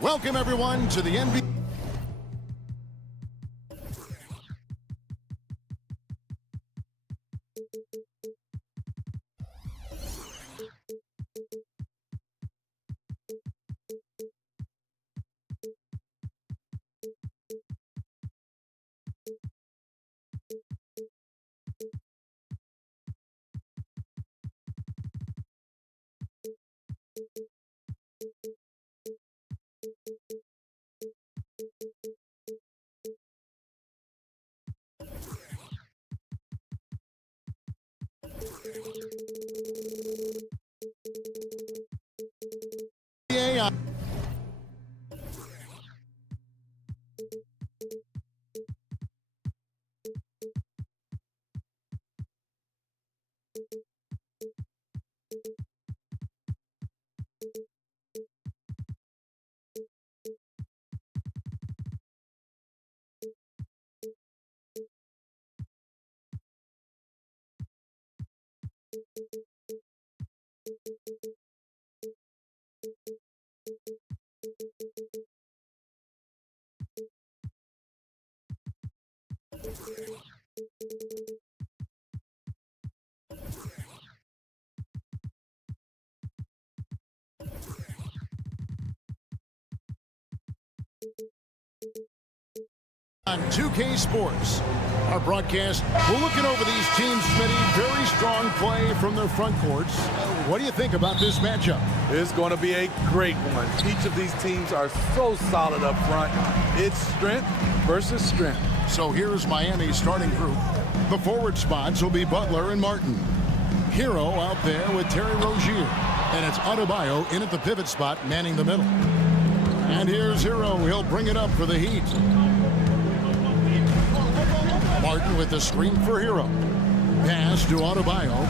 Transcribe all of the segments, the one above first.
Welcome, everyone, to the NBA. On 2K Sports, our broadcast, we're looking over these teams, Smitty. Very strong play from their front courts. What do you think about this matchup? It's going to be a great one. Each of these teams are so solid up front. It's strength versus strength. So here's Miami's starting group. The forward spots will be Butler and Martin. Hero out there with Terry Rozier. And it's Adebayo in at the pivot spot, manning the middle. And here's Hero. He'll bring it up for the Heat. Martin with the screen for Hero. Pass to Adebayo.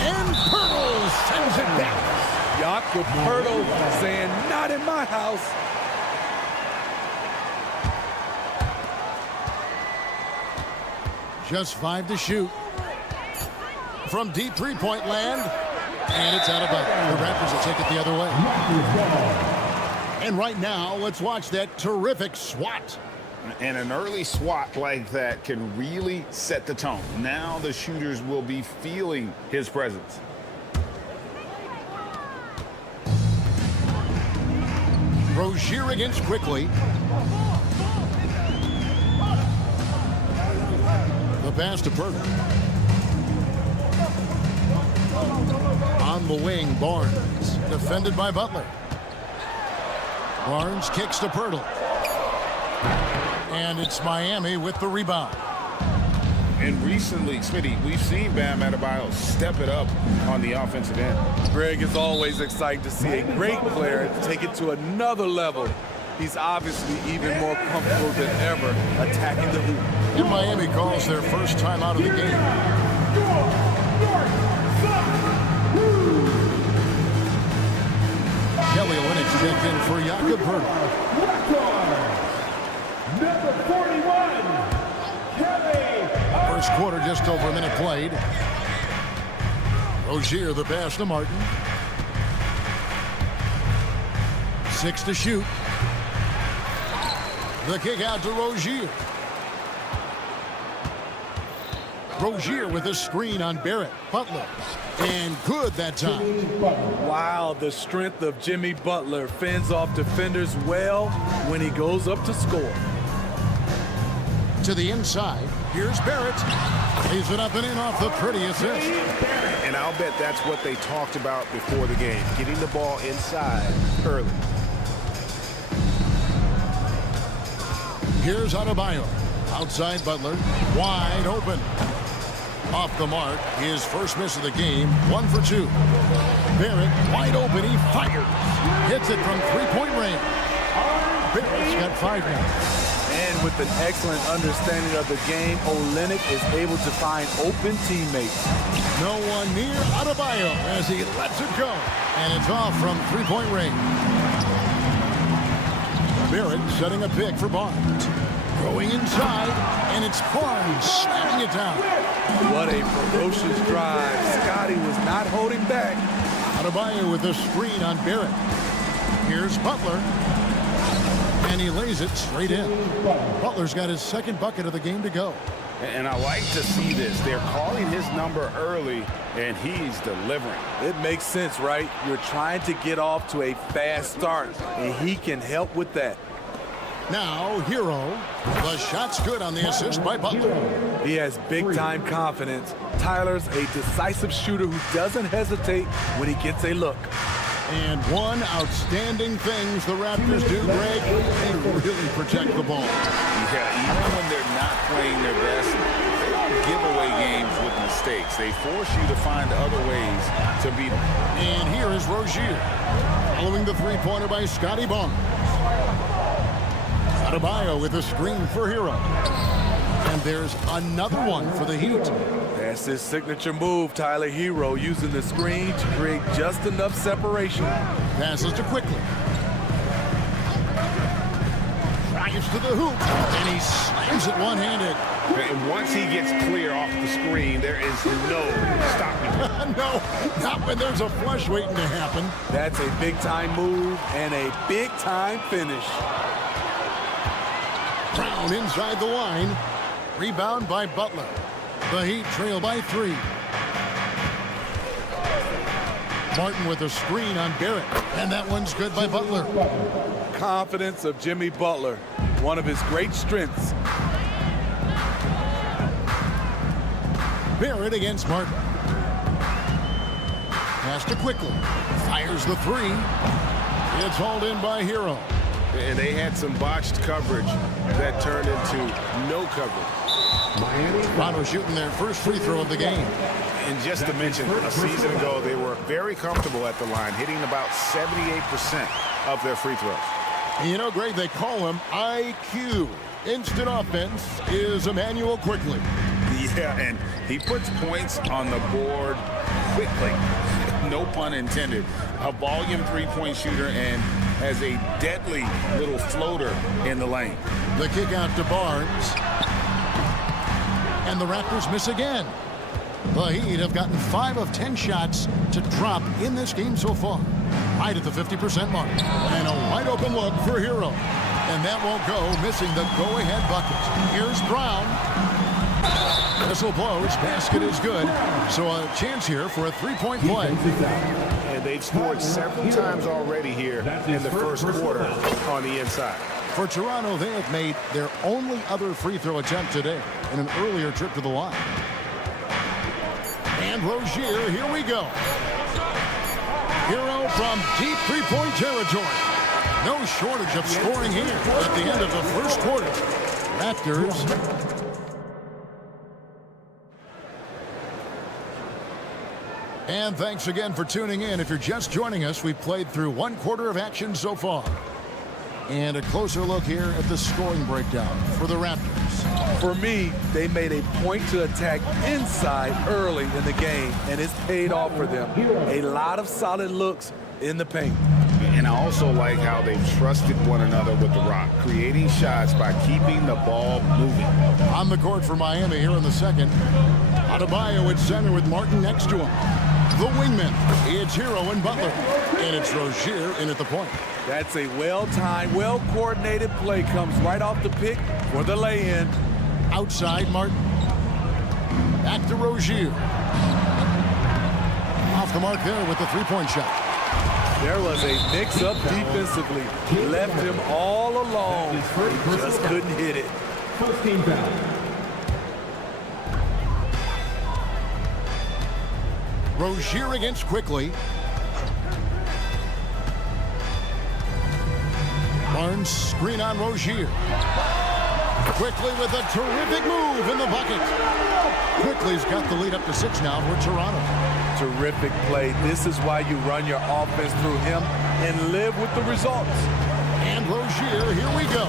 And Pirtle sends it back. Jakob Pirtle saying, not in my house. Just 5 to shoot. From deep three-point land. And it's out of bounds. The Raptors will take it the other way. And right now, let's watch that terrific swat. And an early swat like that can really set the tone. Now the shooters will be feeling his presence. Rozier against quickly. The pass to Pirtle. On the wing, Barnes. Defended by Butler. Barnes kicks to Pirtle. And it's Miami with the rebound. And recently, Smitty, we've seen Bam Adebayo step it up on the offensive end. Greg, is always exciting to see a great player take it to another level. He's obviously even more comfortable than ever attacking the hoop. And Miami calls their first time out of the game. Kelly Olynyk checked in for Jakob Pirtle. Number 41, Kelly. First quarter, just over a minute played. Rozier, the pass to Martin. 6 to shoot. The kick out to Rozier. Rozier with a screen on Barrett. Butler. And good that time. Wow, the strength of Jimmy Butler fends off defenders well when he goes up to score. To the inside. Here's Barrett. Lays it up and in off the pretty assist. And I'll bet that's what they talked about before the game, getting the ball inside early. Here's Adebayo. Outside Butler. Wide open. Off the mark. His first miss of the game. 1 for 2. Barrett wide open. He fires. Hits it from three-point range. Barrett's got 5 now. And with an excellent understanding of the game, Olynyk is able to find open teammates. No one near Adebayo as he lets it go. And it's off from three-point range. Barrett setting a pick for Barnes. Going inside, and it's Barnes slamming it down. What a ferocious drive. Scotty was not holding back. Adebayo with a screen on Barrett. Here's Butler. And he lays it straight in. Butler's got his second bucket of the game to go. And I like to see this. They're calling his number early, and he's delivering. It makes sense, right? You're trying to get off to a fast start, and he can help with that. Now, Hero. The shot's good on the assist by Butler. He has big-time confidence. Tyler's a decisive shooter who doesn't hesitate when he gets a look. And one outstanding things the Raptors do, Greg, they really protect the ball. Yeah, even when they're not playing their best, they don't give away games with mistakes. They force you to find other ways to beat them. And here is Rozier, following the three-pointer by Scotty Barnes. Adebayo with a screen for Hero. And there's another one for the Heat. That's his signature move, Tyler Hero, using the screen to create just enough separation. Passes to Quickly. Drives to the hoop, and he slams it one-handed. And once he gets clear off the screen, there is no stopping him. No, not when there's a flush waiting to happen. That's a big-time move and a big-time finish. Brown inside the line. Rebound by Butler. The Heat trail by 3. Martin with a screen on Barrett. And that one's good by Butler. Confidence of Jimmy Butler, one of his great strengths. Barrett against Martin. Pass to Quickly. Fires the 3. It's hauled in by Hero. And they had some botched coverage that turned into no coverage. Toronto shooting their first free throw of the game. And just to mention, a season ago, they were very comfortable at the line, hitting about 78% of their free throws. You know, Greg, they call him IQ. Instant offense is Emmanuel Quickly. Yeah, and he puts points on the board quickly. No pun intended. A volume three-point shooter and has a deadly little floater in the lane. The kick out to Barnes. And the Raptors miss again. The Heat have gotten 5 of 10 shots to drop in this game so far. Right at the 50% mark. And a wide open look for Hero. And that won't go, missing the go-ahead bucket. Here's Brown. Whistle blows, basket is good. So a chance here for a three-point play. And they've scored several times already here in the first quarter on the inside. For Toronto, they have made their only other free throw attempt today in an earlier trip to the line. And Rozier, here we go. Hero from deep three-point territory. No shortage of scoring here at the end of the first quarter. Raptors. And thanks again for tuning in. If you're just joining us, we've played through one quarter of action so far. And a closer look here at the scoring breakdown for the Raptors. For me, they made a point to attack inside early in the game, and it's paid off for them. A lot of solid looks in the paint. And I also like how they've trusted one another with the rock, creating shots by keeping the ball moving. On the court for Miami here in the second. Adebayo at center with Martin next to him. The wingman, it's Hero and Butler. And it's Rozier in at the point. That's a well-timed, well-coordinated play. Comes right off the pick for the lay-in. Outside, Martin. Back to Rozier. Off the mark there with the three-point shot. There was a mix-up defensively. Left him all alone. He just couldn't hit it. First team foul. Rozier against Quickly. Barnes screen on Rozier. Quickly with a terrific move in the bucket. Quickly's got the lead up to 6 now for Toronto. Terrific play. This is why you run your offense through him and live with the results. And Rozier, here we go.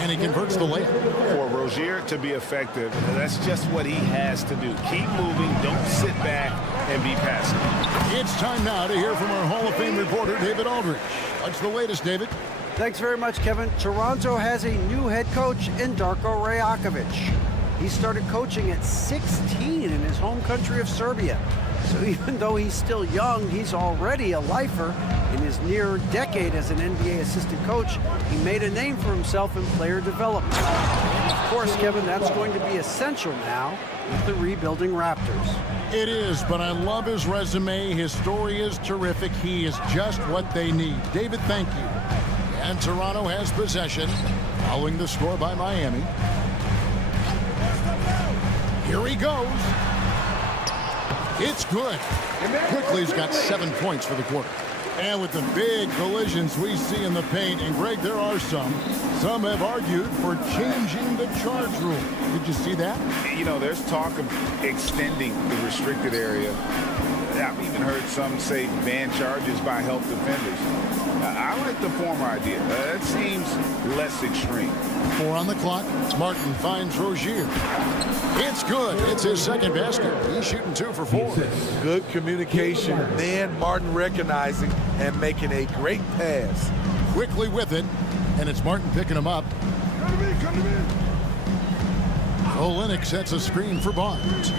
And he converts the layup. For Rozier to be effective, that's just what he has to do. Keep moving, don't sit back and be passive. It's time now to hear from our Hall of Fame reporter, David Aldridge. What's the latest, David? Thanks very much, Kevin. Toronto has a new head coach in Darko Rajakovic. He started coaching at 16 in his home country of Serbia. So even though he's still young, he's already a lifer. In his near decade as an NBA assistant coach, he made a name for himself in player development. And of course, Kevin, that's going to be essential now with the rebuilding Raptors. It is, but I love his resume. His story is terrific. He is just what they need. David, thank you. And Toronto has possession, following the score by Miami. Here he goes. It's good. Quickly's got 7 points for the quarter. And with the big collisions we see in the paint, and Greg, there are some have argued for changing the charge rule. Did you see that? You know, there's talk of extending the restricted area. I've even heard some say ban charges by help defenders. I like the former idea. It seems less extreme. 4 on the clock. Martin finds Rozier. It's good. It's his second basket. He's shooting 2 for 4. Good communication. Then Martin recognizing and making a great pass. Quickly with it, and it's Martin picking him up. Come to me. Olenek sets a screen for Barnes.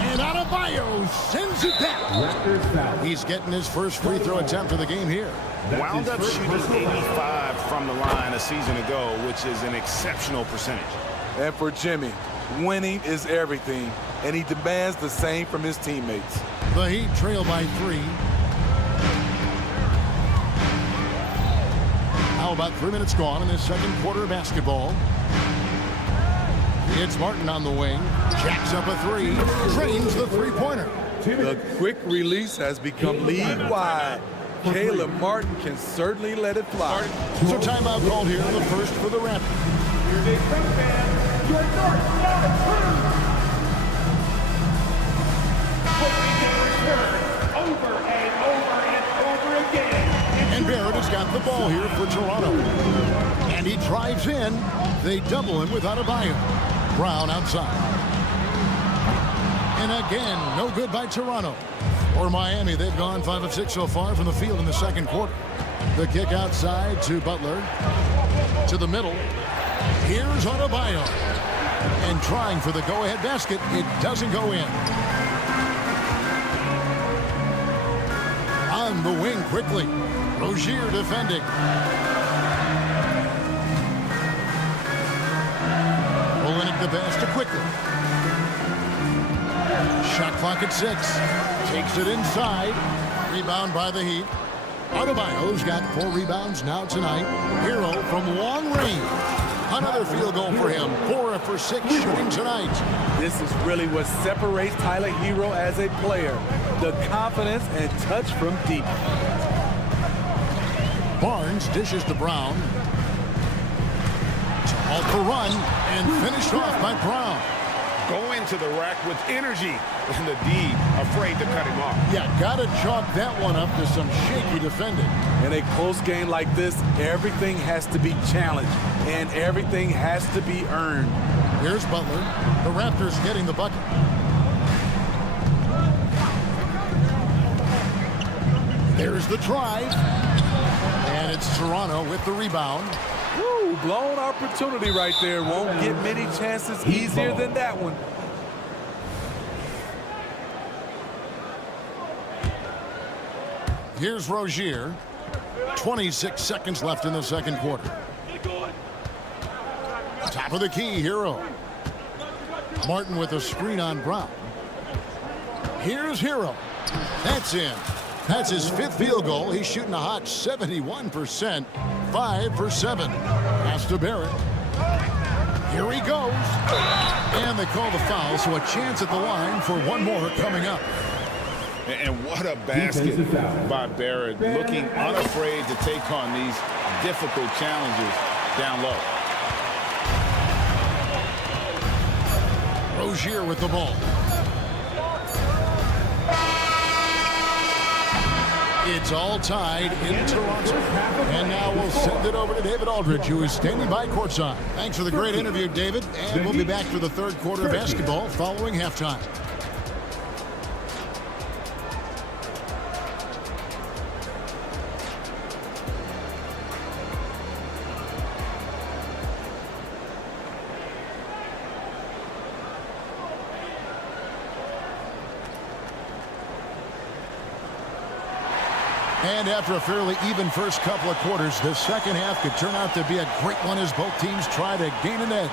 And Adebayo sends it down. Raptors foul. He's getting his first free throw attempt of the game here. Wound up shooting 85 from the line a season ago, which is an exceptional percentage. And for Jimmy, winning is everything, and he demands the same from his teammates. The Heat trail by 3. How about 3 minutes gone in this second quarter of basketball? It's Martin on the wing. Jacks up a 3. Drains the three-pointer. The quick release has become league-wide. Caleb Martin can certainly let it fly. So timeout called here, the first for the Raptors. Here's a front man. Your North Star crew. Hoping to return over and over and over again. And Barrett has got the ball here for Toronto. And he drives in. They double him with Adebayo. Brown outside. And again, no good by Toronto. For Miami, they've gone 5 of 6 so far from the field in the second quarter. The kick outside to Butler. To the middle. Here's Adebayo. And trying for the go-ahead basket. It doesn't go in. On the wing quickly. Rozier defending. Olenek the pass to Quickly. Shot clock at 6. Takes it inside. Rebound by the Heat. Adebayo's got 4 rebounds now tonight. Hero from long range. Another field goal for him. 4 for 6 shooting tonight. This is really what separates Tyler Hero as a player. The confidence and touch from deep. Barnes dishes to Brown. Off the run and finished off by Brown. Go into the rack with energy, and the D afraid to cut him off. Yeah, gotta chalk that one up to some shaky defending. In a close game like this, everything has to be challenged, and everything has to be earned. Here's Butler. The Raptors getting the bucket. There's the drive. And it's Toronto with the rebound. Woo, blown opportunity right there. Won't get many chances easier than that one. Here's Rozier. 26 seconds left in the second quarter. Top of the key, Hero. Martin with a screen on Brown. Here's Hero. That's in. That's his 5th field goal. He's shooting a hot 71%. 5 for 7. Pass to Barrett. Here he goes. And they call the foul, so a chance at the line for one more coming up. And what a basket by Barrett, looking unafraid to take on these difficult challenges down low. Rozier with the ball. It's all tied in Toronto. And now we'll send it over to David Aldridge, who is standing by courtside. Thanks for the great interview, David. And we'll be back for the third quarter of basketball following halftime. And after a fairly even first couple of quarters, the second half could turn out to be a great one as both teams try to gain an edge.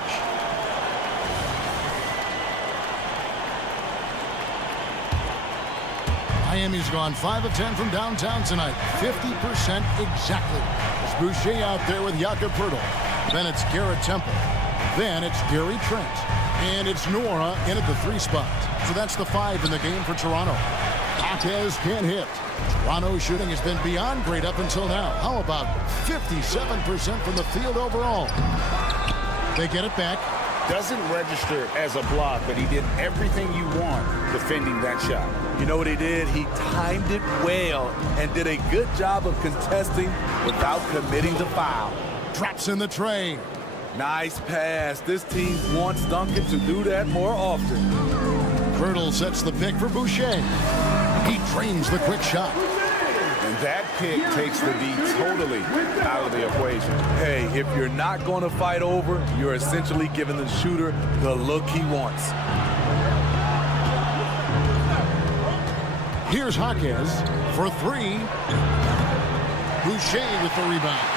Miami's gone 5 of 10 from downtown tonight. 50% exactly. It's Boucher out there with Jakob Poeltl. Then it's Garrett Temple. Then it's Gary Trent. And it's Nora in at the 3 spot. So that's the 5 in the game for Toronto. Jaquez can't hit. Toronto's shooting has been beyond great up until now. How about 57% from the field overall? They get it back. Doesn't register as a block, but he did everything you want defending that shot. You know what he did? He timed it well and did a good job of contesting without committing the foul. Drops in the tray. Nice pass. This team wants Duncan to do that more often. Poeltl sets the pick for Boucher. He drains the quick shot. And that pick takes the D totally out of the equation. Hey, if you're not going to fight over, you're essentially giving the shooter the look he wants. Here's Jaquez for 3. Boucher with the rebound.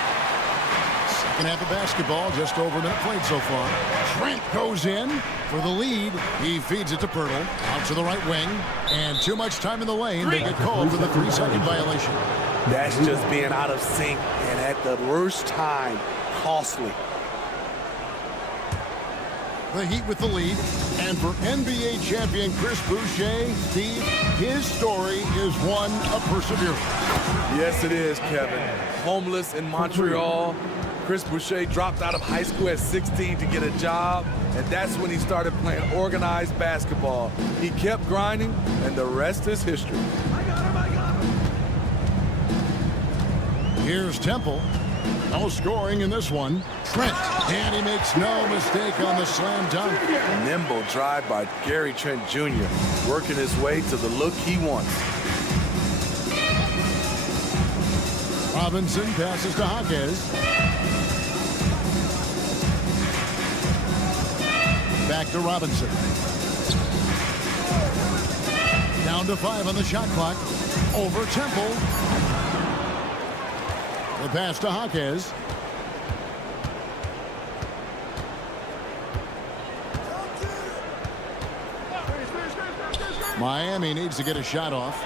Second half of basketball, just over a minute played so far. Trent goes in for the lead. He feeds it to Poeltl. Out to the right wing. And too much time in the lane. They get called for the 3-second violation. That's just being out of sync and at the worst time, costly. The Heat with the lead. And for NBA champion Chris Boucher, Steve, his story is one of perseverance. Yes, it is, Kevin. Homeless in Montreal. Chris Boucher dropped out of high school at 16 to get a job, and that's when he started playing organized basketball. He kept grinding, and the rest is history. Here's Temple. No scoring in this one. Trent, and he makes no mistake on the slam dunk. Nimble drive by Gary Trent Jr., working his way to the look he wants. Robinson passes to Jaquez. Back to Robinson. Down to 5 on the shot clock. Over Temple. The pass to Jaquez. Miami needs to get a shot off.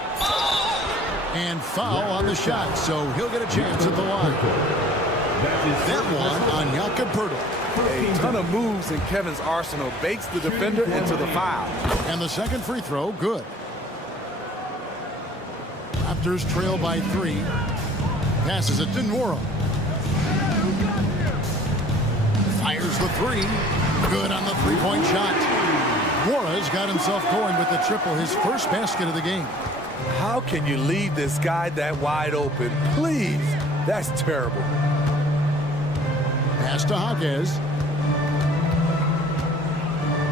And foul on the shot, so he'll get a chance at the line. That one on Jakob Poeltl. A ton of moves in Kevin's arsenal bakes the defender into the foul. And the second free throw, good. Raptors trail by 3. Passes it to Nora. Fires the 3. Good on the 3-point shot. Nora's got himself going with the triple, his first basket of the game. How can you leave this guy that wide open? Please. That's terrible. Pass to Jaquez.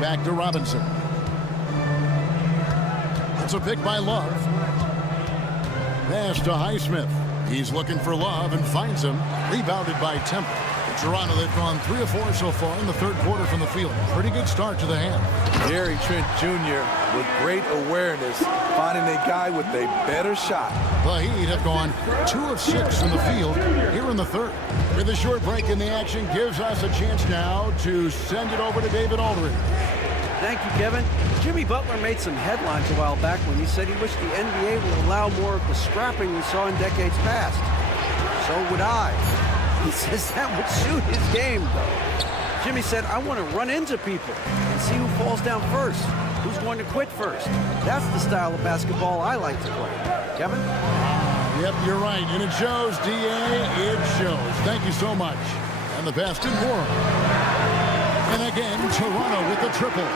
Back to Robinson. It's a pick by Love. Pass to Highsmith. He's looking for Love and finds him. Rebounded by Temple. In Toronto, they've gone 3 of 4 so far in the third quarter from the field. Pretty good start to the hand. Gary Trent Jr. with great awareness, finding a guy with a better shot. The Heat have gone 2 of 6 from the field here in the third. With a short break in the action, gives us a chance now to send it over to David Aldridge. Thank you, Kevin. Jimmy Butler made some headlines a while back when he said he wished the NBA would allow more of the scrapping we saw in decades past. So would I. He says that would suit his game, though. Jimmy said, I want to run into people and see who falls down first, who's going to quit first. That's the style of basketball I like to play. Kevin? Yep, you're right. And it shows, D.A. It shows. Thank you so much. And the pass to Nora. And again, Toronto with the triple.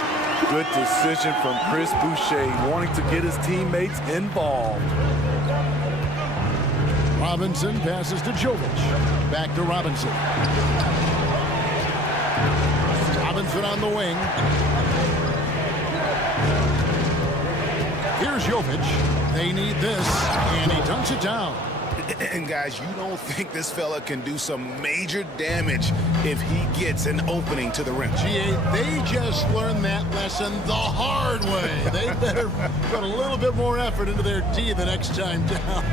Good decision from Chris Boucher, wanting to get his teammates involved. Robinson passes to Jovic. Back to Robinson. Robinson on the wing. Here's Jovic. They need this, and he dunks it down. And guys, you don't think this fella can do some major damage if he gets an opening to the rim. GA, they just learned that lesson the hard way. They better put a little bit more effort into their D the next time down.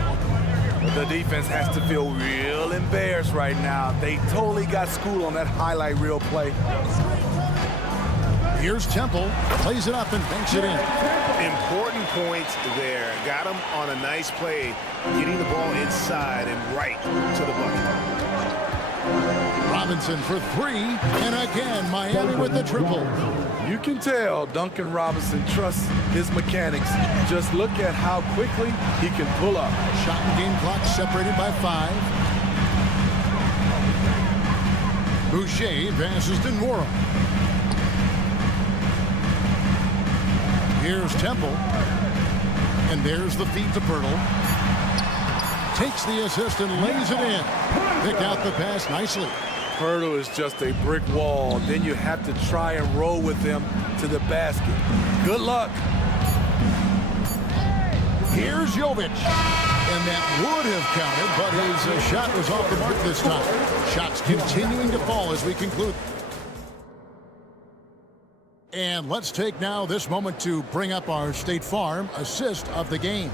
The defense has to feel real embarrassed right now. They totally got schooled on that highlight reel play. Here's Temple, plays it up and banks it in. Important points there. Got him on a nice play, getting the ball inside and right to the bucket. Robinson for three, and again, Miami with the triple. You can tell Duncan Robinson trusts his mechanics. Just look at how quickly he can pull up. Shot and game clock separated by 5. Boucher passes to Nwora. Here's Temple. And there's the feed to Pirtle. Takes the assist and lays it in. Pick out the pass nicely. Pirtle is just a brick wall. Then you have to try and roll with him to the basket. Good luck. Here's Jovic. And that would have counted, but his shot was off the mark this time. Shots continuing to fall as we conclude. And let's take now this moment to bring up our State Farm assist of the game.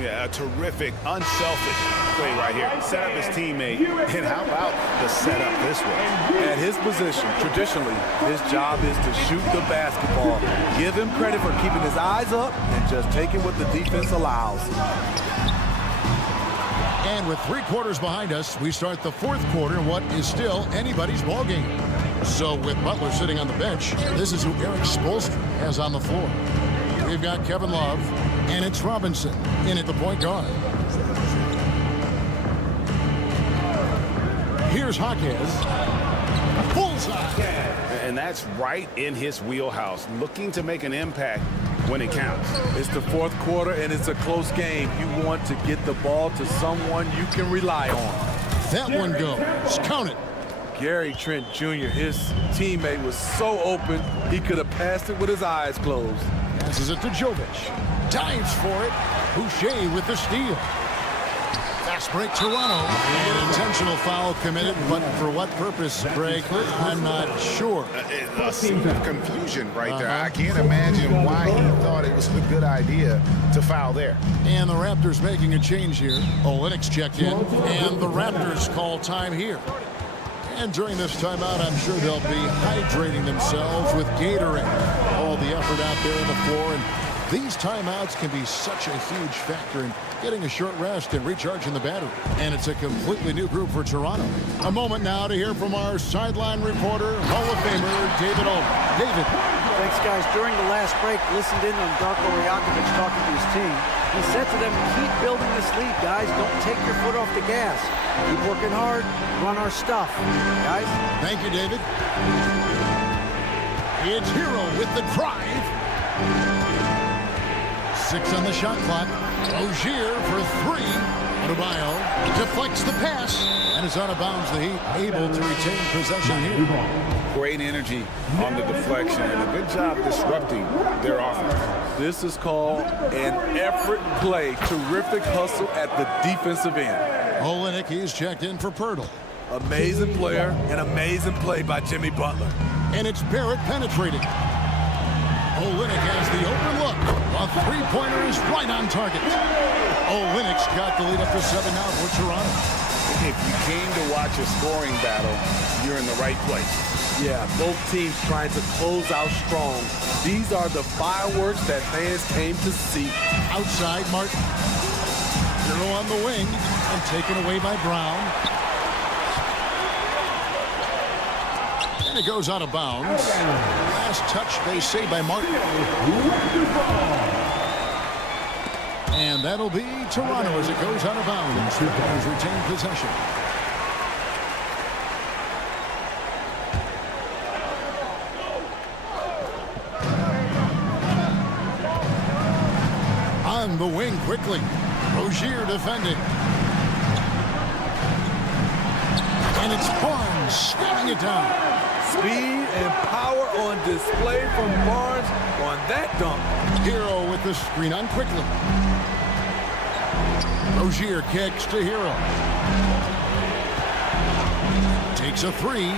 Yeah, a terrific, unselfish play right here. Set up his teammate, and how about the setup this way? At his position, traditionally, his job is to shoot the basketball. Give him credit for keeping his eyes up and just taking what the defense allows. And with 3 quarters behind us, we start the 4th quarter in what is still anybody's ball game. So with Butler sitting on the bench, this is who Eric Spoelstra has on the floor. We've got Kevin Love, and it's Robinson in at the point guard. Here's Jaquez. Bullseye. And that's right in his wheelhouse, looking to make an impact when it counts. It's the 4th quarter, and it's a close game. You want to get the ball to someone you can rely on. That one goes. Count it. Gary Trent Jr., his teammate, was so open, he could have passed it with his eyes closed. Passes it to Jovic. Dives for it. Boucher with the steal. Fast break, Toronto. An intentional foul committed, but for what purpose, Greg? I'm not sure. A scene of confusion right there. I can't imagine why he thought it was a good idea to foul there. And the Raptors making a change here. Olynyk's checked in, and the Raptors call time here. And during this timeout, I'm sure they'll be hydrating themselves with Gatorade. All the effort out there on the floor. And these timeouts can be such a huge factor in getting a short rest and recharging the battery. And it's a completely new group for Toronto. A moment now to hear from our sideline reporter, Hall of Famer David Olin. David. Thanks, guys. During the last break, listened in on Darko Rajakovic talking to his team. He said to them, keep building this lead, guys. Don't take your foot off the gas. Keep working hard. Run our stuff. Guys? Thank you, David. It's Hero with the drive. 6 on the shot clock. Rozier for 3. Adebayo deflects the pass and is out of bounds. The Heat able to retain possession here. Great energy on the deflection and a good job disrupting their offense. This is called an effort play. Terrific hustle at the defensive end. Olynyk, he's checked in for Pirtle. Amazing player and amazing play by Jimmy Butler. And it's Barrett penetrating. Olynyk has the open look. A three-pointer is right on target. Olynyk's got the lead up to 7 now for Toronto. If you came to watch a scoring battle, you're in the right place. Yeah, both teams trying to close out strong. These are the fireworks that fans came to see. Outside, Martin. Hero on the wing and taken away by Brown. And it goes out of bounds. Last touch, they say, by Martin. And that'll be Toronto as it goes out of bounds. The Raptors retain possession. On the wing quickly. Rozier defending. And it's Barnes slamming it down. Speed and power on display from Barnes on that dunk. Hero with the screen on quickly. Rozier kicks to Hero. Takes a 3.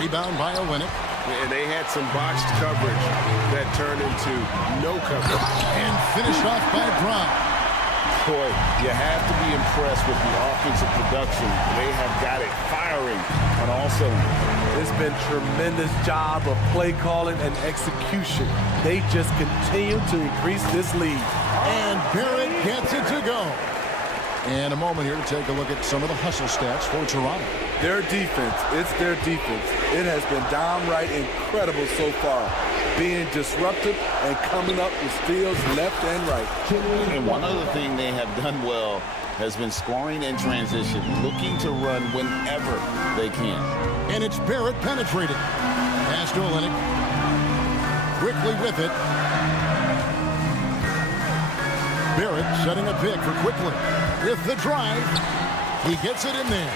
Rebound by Olynyk. And they had some botched coverage that turned into no coverage. And finished off by Brown. Boy, you have to be impressed with the offensive production. They have got it firing on all cylinders. It's been tremendous job of play calling and execution. They just continue to increase this lead. And Barrett gets it to go. And a moment here to take a look at some of the hustle stats for Toronto. Their defense, it's their defense. It has been downright incredible so far, being disruptive and coming up with steals left and right. And one other thing they have done well has been scoring in transition, looking to run whenever they can. And it's Barrett penetrating. Pass to Olynyk. Quickly with it. Barrett setting a pick for Quickly. With the drive, he gets it in there.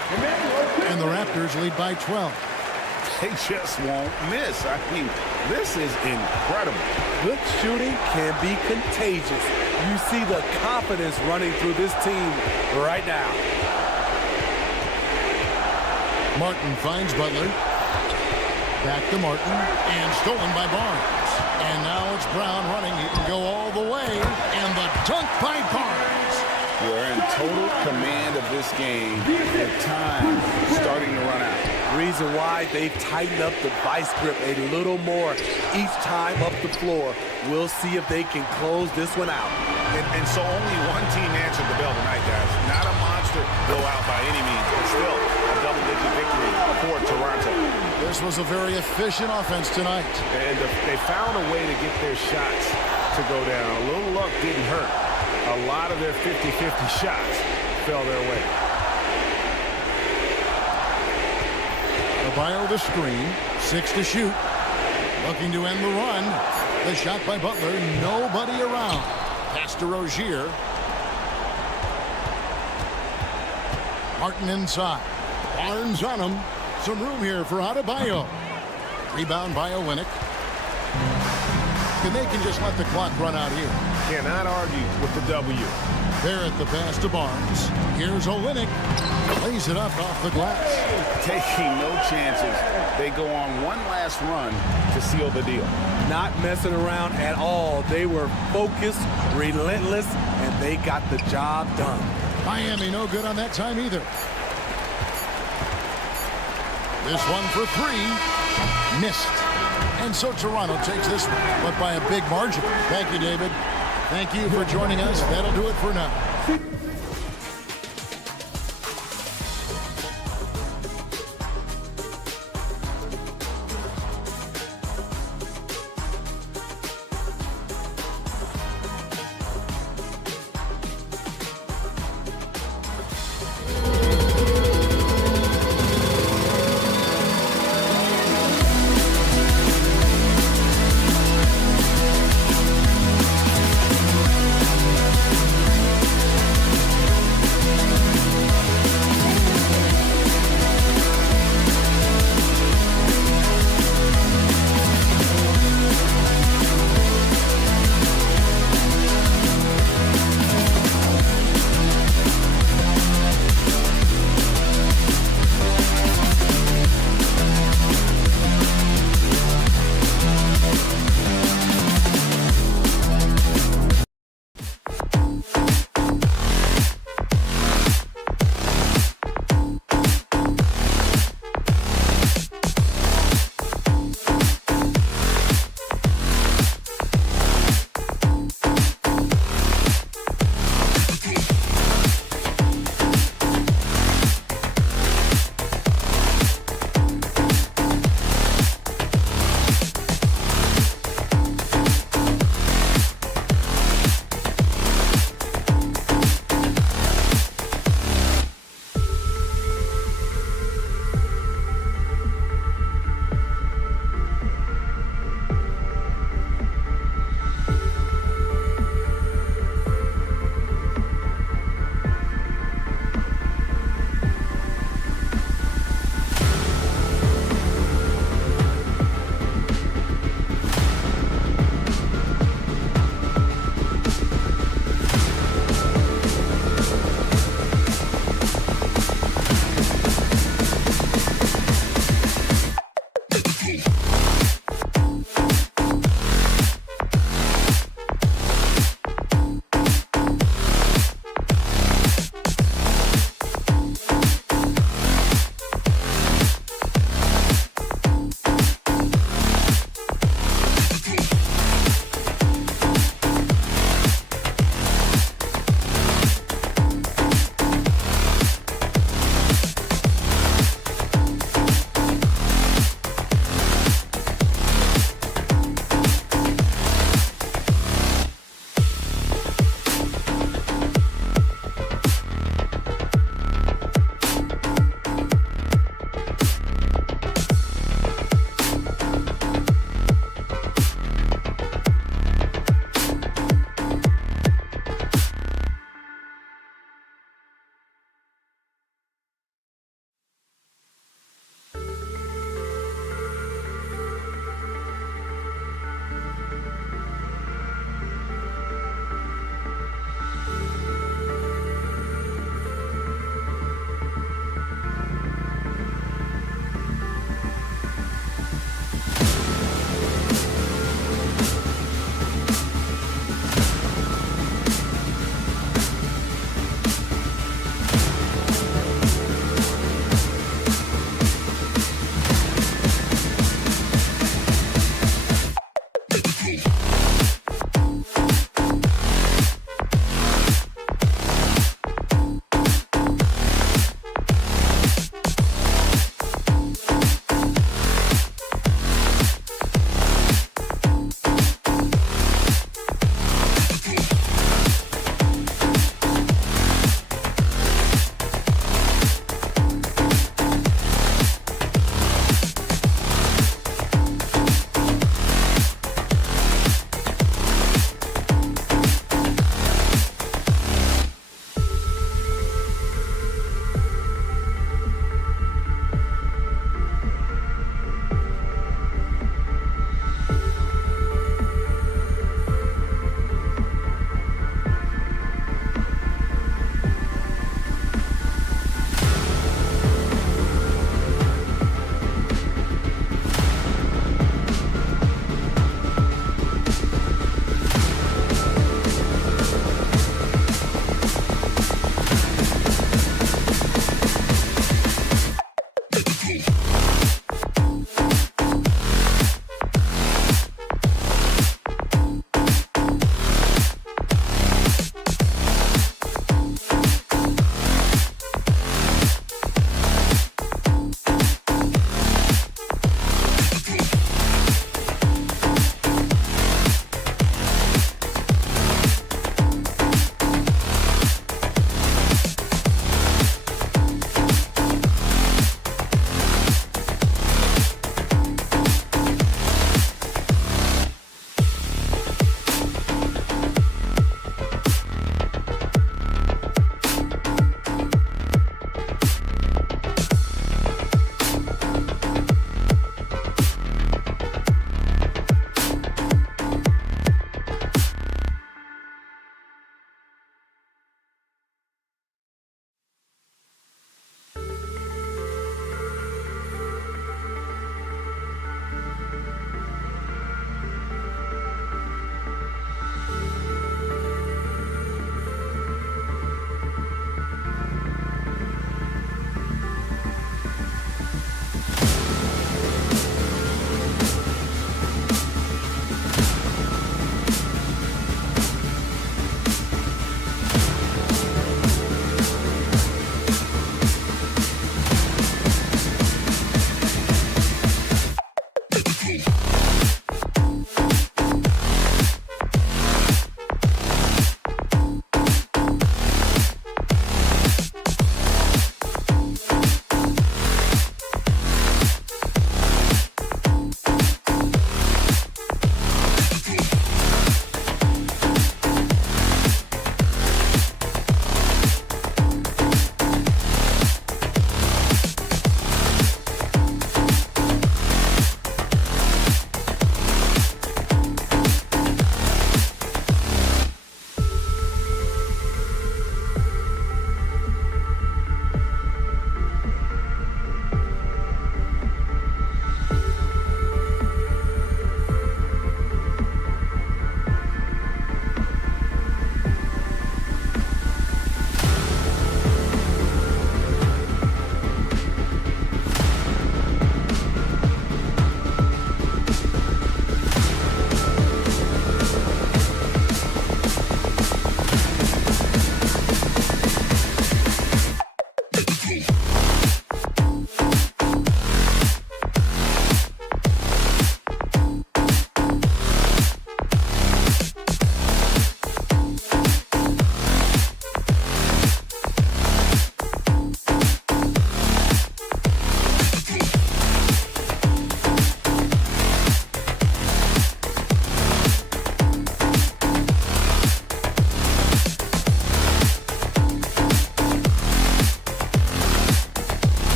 And the Raptors lead by 12. They just won't miss. I mean, this is incredible. Good shooting can be contagious. You see the confidence running through this team right now. Martin finds Butler. Back to Martin. And stolen by Barnes. And now it's Brown running. He can go all the way. And the dunk by Barnes. We're in total command of this game with time starting to run out. Reason why they've tightened up the vice grip a little more each time up the floor. We'll see if they can close this one out. And so only one team answered the bell tonight, guys. Not a monster blowout by any means, but still a double-digit victory for Toronto. This was a very efficient offense tonight. And they found a way to get their shots to go down. A little luck didn't hurt. A lot of their 50-50 shots fell their way. Romario the screen. 6 to shoot. Looking to end the run. The shot by Butler. Nobody around. Pass to Rozier. Martin inside. Barnes on him. Some room here for Adebayo. Rebound by Olynyk. And they can just let the clock run out here. Cannot argue with the W. Barrett the pass to Barnes. Here's Olynyk. Lays it up off the glass. Taking no chances. They go on one last run to seal the deal. Not messing around at all. They were focused, relentless, and they got the job done. Miami no good on that time either. This one for 3. Missed. And so Toronto takes this one, but by a big margin. Thank you, David. Thank you for joining us. That'll do it for now.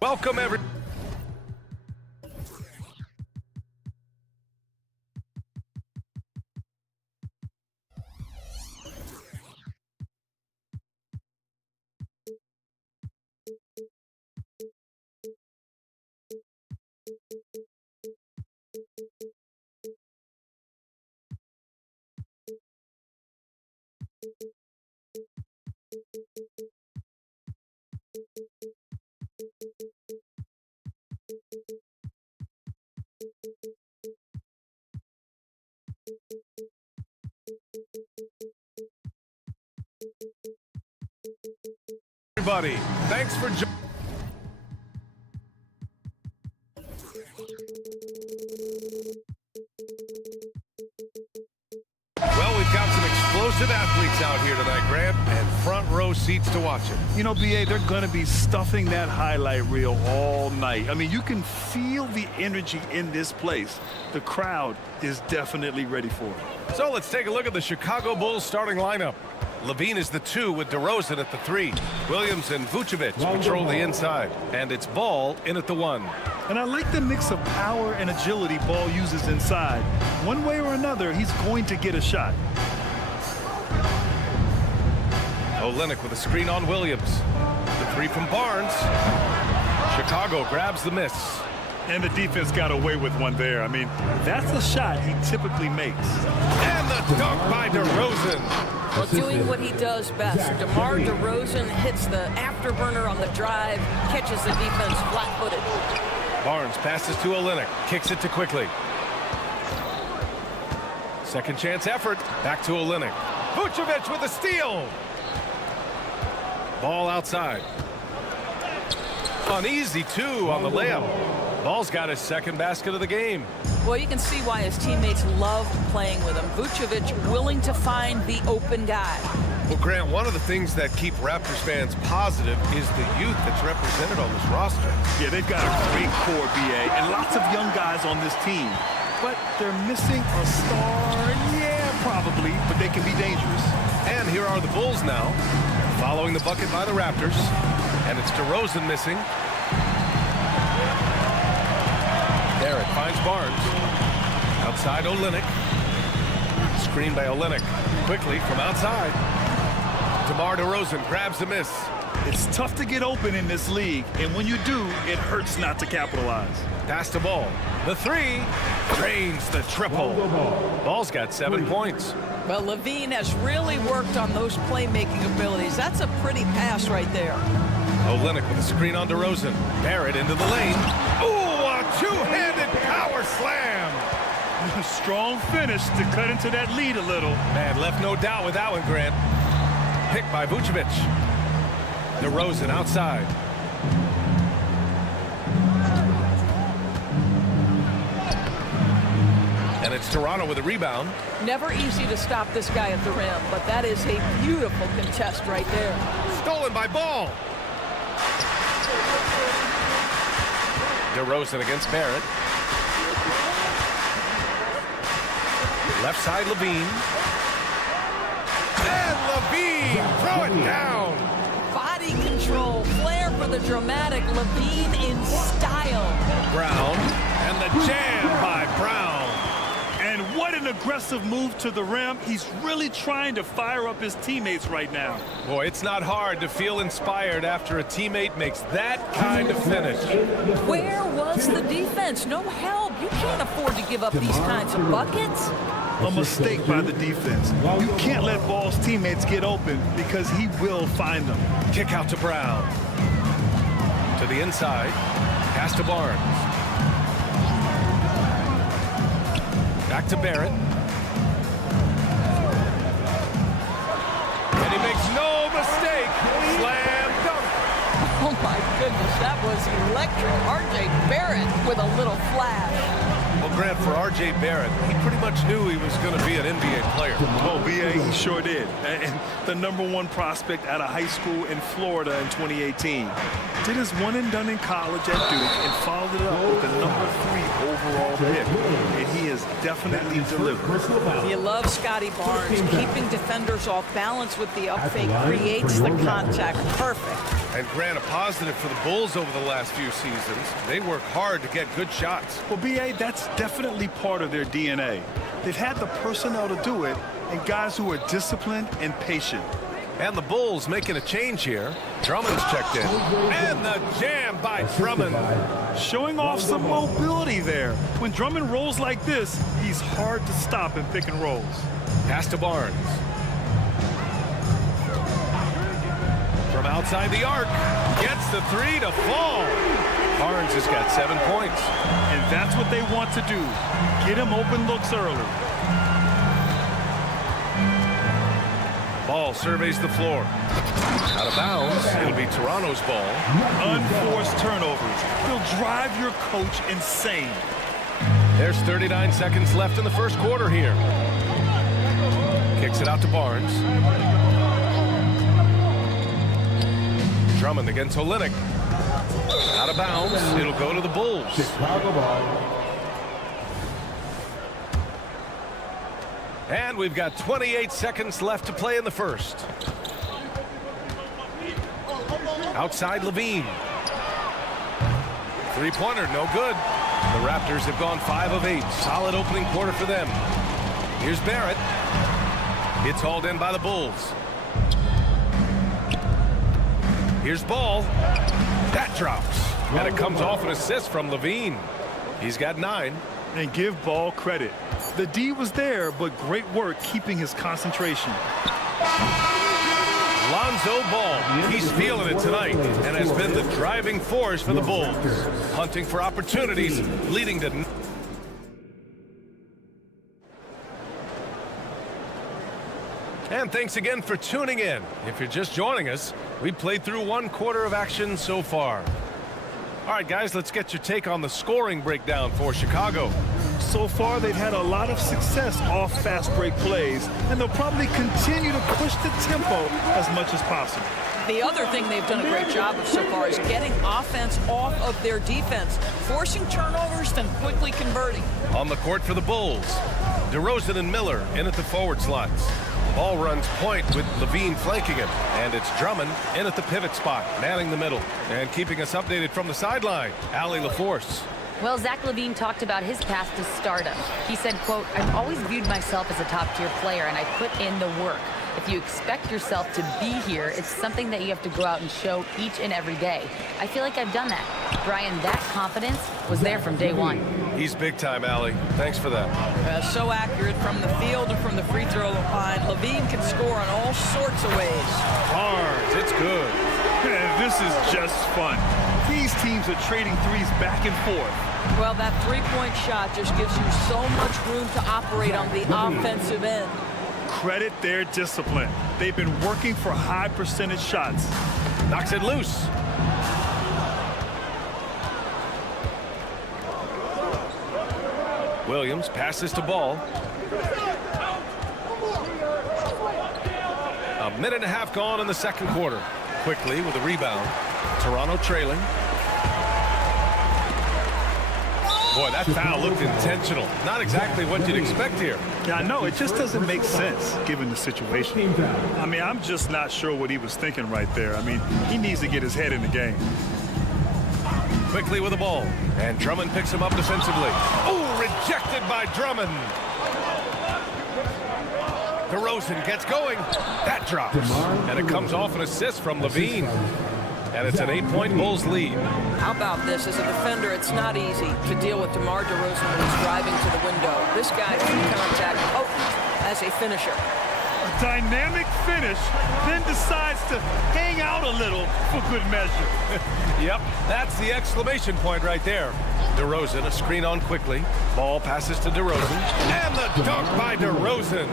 Welcome, everyone. Everybody, thanks for joining. Well, we've got some explosive athletes out here tonight, Grant, and front row seats to watch it. You know, BA, they're going to be stuffing that highlight reel all night. I mean, you can feel the energy in this place. The crowd is definitely ready for it. So let's take a look at the Chicago Bulls starting lineup. Levine is the 2 with DeRozan at the 3. Williams and Vucevic patrol the inside. And it's Ball in at the 1. And I like the mix of power and agility Ball uses inside. One way or another, he's going to get a shot. Olynyk with a screen on Williams. The 3 from Barnes. Chicago grabs the miss. And the defense got away with one there. I mean, that's a shot he typically makes. And the dunk by DeRozan. Well, doing what he does best. DeMar DeRozan hits the afterburner on the drive, catches the defense flat-footed. Barnes passes to Olynyk, kicks it to Quickly. Second chance effort, back to Olynyk. Vucevic with a steal. Ball outside. Uneasy, 2 on the layup. Ball's got his second basket of the game. Well, you can see why his teammates love playing with him. Vucevic willing to find the open guy. Well, Grant, one of the things that keep Raptors fans positive is the youth that's represented on this roster. Yeah, they've got a great core, BA, and lots of young guys on this team. But they're missing a star. Yeah, probably, but they can be dangerous. And here are the Bulls now, following the bucket by the Raptors. And it's DeRozan missing. Barrett finds Barnes. Outside Olynyk. Screen by Olynyk. Quickly from outside. DeMar DeRozan grabs the miss. It's tough to get open in this league, and when you do, it hurts not to capitalize. Pass the ball. The 3 drains the triple. Ball's got 7 points. Well, Levine has really worked on those playmaking abilities. That's a pretty pass right there. Olynyk with a screen on DeRozan. Barrett into the lane. Ooh, a two-handed power slam. Strong finish to cut into that lead a little. Man, left no doubt with that one, Grant. Picked by Vucevic. DeRozan outside. And it's Toronto with a rebound. Never easy to stop this guy at the rim, but that is a beautiful contest right there. Stolen by Ball. DeRozan against Barrett. Left side, Levine. And Levine, throw it down. Body control, flair for the dramatic. Levine in style. Brown, and the jam by Brown. And what an aggressive move to the rim. He's really trying to fire up his teammates right now. Boy, it's not hard to feel inspired after a teammate makes that kind of finish. Where was the defense? No help. You can't afford to give up these kinds of buckets. A mistake by the defense. You can't let Ball's teammates get open because he will find them. Kick out to Brown. To the inside. Pass to Barnes. Back to Barrett. And he makes no mistake. Slam dunk. Oh my goodness, that was electric. R.J. Barrett with a little flash. Well, Grant, for R.J. Barrett, he pretty much knew he was going to be an NBA player. Oh, BA, he sure did. And the #1 prospect out of high school in Florida in 2018. Did his one and done in college at Duke and followed it up with the #3 overall pick. And he is has definitely delivered. You love Scotty Barnes. Keeping defenders off balance with the up fake creates the contact. Perfect. And Grant, a positive for the Bulls over the last few seasons. They work hard to get good shots. Well, B.A., that's definitely part of their DNA. They've had the personnel to do it, and guys who are disciplined and patient. And the Bulls making a change here. Drummond's checked in. And the jam by Drummond. Showing off some mobility there. When Drummond rolls like this, he's hard to stop in pick and rolls. Pass to Barnes. From outside the arc. Gets the three to fall. Barnes has got 7 points. And that's what they want to do. Get him open looks early. Ball surveys the floor. Out of bounds. It'll be Toronto's ball. Unforced turnovers. They'll drive your coach insane. There's 39 seconds left in the first quarter here. Kicks it out to Barnes. Drummond against Olynyk. Out of bounds. It'll go to the Bulls. Chicago ball. And we've got 28 seconds left to play in the first. Outside Levine. Three-pointer, no good. The Raptors have gone 5 of 8. Solid opening quarter for them. Here's Barrett. It's hauled in by the Bulls. Here's Ball. That drops. And it comes off an assist from Levine. He's got 9. And give Ball credit. The D was there, but great work keeping his concentration. Lonzo Ball, he's feeling it tonight and has been the driving force for the Bulls. Hunting for opportunities, leading to... And thanks again for tuning in. If you're just joining us, we played through 1 quarter of action so far. All right, guys, let's get your take on the scoring breakdown for Chicago. So far, they've had a lot of success off fast break plays, and they'll probably continue to push the tempo as much as possible. The other thing they've done a great job of so far is getting offense off of their defense, forcing turnovers, then quickly converting. On the court for the Bulls, DeRozan and Miller in at the forward slots. Ball runs point with Levine flanking him, and it's Drummond in at the pivot spot, manning the middle. And keeping us updated from the sideline, Allie LaForce. Well, Zach LaVine talked about his path to stardom. He said, quote, "I've always viewed myself as a top-tier player, and I put in the work. If you expect yourself to be here, it's something that you have to go out and show each and every day. I feel like I've done that." Brian, that confidence was there from day one. He's big time, Allie. Thanks for that. So accurate from the field and from the free throw line. Levine can score in all sorts of ways. Barnes, it's good. And this is just fun. These teams are trading threes back and forth. Well, that three-point shot just gives you so much room to operate on the offensive end. Credit their discipline. They've been working for high percentage shots. Knocks it loose. Williams passes to Ball. A minute and a half gone in the second quarter. Quickly with a rebound. Toronto trailing. Boy, that foul looked intentional. Not exactly what you'd expect here. Yeah, I know. It just doesn't make sense given the situation. I mean, I'm just not sure what he was thinking right there. I mean, he needs to get his head in the game. Quickly with the ball. And Drummond picks him up defensively. Oh, rejected by Drummond. DeRozan gets going. That drops. And it comes off an assist from Levine. And it's an 8-point Bulls lead. How about this? As a defender, it's not easy to deal with DeMar DeRozan when he's driving to the window. This guy can contact as a finisher. A dynamic finish, then decides to hang out a little for good measure. Yep, that's the exclamation point right there. DeRozan, a screen on quickly. Ball passes to DeRozan. And the dunk by DeRozan.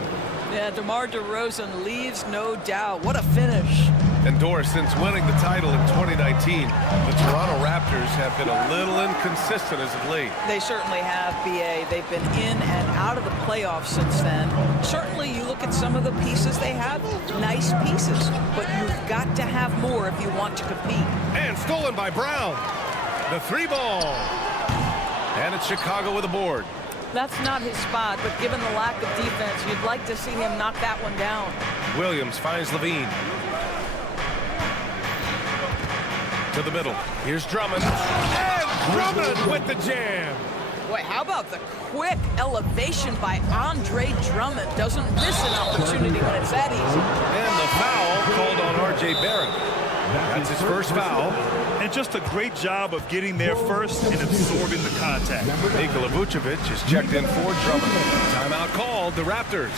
Yeah, DeMar DeRozan leaves no doubt. What a finish. And Doris, since winning the title in 2019, the Toronto Raptors have been a little inconsistent as of late. They certainly have, B.A. They've been in and out of the playoffs since then. Certainly, you look at some of the pieces they have, nice pieces, but you've got to have more if you want to compete. And stolen by Brown. The 3 ball. And it's Chicago with a board. That's not his spot, but given the lack of defense, you'd like to see him knock that one down. Williams finds Levine. To the middle. Here's Drummond. And Drummond with the jam. Boy, how about the quick elevation by Andre Drummond? Doesn't miss an opportunity when it's that easy. And the foul called on R.J. Barrett. That's his first foul. And just a great job of getting there first and absorbing the contact. Nikola Vucevic is checked in for Drummond. Timeout called, the Raptors.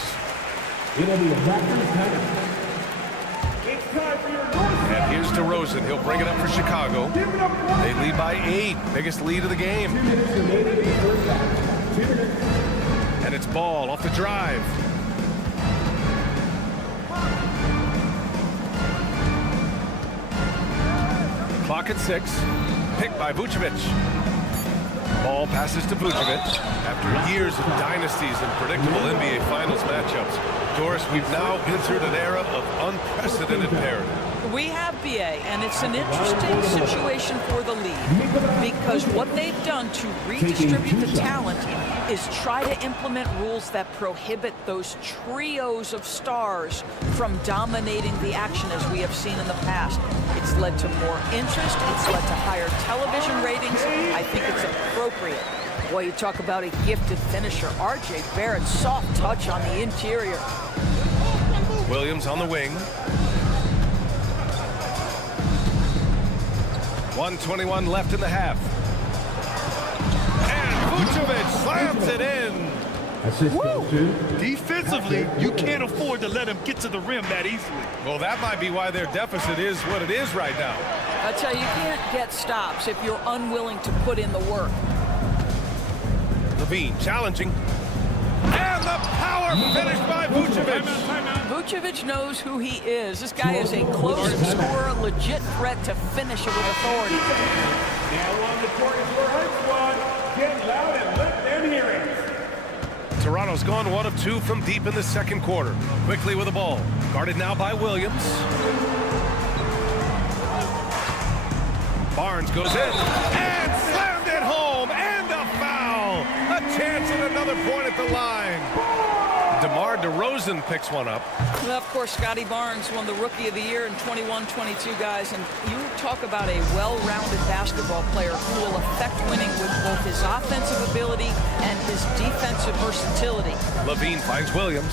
And here's DeRozan. He'll bring it up for Chicago. They lead by 8. Biggest lead of the game. And it's Ball off the drive. Clock at 6. Picked by Vucevic. Ball passes to Vucevic. After years of dynasties and predictable NBA Finals matchups, Doris, we've now entered an era of unprecedented parity. We have BA, and it's an interesting situation for the league because what they've done to redistribute the talent is try to implement rules that prohibit those trios of stars from dominating the action as we have seen in the past. It's led to more interest. It's led to higher television ratings. I think it's appropriate. Boy, you talk about a gifted finisher. R.J. Barrett, soft touch on the interior. Williams on the wing. 1:21 left in the half. And Vucevic slams it in. Defensively, you can't afford to let him get to the rim that easily. Well, that might be why their deficit is what it is right now. I tell you, you can't get stops if you're unwilling to put in the work. Levine challenging. And the power finish by Vucevic. Vucevic knows who he is. This guy is a close scorer, legit threat to finish it with authority. Now on the court is your Hunt squad. Get loud and let them hear it. Toronto's gone 1 of 2 from deep in the second quarter. Quickly with the ball. Guarded now by Williams. Barnes goes in and slammed it home, and a foul. A chance at another point at the line. DeMar DeRozan picks one up. Well, of course, Scotty Barnes won the Rookie of the Year in 21-22, guys. And you talk about a well-rounded basketball player who will affect winning with both his offensive ability and his defensive versatility. Levine finds Williams.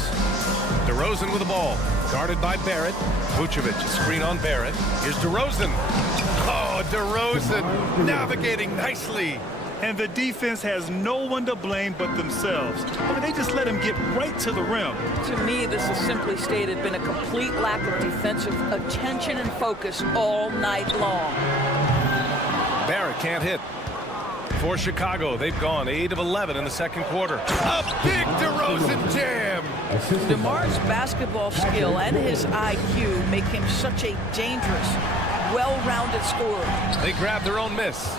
DeRozan with the ball. Guarded by Barrett. Vucevic, a screen on Barrett. Here's DeRozan. Oh, DeRozan navigating nicely. And the defense has no one to blame but themselves. I mean, they just let him get right to the rim. To me, this is simply stated been a complete lack of defensive attention and focus all night long. Barrett can't hit. For Chicago, they've gone 8 of 11 in the second quarter. A big DeRozan jam. DeMar's basketball skill and his IQ make him such a dangerous, well-rounded scorer. They grab their own miss.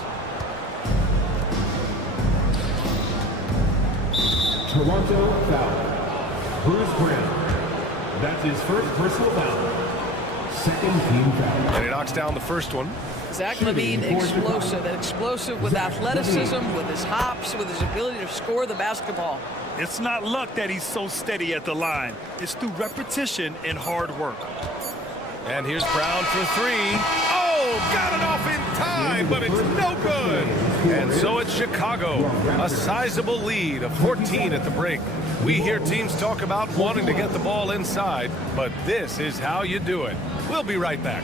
Toronto foul. Bruce Brown. That's his first personal foul. Second team foul. And he knocks down the first one. Zach LaVine, explosive with athleticism, with his hops, with his ability to score the basketball. It's not luck that he's so steady at the line. It's through repetition and hard work. And here's Brown for 3. Oh, got it off in time, but it's no good. And so it's Chicago, a sizable lead of 14 at the break. We hear teams talk about wanting to get the ball inside, but this is how you do it. We'll be right back.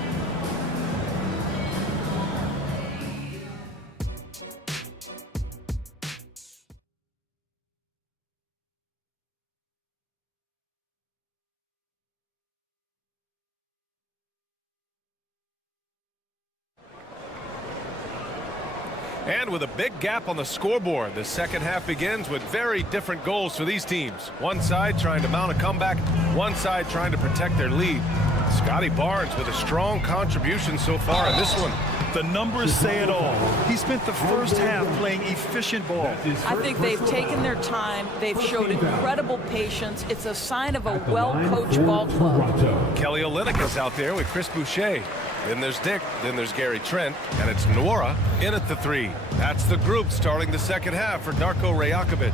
And with a big gap on the scoreboard, the second half begins with very different goals for these teams. One side trying to mount a comeback, one side trying to protect their lead. Scotty Barnes with a strong contribution so far in this one. The numbers say it all. He spent the first half playing efficient ball. I think they've taken their time. They've showed incredible patience. It's a sign of a well-coached ball club. Kelly Olynyk is out there with Chris Boucher. Then there's Dick, then there's Gary Trent, and it's Nwora in at the 3. That's the group starting the second half for Darko Rajakovic.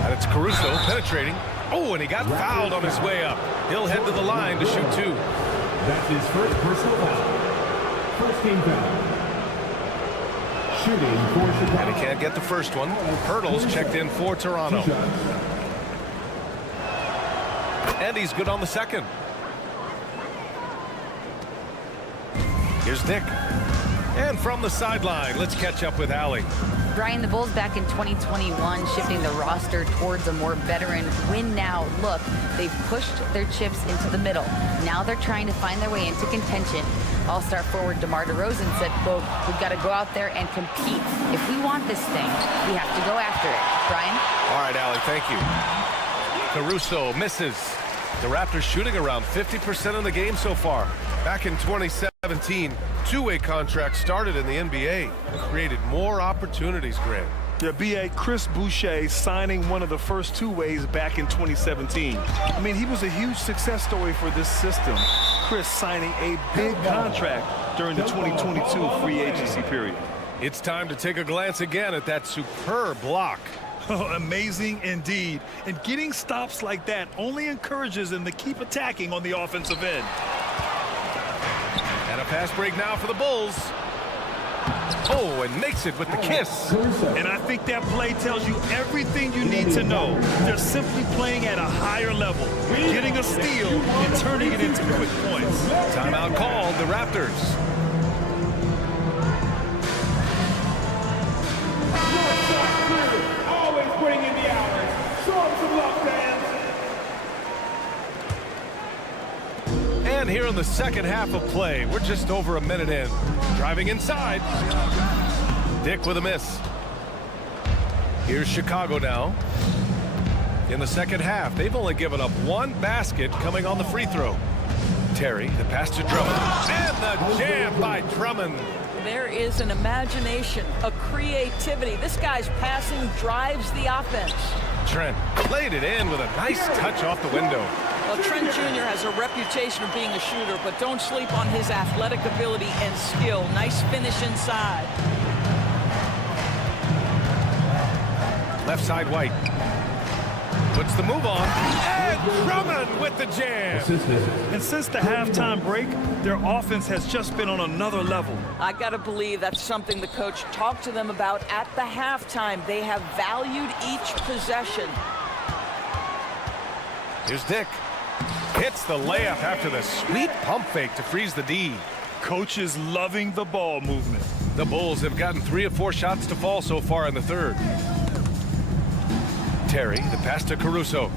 And it's Caruso penetrating. Oh, and he got fouled on his way up. He'll head to the line to shoot 2. That's his first personal foul. First team foul. Shooting for Chicago. And he can't get the first one. Hurdles checked in for Toronto. And he's good on the second. Here's Dick. And from the sideline, let's catch up with Allie. Brian, the Bulls back in 2021 shifting the roster towards a more veteran win-now look. They've pushed their chips into the middle. Now they're trying to find their way into contention. All-star forward DeMar DeRozan said, quote, "We've got to go out there and compete. If we want this thing, we have to go after it." Brian? All right, Allie, thank you. Caruso misses. The Raptors shooting around 50% in the game so far. Back in 2017, two-way contracts started in the NBA. Created more opportunities, Grant. Yeah, B.A. Chris Boucher signing one of the first two-ways back in 2017. I mean, he was a huge success story for this system. Chris signing a big contract during the 2022 free agency period. It's time to take a glance again at that superb block. Oh, amazing indeed. And getting stops like that only encourages them to keep attacking on the offensive end. And a fast break now for the Bulls. Oh, and makes it with the kiss. And I think that play tells you everything you need to know. They're simply playing at a higher level, getting a steal and turning it into quick points. Timeout called, the Raptors. Always putting in the hours. Show them some love, fans. And here in the second half of play, we're just over a minute in. Driving inside. Dick with a miss. Here's Chicago now. In the second half, they've only given up one basket coming on the free throw. Terry, the pass to Drummond. And the jam by Drummond. There is an imagination, a creativity. This guy's passing drives the offense. Trent played it in with a nice touch off the window. Well, Trent Jr. has a reputation of being a shooter, but don't sleep on his athletic ability and skill. Nice finish inside. Left side, White. Puts the move on. And Drummond with the jam. And since the halftime break, their offense has just been on another level. I got to believe that's something the coach talked to them about at the halftime. They have valued each possession. Here's Dick. Hits the layup after the sweet pump fake to freeze the D. Coach is loving the ball movement. The Bulls have gotten 3 of 4 shots to fall so far in the third. Terry, the pass to Caruso.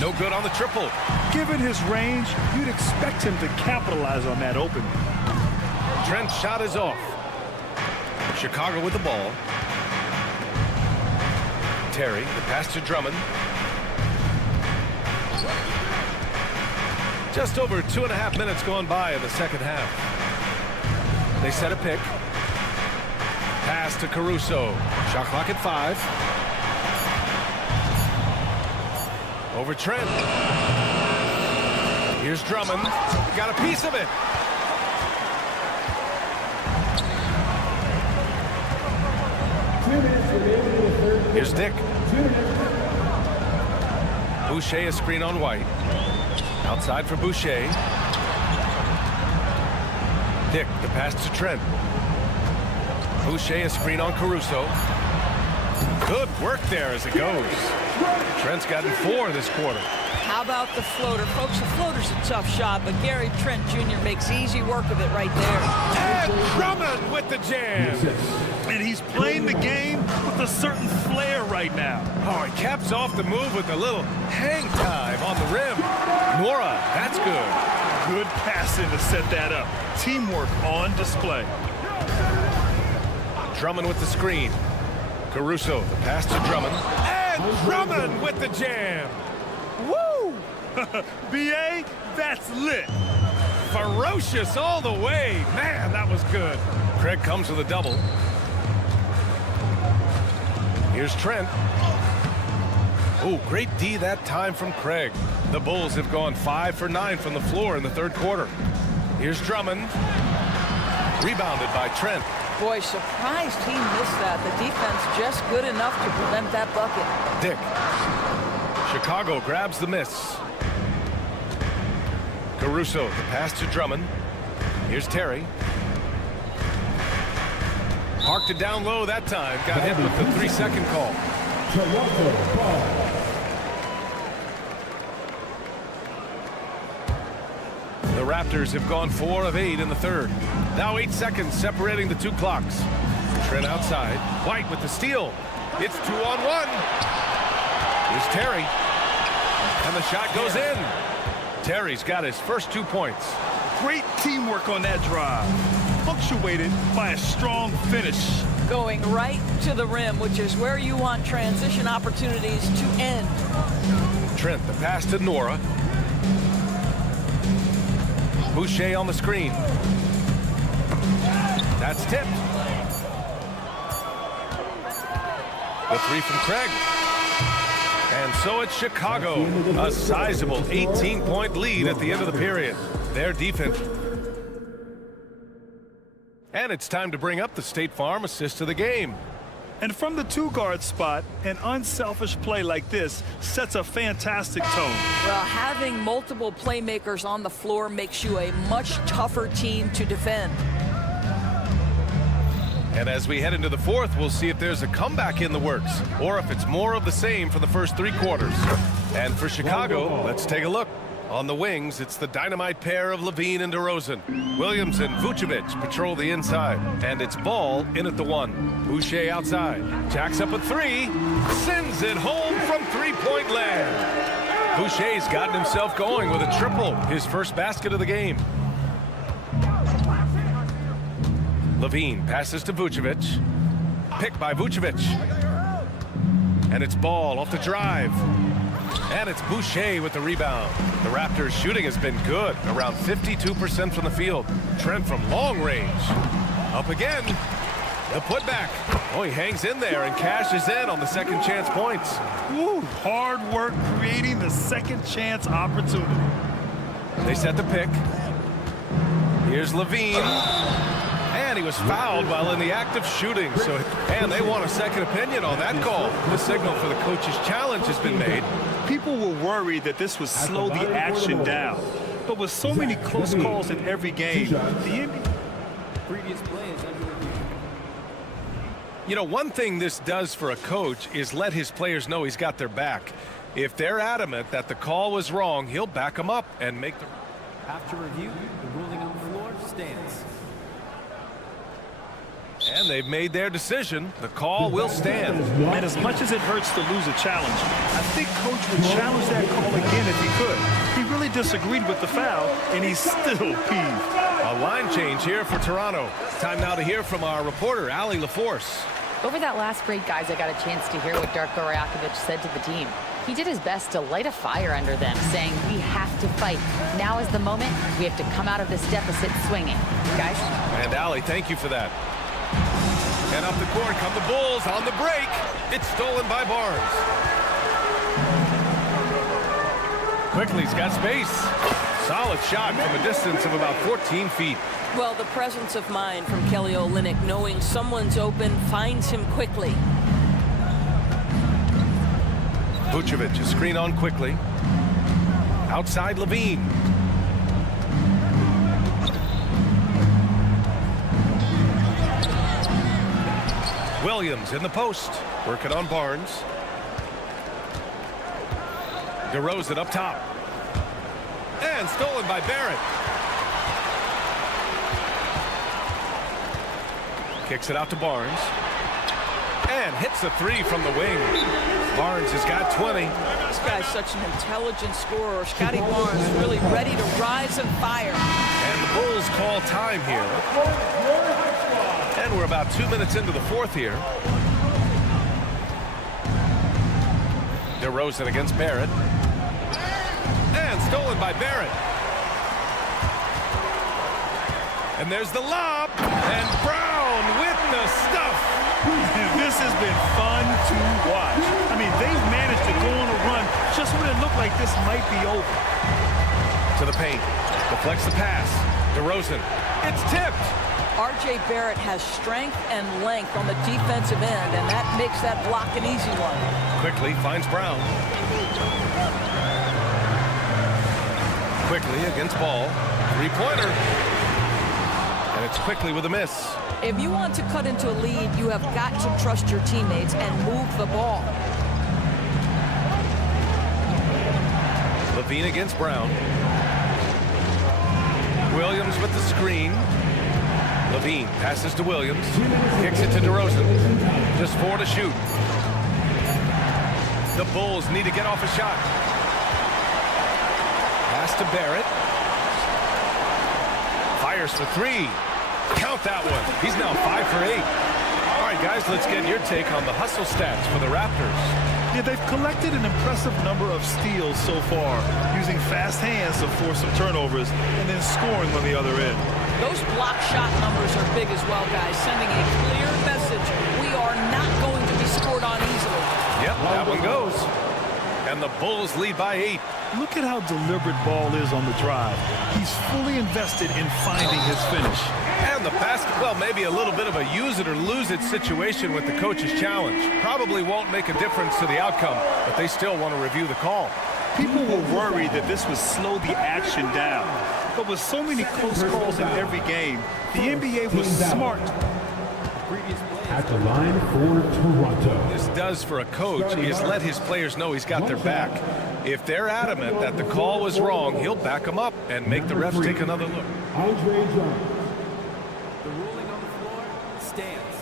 No good on the triple. Given his range, you'd expect him to capitalize on that opening. Trent's shot is off. Chicago with the ball. Terry, the pass to Drummond. Just over 2.5 minutes gone by in the second half. They set a pick. Pass to Caruso. Shot clock at 5. Over Trent. Here's Drummond. Got a piece of it. Here's Dick. Boucher a screen on White. Outside for Boucher. Dick, the pass to Trent. Boucher a screen on Caruso. Good work there as it goes. Trent's gotten 4 this quarter. How about the floater? Folks, the floater's a tough shot, but Gary Trent Jr. makes easy work of it right there. And Drummond with the jam. And he's playing the game with a certain flair right now. Oh, he caps off the move with a little hang time on the rim. Nora, that's good. Good passing to set that up. Teamwork on display. Drummond with the screen. Caruso, the pass to Drummond. And Drummond with the jam. Woo! B.A., that's lit. Ferocious all the way. Man, that was good. Craig comes with a double. Here's Trent. Oh, great D that time from Craig. The Bulls have gone 5 for 9 from the floor in the third quarter. Here's Drummond. Rebounded by Trent. Boy, surprised he missed that. The defense just good enough to prevent that bucket. Dick. Chicago grabs the miss. Caruso, the pass to Drummond. Here's Terry. Parked it down low that time. Got hit with the 3-second call. Toronto ball. The Raptors have gone 4 of 8 in the third. Now 8 seconds separating the two clocks. Trent outside. White with the steal. It's 2-on-1. Here's Terry. And the shot goes in. Terry's got his first 2 points. Great teamwork on that drive, punctuated by a strong finish. Going right to the rim, which is where you want transition opportunities to end. Trent, the pass to Nora. Boucher on the screen. That's tipped. The 3 from Craig. And so it's Chicago, a sizable 18-point lead at the end of the period. Their defense. And it's time to bring up the State Farm assist of the game. And from the 2-guard spot, an unselfish play like this sets a fantastic tone. Well, having multiple playmakers on the floor makes you a much tougher team to defend. And as we head into the fourth, we'll see if there's a comeback in the works or if it's more of the same for the first 3 quarters. And for Chicago, let's take a look. On the wings, it's the dynamite pair of Levine and DeRozan. Williams and Vucevic patrol the inside. And it's Ball in at the 1. Boucher outside. Jacks up a 3. Sends it home from 3-point land. Boucher's gotten himself going with a triple. His first basket of the game. Levine passes to Vucevic. Picked by Vucevic. And it's Ball off the drive. And it's Boucher with the rebound. The Raptors' shooting has been good, around 52% from the field. Trent from long range. Up again. The putback. Oh, he hangs in there and cashes in on the second chance points. Woo, hard work creating the second chance opportunity. They set the pick. Here's Levine. And he was fouled while in the act of shooting. And they want a second opinion on that call. The signal for the coach's challenge has been made. People were worried that this would slow the action down. But with so many close calls in every game, the NBA... Previous play is under review. You know, one thing this does for a coach is let his players know he's got their back. If they're adamant that the call was wrong, he'll back them up and make the... After review, the ruling on the floor stands. And they've made their decision. The call will stand. And as much as it hurts to lose a challenge, I think Coach would challenge that call again if he could. He really disagreed with the foul, and he's still peeved. A line change here for Toronto. Time now to hear from our reporter, Allie LaForce. Over that last break, guys, I got a chance to hear what Darko Rajakovic said to the team. He did his best to light a fire under them, saying, we have to fight. Now is the moment. We have to come out of this deficit swinging. Guys? And Allie, thank you for that. And up the court come the Bulls on the break. It's stolen by Barnes. Quickly's got space. Solid shot from a distance of about 14 feet. Well, the presence of mind from Kelly Olynyk, knowing someone's open, finds him quickly. Vucevic, a screen on Quickly. Outside Levine. Williams in the post, working on Barnes. DeRozan up top. And stolen by Barrett. Kicks it out to Barnes. And hits the 3 from the wing. Barnes has got 20. This guy's such an intelligent scorer. Scotty Barnes really ready to rise and fire. And the Bulls call time here. And we're about 2 minutes into the fourth here. DeRozan against Barrett. And stolen by Barrett. And there's the lob. And Brown with the stuff. This has been fun to watch. I mean, they've managed to go on a run just when it looked like this might be over. To the paint. Deflects the pass. DeRozan. It's tipped. R.J. Barrett has strength and length on the defensive end, and that makes that block an easy one. Quickly finds Brown. Quickly against Ball. Three-pointer. And it's Quickly with a miss. If you want to cut into a lead, you have got to trust your teammates and move the ball. Levine against Brown. Williams with the screen. Levine passes to Williams. Kicks it to DeRozan. Just 4 to shoot. The Bulls need to get off a shot. Pass to Barrett. Fires for 3. Count that one. He's now 5 for 8. All right, guys, let's get your take on the hustle stats for the Raptors. Yeah, they've collected an impressive number of steals so far, using fast hands to force some turnovers and then scoring on the other end. Those block shot numbers are big as well, guys, sending a clear message. We are not going to be scored on easily. Yep, that one goes. And the Bulls lead by 8. Look at how deliberate Ball is on the drive. He's fully invested in finding his finish. And the basket, well, maybe a little bit of a use it or lose it situation with the coach's challenge. Probably won't make a difference to the outcome, but they still want to review the call. People were worried that this would slow the action down. But with so many close calls in every game, the NBA was smart. At the line for Toronto. This does for a coach is let his players know he's got their back. If they're adamant that the call was wrong, he'll back them up and make the refs take another look. Andre Drummond. The ruling on the floor stands.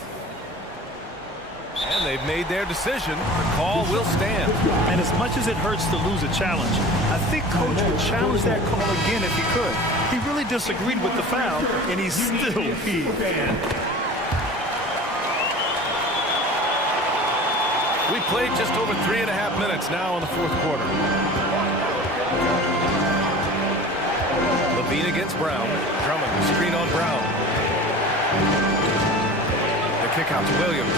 And they've made their decision. The call will stand. And as much as it hurts to lose a challenge, I think Coach would challenge that call again if he could. He really disagreed with the foul, and he's still heaved. We played just over 3.5 minutes now in the fourth quarter. Levine against Brown. Drummond, screen on Brown. The kick out to Williams.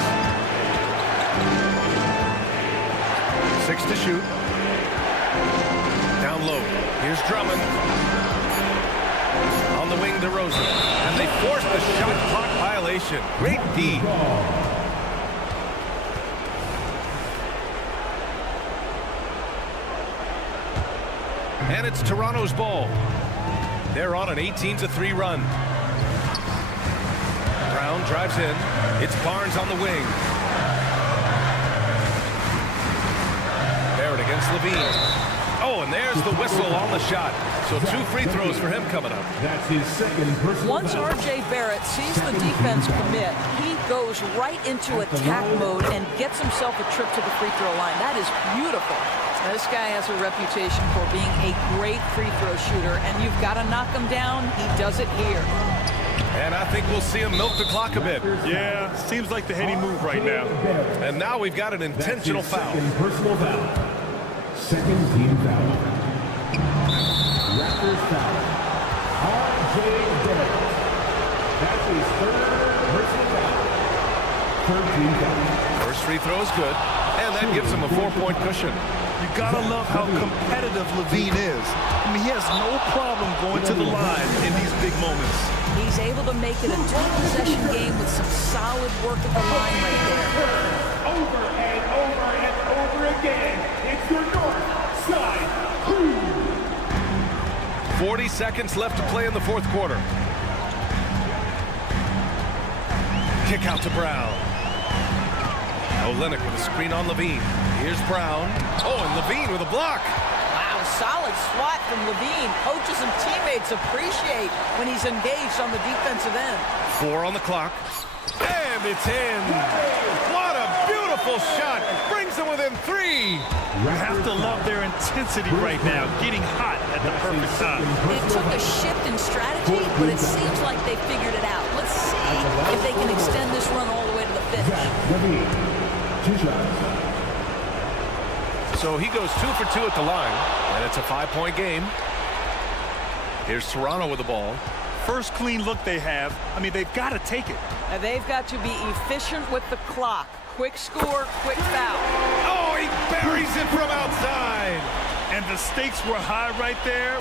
6 to shoot. Down low. Here's Drummond. On the wing, DeRozan. And they force the shot clock violation. Great D. And it's Toronto's ball. They're on an 18-3 run. Brown drives in. It's Barnes on the wing. Barrett against Levine. Oh, and there's the whistle on the shot. So 2 free throws for him coming up. That's his second personal Once foul. R.J. Barrett sees the defense commit, he goes right into attack mode and gets himself a trip to the free throw line. That is beautiful. Now, this guy has a reputation for being a great free throw shooter, and you've got to knock him down. He does it here. And I think we'll see him milk the clock a bit. Yeah, seems like the heady move right now. And now we've got an intentional foul. Second personal foul. Second team foul. Raptors foul. R.J. Barrett. That's his third personal foul. Third team foul. First free throw is good, and that gives him a 4-point cushion. You gotta love how competitive Levine is. I mean, he has no problem going to the line in these big moments. He's able to make it a 2-possession game with some solid work at the line right there. Over and over and over again. It's your north side. 40 seconds left to play in the fourth quarter. Kick out to Brown. Olynyk with a screen on Levine. Here's Brown. Oh, and Levine with a block. Wow, solid swat from Levine. Coaches and teammates appreciate when he's engaged on the defensive end. 4 on the clock. And it's in. What a beautiful shot. Brings them within 3. You have to love their intensity right now, getting hot at the perfect time. It took a shift in strategy, but it seems like they figured it out. Let's see if they can extend this run all the way to the finish. Levine. 2 shots. So he goes 2 for 2 at the line, and it's a 5-point game. Here's Toronto with the ball. First clean look they have. I mean, they've got to take it. And they've got to be efficient with the clock. Quick score, quick foul. Oh, he buries it from outside. And the stakes were high right there.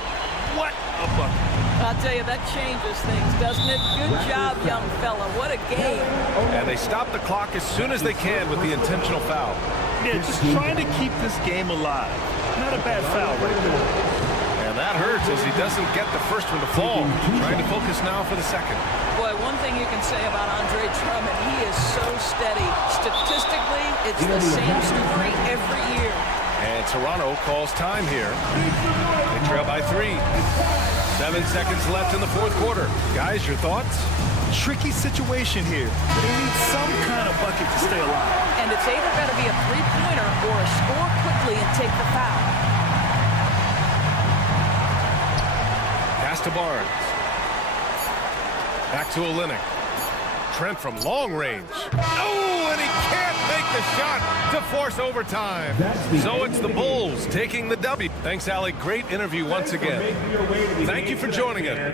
What a bucket. I'll tell you, that changes things, doesn't it? Good job, young fella. What a game. And they stop the clock as soon as they can with the intentional foul. Yeah, just trying to keep this game alive. Not a bad foul right there. And that hurts as he doesn't get the first one to fall. Trying to focus now for the second. Boy, one thing you can say about Andre Drummond, he is so steady. Statistically, it's the same story every year. And Toronto calls time here. They trail by 3. 7 seconds left in the fourth quarter. Guys, your thoughts? Tricky situation here. They need some kind of bucket to stay alive. And it's either got to be a three-pointer or a score quickly and take the foul. Pass to Barnes. Back to Olynyk. Trent from long range. Oh, and he can't make the shot to force overtime. So it's the Bulls taking the W. Thanks, Allie. Great interview once again. Thank you for joining us.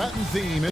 Latin theme.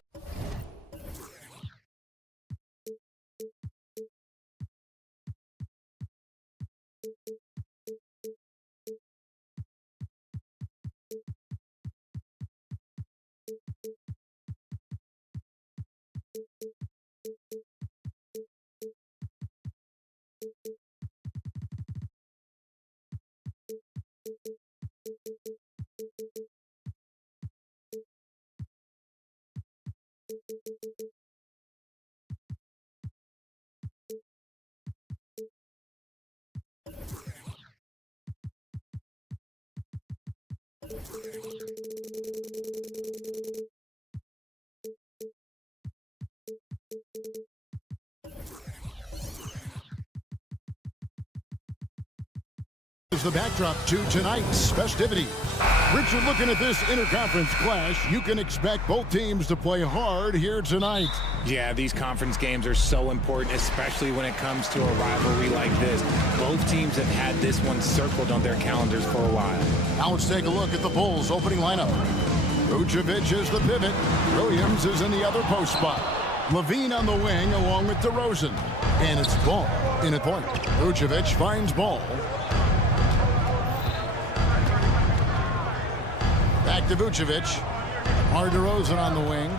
Is the backdrop to tonight's festivity. Richard, looking at this interconference clash, you can expect both teams to play hard here tonight. Yeah, these conference games are so important, especially when it comes to a rivalry like this. Both teams have had this one circled on their calendars for a while. Now let's take a look at the Bulls' opening lineup. Vucevic is the pivot. Williams is in the other post spot. Levine on the wing along with DeRozan. And it's Ball in at point. Vucevic finds Ball. Back to Vucevic. DeRozan on the wing.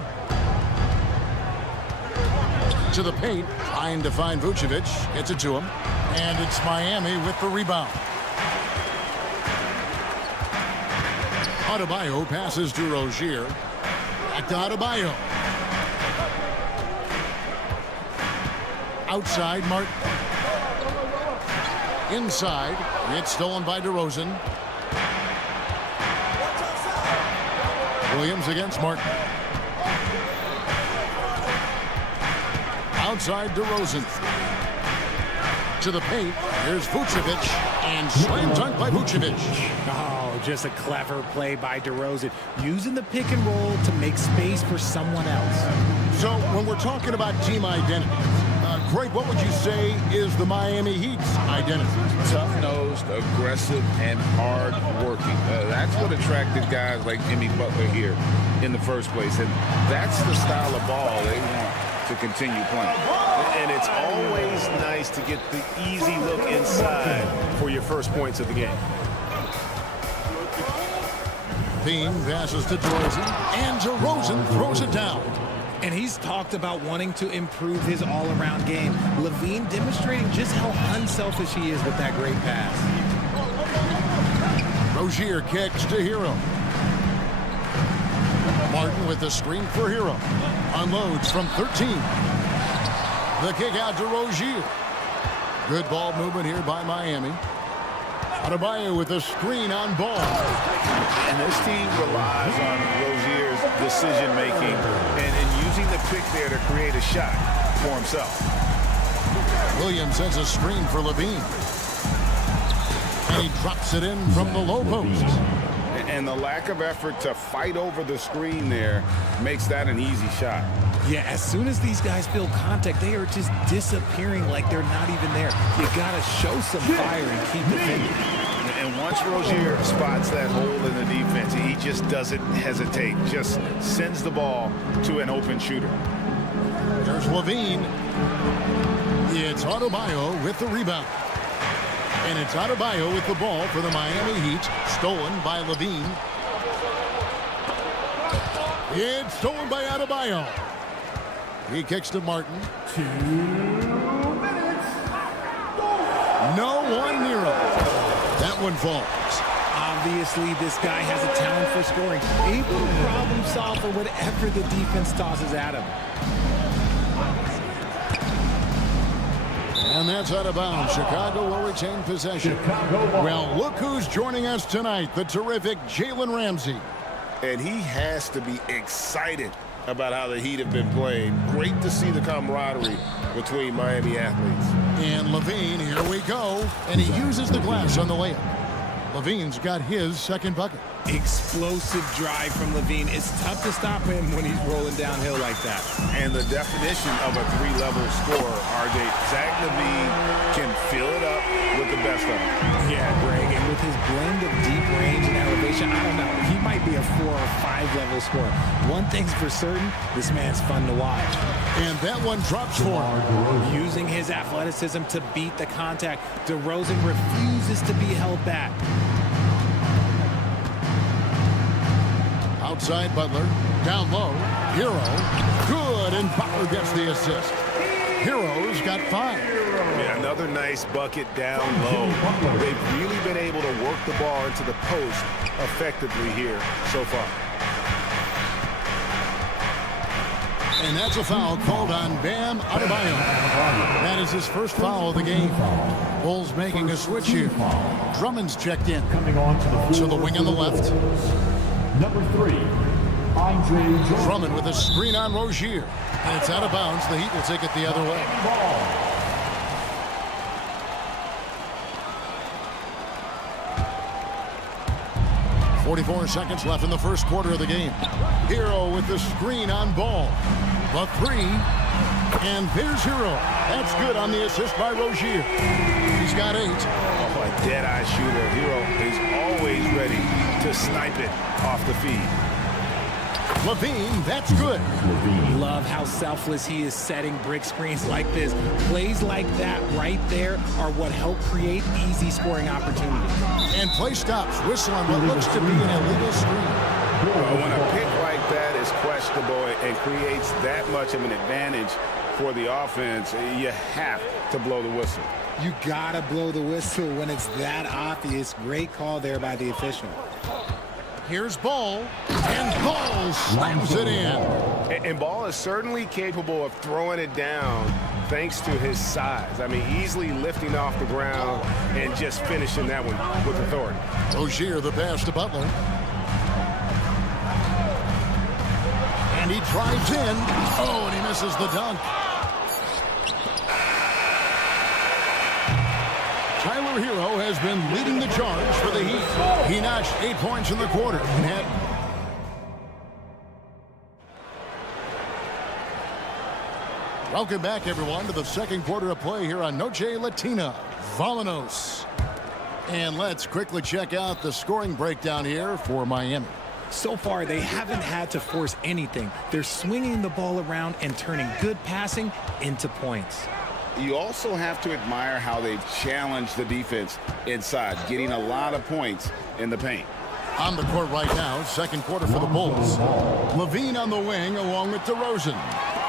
To the paint. Trying to find Vucevic. Gets it to him. And it's Miami with the rebound. Adebayo passes to Rozier. Back to Adebayo. Outside, Martin. Inside. It's stolen by DeRozan. Williams against Martin. Outside DeRozan. To the paint. Here's Vucevic. And slam dunk by Vucevic. Oh, just a clever play by DeRozan. Using the pick and roll to make space for someone else. So when we're talking about team identity, Greg, what would you say is the Miami Heat's identity? Tough-nosed, aggressive, and hard-working. That's what attracted guys like Jimmy Butler here in the first place. And that's the style of ball they want to continue playing. And it's always nice to get the easy look inside for your first points of the game. Bean passes to DeRozan, and DeRozan throws it down. And he's talked about wanting to improve his all-around game. Levine demonstrating just how unselfish he is with that great pass. Rozier kicks to Hero. Martin with the screen for Hero. Unloads from 13. The kick out to Rozier. Good ball movement here by Miami. Adebayo with a screen on Ball. And this team relies on Rozier's decision-making and using the pick there to create a shot for himself. Williams sends a screen for Levine. And he drops it in from the low post. And the lack of effort to fight over the screen there makes that an easy shot. Yeah, as soon as these guys feel contact, they are just disappearing like they're not even there. You got to show some fire and keep defending. And once Rozier spots that hole in the defense, he just doesn't hesitate. Just sends the ball to an open shooter. There's Levine. It's Adebayo with the rebound. And it's Adebayo with the ball for the Miami Heat. Stolen by Levine. It's stolen by Adebayo. He kicks to Martin. 2 minutes. No one near him. That one falls. Obviously, this guy has a talent for scoring. Able to problem solve for whatever the defense tosses at him. And that's out of bounds. Chicago will retain possession. Well, look who's joining us tonight. The terrific Jalen Ramsey. And he has to be excited about how the Heat have been playing. Great to see the camaraderie between Miami athletes. And Levine, here we go. And he uses the glass on the layup. Levine's got his second bucket. Explosive drive from Levine. It's tough to stop him when he's rolling downhill like that. And the definition of a three-level scorer, RJ. Zach LaVine can fill it up with the best of them. Yeah, Greg, and with his blend of deep range and elevation, I don't know, he might be a 4 or 5 level scorer. One thing's for certain, this man's fun to watch. And that one drops for him. Using his athleticism to beat the contact, DeRozan refuses to be held back. Outside Butler, down low, Hero, good, and Butler gets the assist. Hero's got 5. Yeah, another nice bucket down low. They've really been able to work the ball into the post effectively here so far. And that's a foul called on Bam Adebayo. That is his first foul of the game. Bulls making a switch here. Drummond's checked in. Coming on to the wing on the left. Number 3, Andre Drummond with a screen on Rozier. And it's out of bounds. The Heat will take it the other way. 44 seconds left in the first quarter of the game. Hero with the screen on Ball. The 3. And there's Hero. That's good on the assist by Rozier. He's got 8. Oh, a dead-eye shooter. Hero is always ready to snipe it off the feed. Levine, that's good. Love how selfless he is setting brick screens like this. Plays like that right there are what help create easy scoring opportunities. And play stops. Whistle on what looks to be an illegal screen. Well, when a pick like that is questionable and creates that much of an advantage for the offense, you have to blow the whistle. You gotta blow the whistle when it's that obvious. Great call there by the official. Here's Ball, and Ball slams it in. And Ball is certainly capable of throwing it down thanks to his size. I mean, easily lifting off the ground and just finishing that one with authority. Rozier, the pass to Butler. And he drives in. Oh, and he misses the dunk. Tyler Hero has been leading the charge for the Heat. He notched 8 points in the quarter and had... Welcome back, everyone, to the second quarter of play here on Noche Latina. Vámonos. And let's quickly check out the scoring breakdown here for Miami. So far, they haven't had to force anything. They're swinging the ball around and turning good passing into points. You also have to admire how they've challenged the defense inside, getting a lot of points in the paint. On the court right now, second quarter for the Bulls. Levine on the wing along with DeRozan.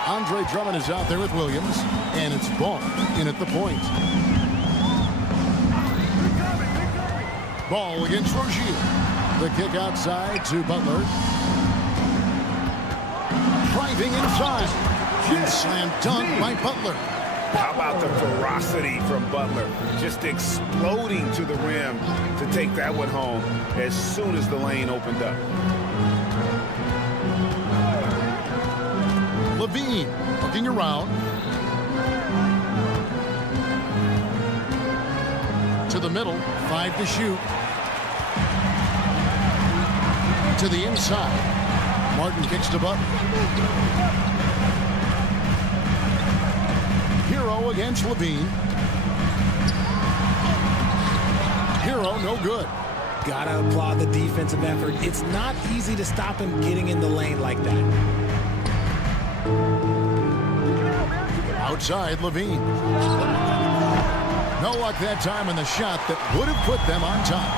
Andre Drummond is out there with Williams, and it's Ball in at the point. Ball against Rozier. The kick outside to Butler. Driving inside. And slam dunk by Butler. How about the ferocity from Butler? Just exploding to the rim to take that one home as soon as the lane opened up. Levine looking around. To the middle, 5 to shoot. To the inside. Martin kicks to Butler. Hero against Levine. Hero, no good. Gotta applaud the defensive effort. It's not easy to stop him getting in the lane like that. Outside, Levine. No luck that time in the shot that would have put them on top.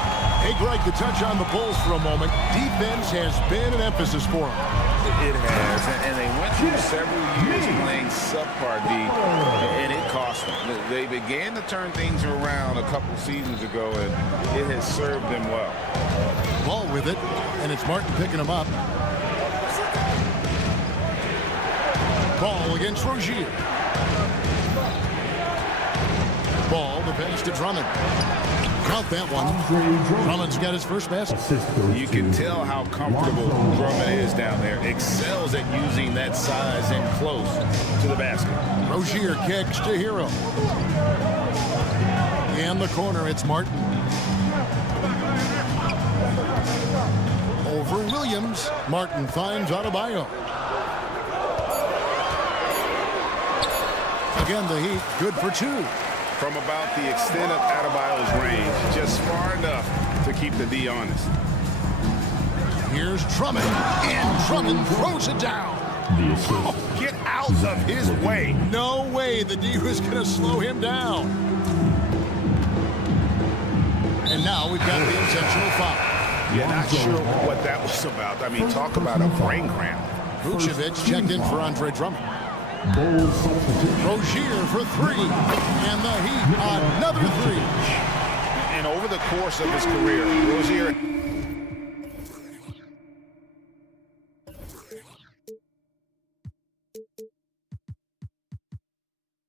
Hey, Greg, to touch on the Bulls for a moment, defense has been an emphasis for them. It has, and they went through several years playing subpar D, and it cost them. They began to turn things around a couple seasons ago, and it has served them well. Ball with it, and it's Martin picking him up. Ball against Rozier. Ball, the pass to Drummond. Count that one. Drummond's got his first basket. You can tell how comfortable Drummond is down there. Excels at using that size in close to the basket. Rozier kicks to Hero. In the corner, it's Martin. Over Williams. Martin finds Adebayo. Again, the Heat good for 2. from about the extent of Adebayo's range, just far enough to keep the D honest. Here's Drummond, and Drummond throws it down. Oh, get out of his way. No way the D was going to slow him down. And now we've got the intentional foul. Yeah, not sure what that was about. I mean, talk about a brain cramp. Vucevic checked in for Andre Drummond. Rozier for three. And the Heat, another three. And over the course of his career, Rozier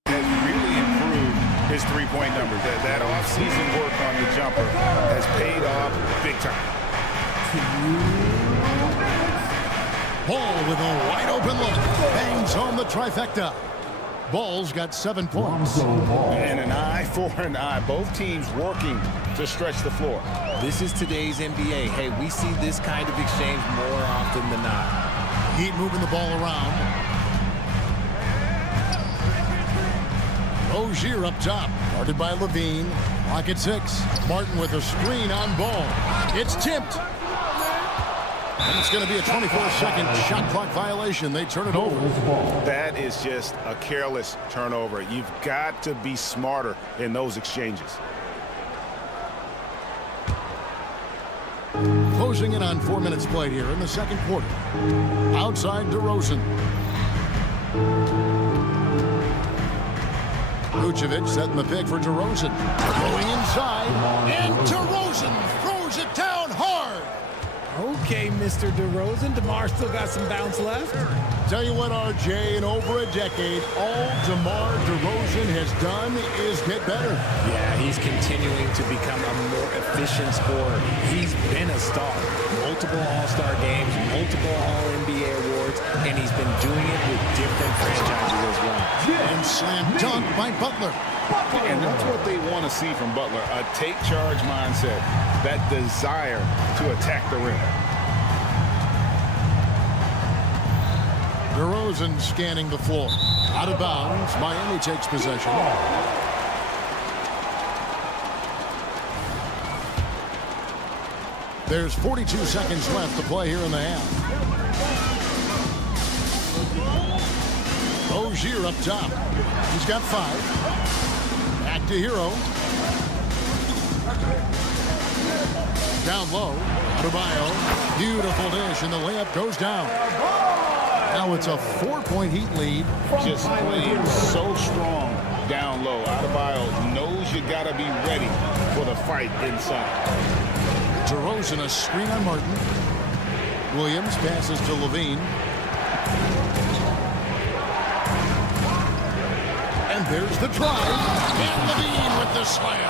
has really improved his three-point numbers. That off-season work on the jumper has paid off big time. Ball with a wide open look. Bangs on the trifecta. Ball's got 7 points. And an eye for an eye. Both teams working to stretch the floor. This is today's NBA. Hey, we see this kind of exchange more often than not. Heat moving the ball around. Rozier up top. Guarded by Levine. Clock at 6. Martin with a screen on Ball. It's tipped. And it's going to be a 24-second shot clock violation. They turn it over. That is just a careless turnover. You've got to be smarter in those exchanges. Closing in on 4 minutes played here in the second quarter. Outside DeRozan. Vucevic setting the pick for DeRozan. Going inside. And DeRozan throws it down hard. Okay, Mr. DeRozan. DeMar still got some bounce left. Tell you what, RJ, in over a decade, all DeMar DeRozan has done is get better. Yeah, he's continuing to become a more efficient scorer. He's been a star. Multiple All-Star games, multiple All-NBA awards, and he's been doing it with different franchises as well. And slam dunk by Butler. And that's what they want to see from Butler, a take-charge mindset, that desire to attack the rim. DeRozan scanning the floor. Out of bounds, Miami takes possession. There's 42 seconds left to play here in the half. Rozier up top. He's got 5. Back to Hero. Down low. Adebayo. Beautiful dish, and the layup goes down. Now it's a 4-point Heat lead. Just playing so strong down low. Adebayo knows you got to be ready for the fight inside. DeRozan a screen on Martin. Williams passes to Levine. And there's the drive. And Levine with the slam.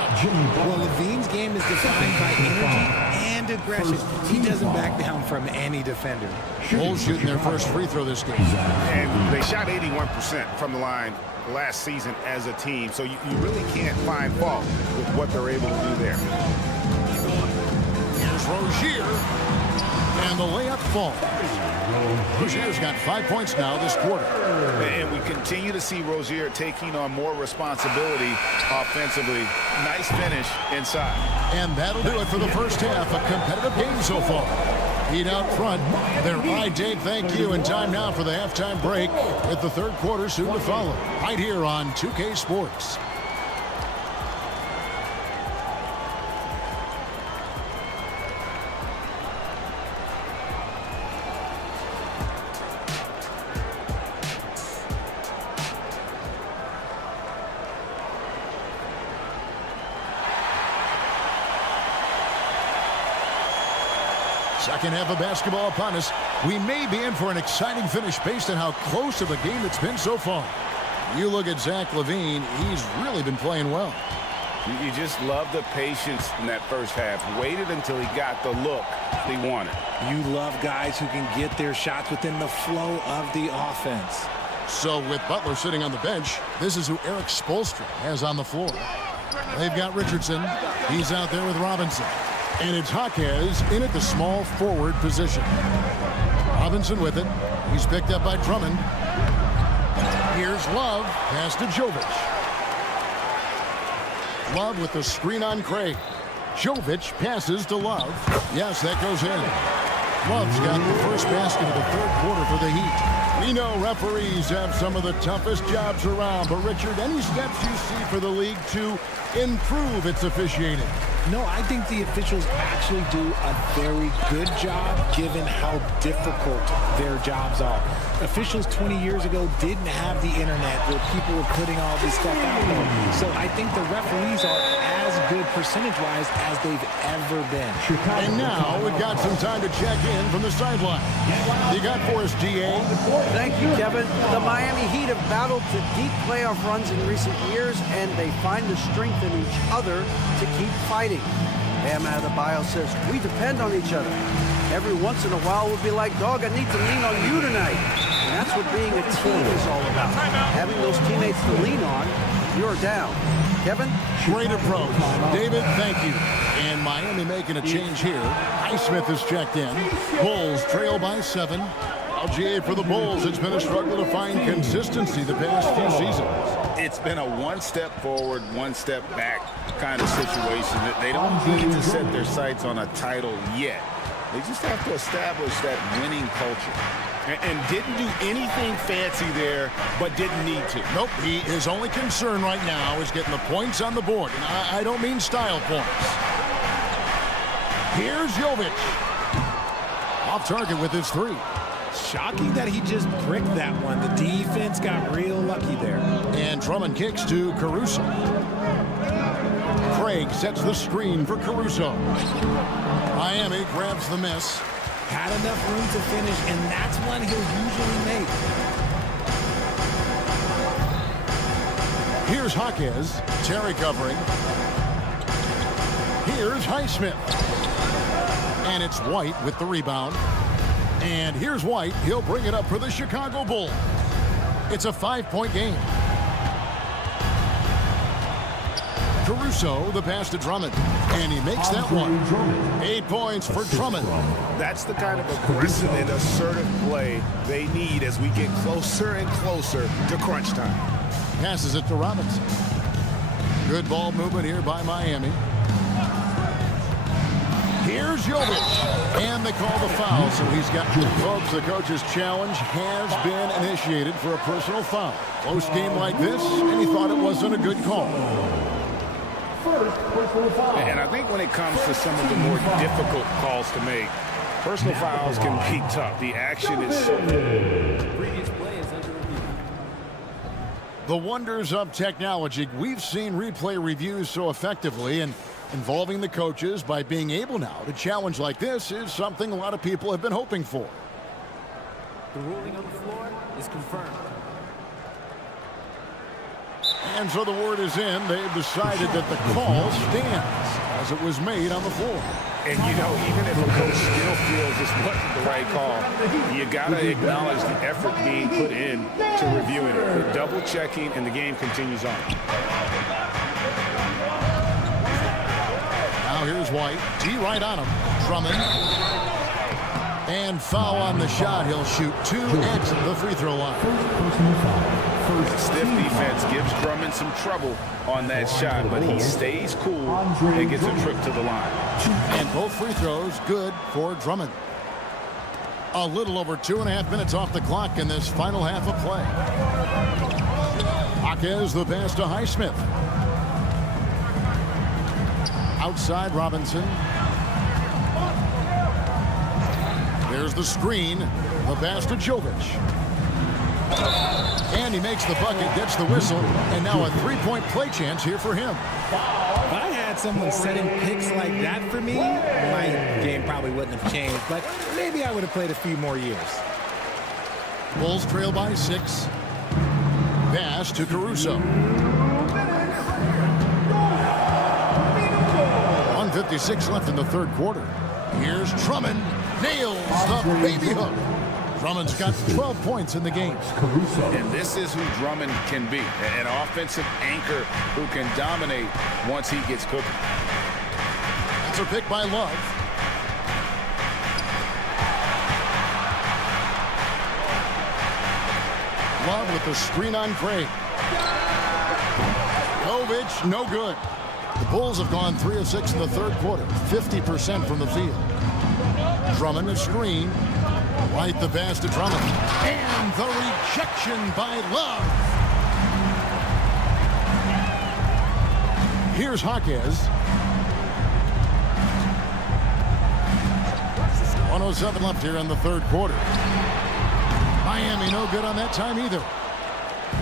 Well, Levine's game is defined by energy and aggression. He doesn't back down from any defender. Bulls shooting their first free throw this game. And they shot 81% from the line last season as a team, so you really can't find fault with what they're able to do there. Here's Rozier. And the layup falls. Rozier's got 5 points now this quarter. And we continue to see Rozier taking on more responsibility offensively. Nice finish inside. And that'll do it for the first half. A competitive game so far. Heat out front. They're right, Dave, thank you. And time now for the halftime break with the third quarter soon to follow. Right here on 2K Sports. Second half of basketball upon us. We may be in for an exciting finish based on how close of a game it's been so far. You look at Zach LaVine, he's really been playing well. You just love the patience in that first half. Waited until he got the look he wanted. You love guys who can get their shots within the flow of the offense. So with Butler sitting on the bench, this is who Eric Spoelstra has on the floor. They've got Richardson. He's out there with Robinson. And it's Jaquez in at the small forward position. Robinson with it. He's picked up by Drummond. Here's Love. Pass to Jovic. Love with the screen on Craig. Jovic passes to Love. Yes, that goes in. Love's got the first basket of the third quarter for the Heat. We know referees have some of the toughest jobs around, but Richard, any steps you see for the league to improve its officiating? No, I think the officials actually do a very good job given how difficult their jobs are. Officials 20 years ago didn't have the internet where people were putting all this stuff out there. So I think the referees are as good percentage-wise as they've ever been. And now we've got some time to check in from the sideline. You got for us, DA? Thank you, Kevin. The Miami Heat have battled to deep playoff runs in recent years, and they find the strength in each other to keep fighting. Bam Adebayo says, we depend on each other. Every once in a while we'll be like, dog, I need to lean on you tonight. And that's what being a team is all about. Having those teammates to lean on, you're down. Kevin? Great approach. David, thank you. And Miami making a change here. Highsmith is checked in. Bulls trail by 7. LGA for the Bulls. It's been a struggle to find consistency the past few seasons. It's been a one step forward, one step back kind of situation. They don't need to set their sights on a title yet. They just have to establish that winning culture. And didn't do anything fancy there, but didn't need to. Nope, his only concern right now is getting the points on the board. And I don't mean style points. Here's Jovic. Off target with his 3. Shocking that he just bricked that one. The defense got real lucky there. And Drummond kicks to Caruso. Craig sets the screen for Caruso. Miami grabs the miss. Had enough room to finish, and that's one he'll usually make. Here's Jaquez. Terry covering. Here's Highsmith. And it's White with the rebound. And here's White. He'll bring it up for the Chicago Bulls. It's a 5-point game. Caruso, the pass to Drummond. And he makes that one. 8 points for Drummond. That's the kind of aggressive and assertive play they need as we get closer and closer to crunch time. Passes it to Robinson. Good ball movement here by Miami. Here's Jovic. And they call the foul, so he's got... Folks, the coach's challenge has been initiated for a personal foul. Close game like this, and he thought it wasn't a good call. And I think when it comes to some of the more difficult calls to make, personal fouls can be tough. The action is so... The wonders of technology. We've seen replay reviews so effectively, and involving the coaches by being able now to challenge like this is something a lot of people have been hoping for. The ruling on the floor is confirmed. And so the word is in. They've decided that the call stands as it was made on the floor. And, you know, even if a coach still feels this wasn't the right call, you got to acknowledge the effort being put in to reviewing it. They're double-checking, and the game continues on. Now here's White. G right on him. Drummond. And foul on the shot. He'll shoot 2 at the free throw line. Stiff defense gives Drummond some trouble on that shot, but he stays cool and gets a trip to the line. And both free throws good for Drummond. A little over 2.5 minutes off the clock in this final half of play. Jaquez the pass to Highsmith. Outside Robinson. There's the screen. The pass to Jovic. And he makes the bucket, gets the whistle, and now a 3-point play chance here for him. If I had someone setting picks like that for me, my game probably wouldn't have changed, but maybe I would have played a few more years. Bulls trail by 6. Pass to Caruso. 1:56 left in the third quarter. Here's Drummond. Nails the baby hook. Drummond's got 12 points in the game. And this is who Drummond can be, an offensive anchor who can dominate once he gets cooking. That's a pick by Love. Love with the screen on Craig. Jovic, no good. Bulls have gone 3 of 6 in the third quarter, 50% from the field. Drummond a screen. Right the pass to Drummond. And the rejection by Love. Here's Jaquez. 1:07 left here in the third quarter. Miami no good on that time either.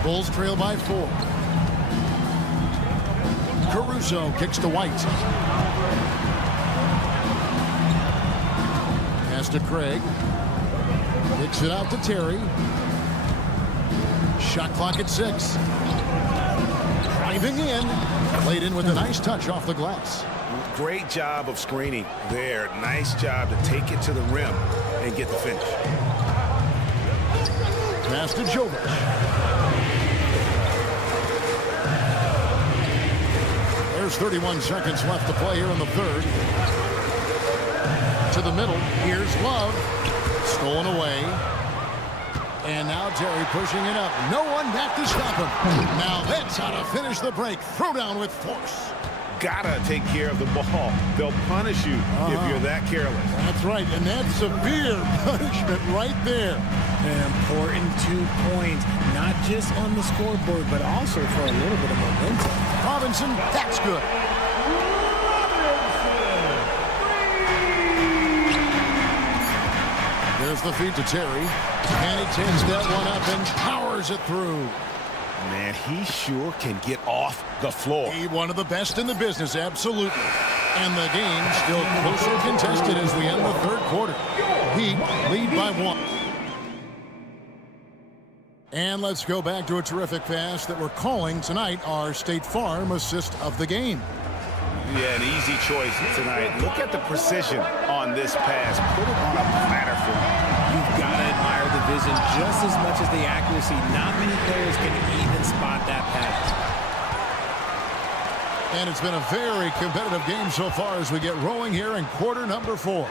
Bulls trail by 4. Caruso kicks to White. Pass to Craig. Kicks it out to Terry. Shot clock at 6. Driving in. Played in with a nice touch off the glass. Great job of screening there. Nice job to take it to the rim and get the finish. Pass to Jovic. There's 31 seconds left to play here in the third. To the middle. Here's Love. Stolen away. And now Terry pushing it up. No one back to stop him. Now that's how to finish the break. Throw down with force. Gotta take care of the ball. They'll punish you if you're that careless. That's right, and that's severe punishment right there. An important 2 points, not just on the scoreboard, but also for a little bit of momentum. Robinson, that's good. There's the feed to Terry. And he takes that one up and powers it through. Man, he sure can get off the floor. He one of the best in the business, absolutely. And the game still closely contested as we end the third quarter. Heat lead by 1. And let's go back to a terrific pass that we're calling tonight our State Farm assist of the game. Yeah, an easy choice tonight. Look at the precision on this pass. Put it on a platter for him. You've got to admire the vision just as much as the accuracy. Not many players can even spot that pass. And it's been a very competitive game so far as we get rolling here in quarter number 4.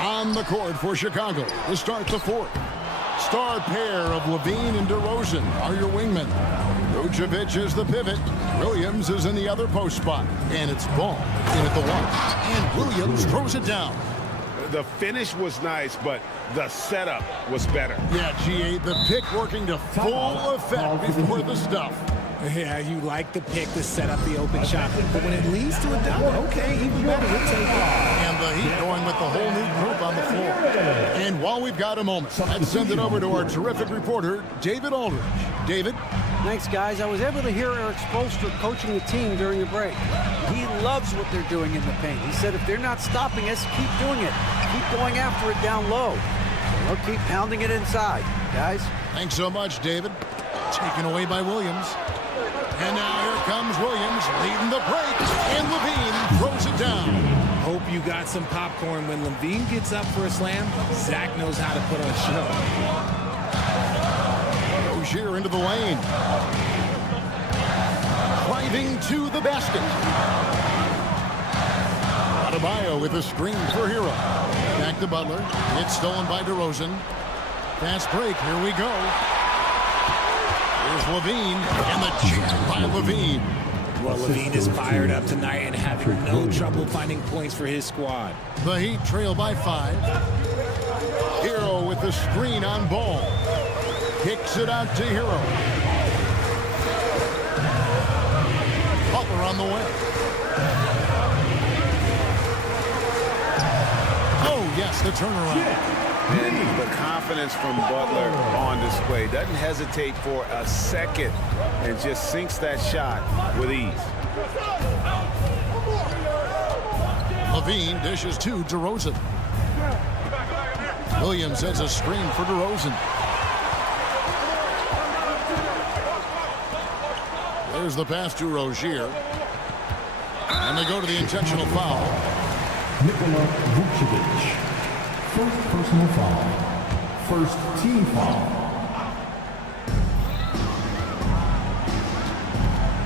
On the court for Chicago to start the fourth. Star pair of Levine and DeRozan are your wingmen. Vucevic is the pivot. Williams is in the other post spot. And it's Ball in at the 1. And Williams throws it down. The finish was nice, but the setup was better. Yeah, G8, the pick working to full effect before the stuff. Yeah, you like the pick to set up the open shot. But when it leads to a dunk, okay, even better. We'll take it. And the Heat going with the whole new group on the floor. And while we've got a moment, let's send it over to our terrific reporter, David Aldridge. David? Thanks, guys. I was able to hear Eric Spoelstra coaching the team during the break. He loves what they're doing in the paint. He said if they're not stopping us, keep doing it. Keep going after it down low. So they'll keep pounding it inside, guys. Thanks so much, David. Taken away by Williams. And now here comes Williams leading the break. And Levine throws it down. Hope you got some popcorn. When Levine gets up for a slam, Zach knows how to put on a show. Rozier into the lane. Driving to the basket. Adebayo with a screen for Hero. Back to Butler. It's stolen by DeRozan. Fast break. Here we go. Here's Levine. And the jam by Levine. Well, Levine is fired up tonight and having no trouble finding points for his squad. The Heat trail by 5. Hero with the screen on Ball. Kicks it out to Hero. Butler on the way. Oh, yes, the turnaround. And the confidence from Butler on display. Doesn't hesitate for a second and just sinks that shot with ease. Levine dishes to DeRozan. Williams has a screen for DeRozan. There's the pass to Rozier. And they go to the intentional foul. Nikola Vucevic. First personal foul. First team foul.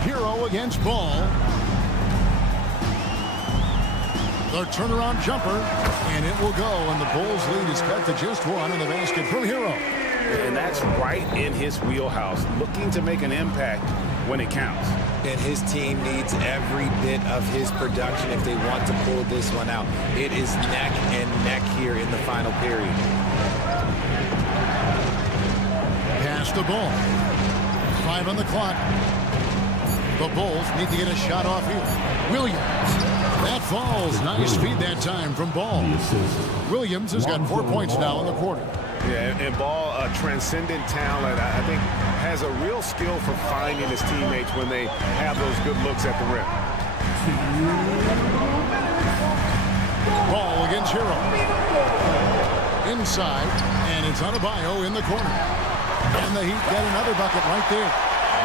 Hero against Ball. The turnaround jumper. And it will go. And the Bulls lead is cut to just 1 in the basket from Hero. And that's right in his wheelhouse. Looking to make an impact when it counts. And his team needs every bit of his production if they want to pull this one out. It is neck and neck here in the final period. Pass the ball. 5 on the clock. The Bulls need to get a shot off here. Williams. That falls. Nice feed that time from Ball. Williams has got 4 points now in the quarter. Yeah, and Ball, a transcendent talent, I think has a real skill for finding his teammates when they have those good looks at the rim. Ball against Hero. Inside, and it's Adebayo in the corner. And the Heat get another bucket right there.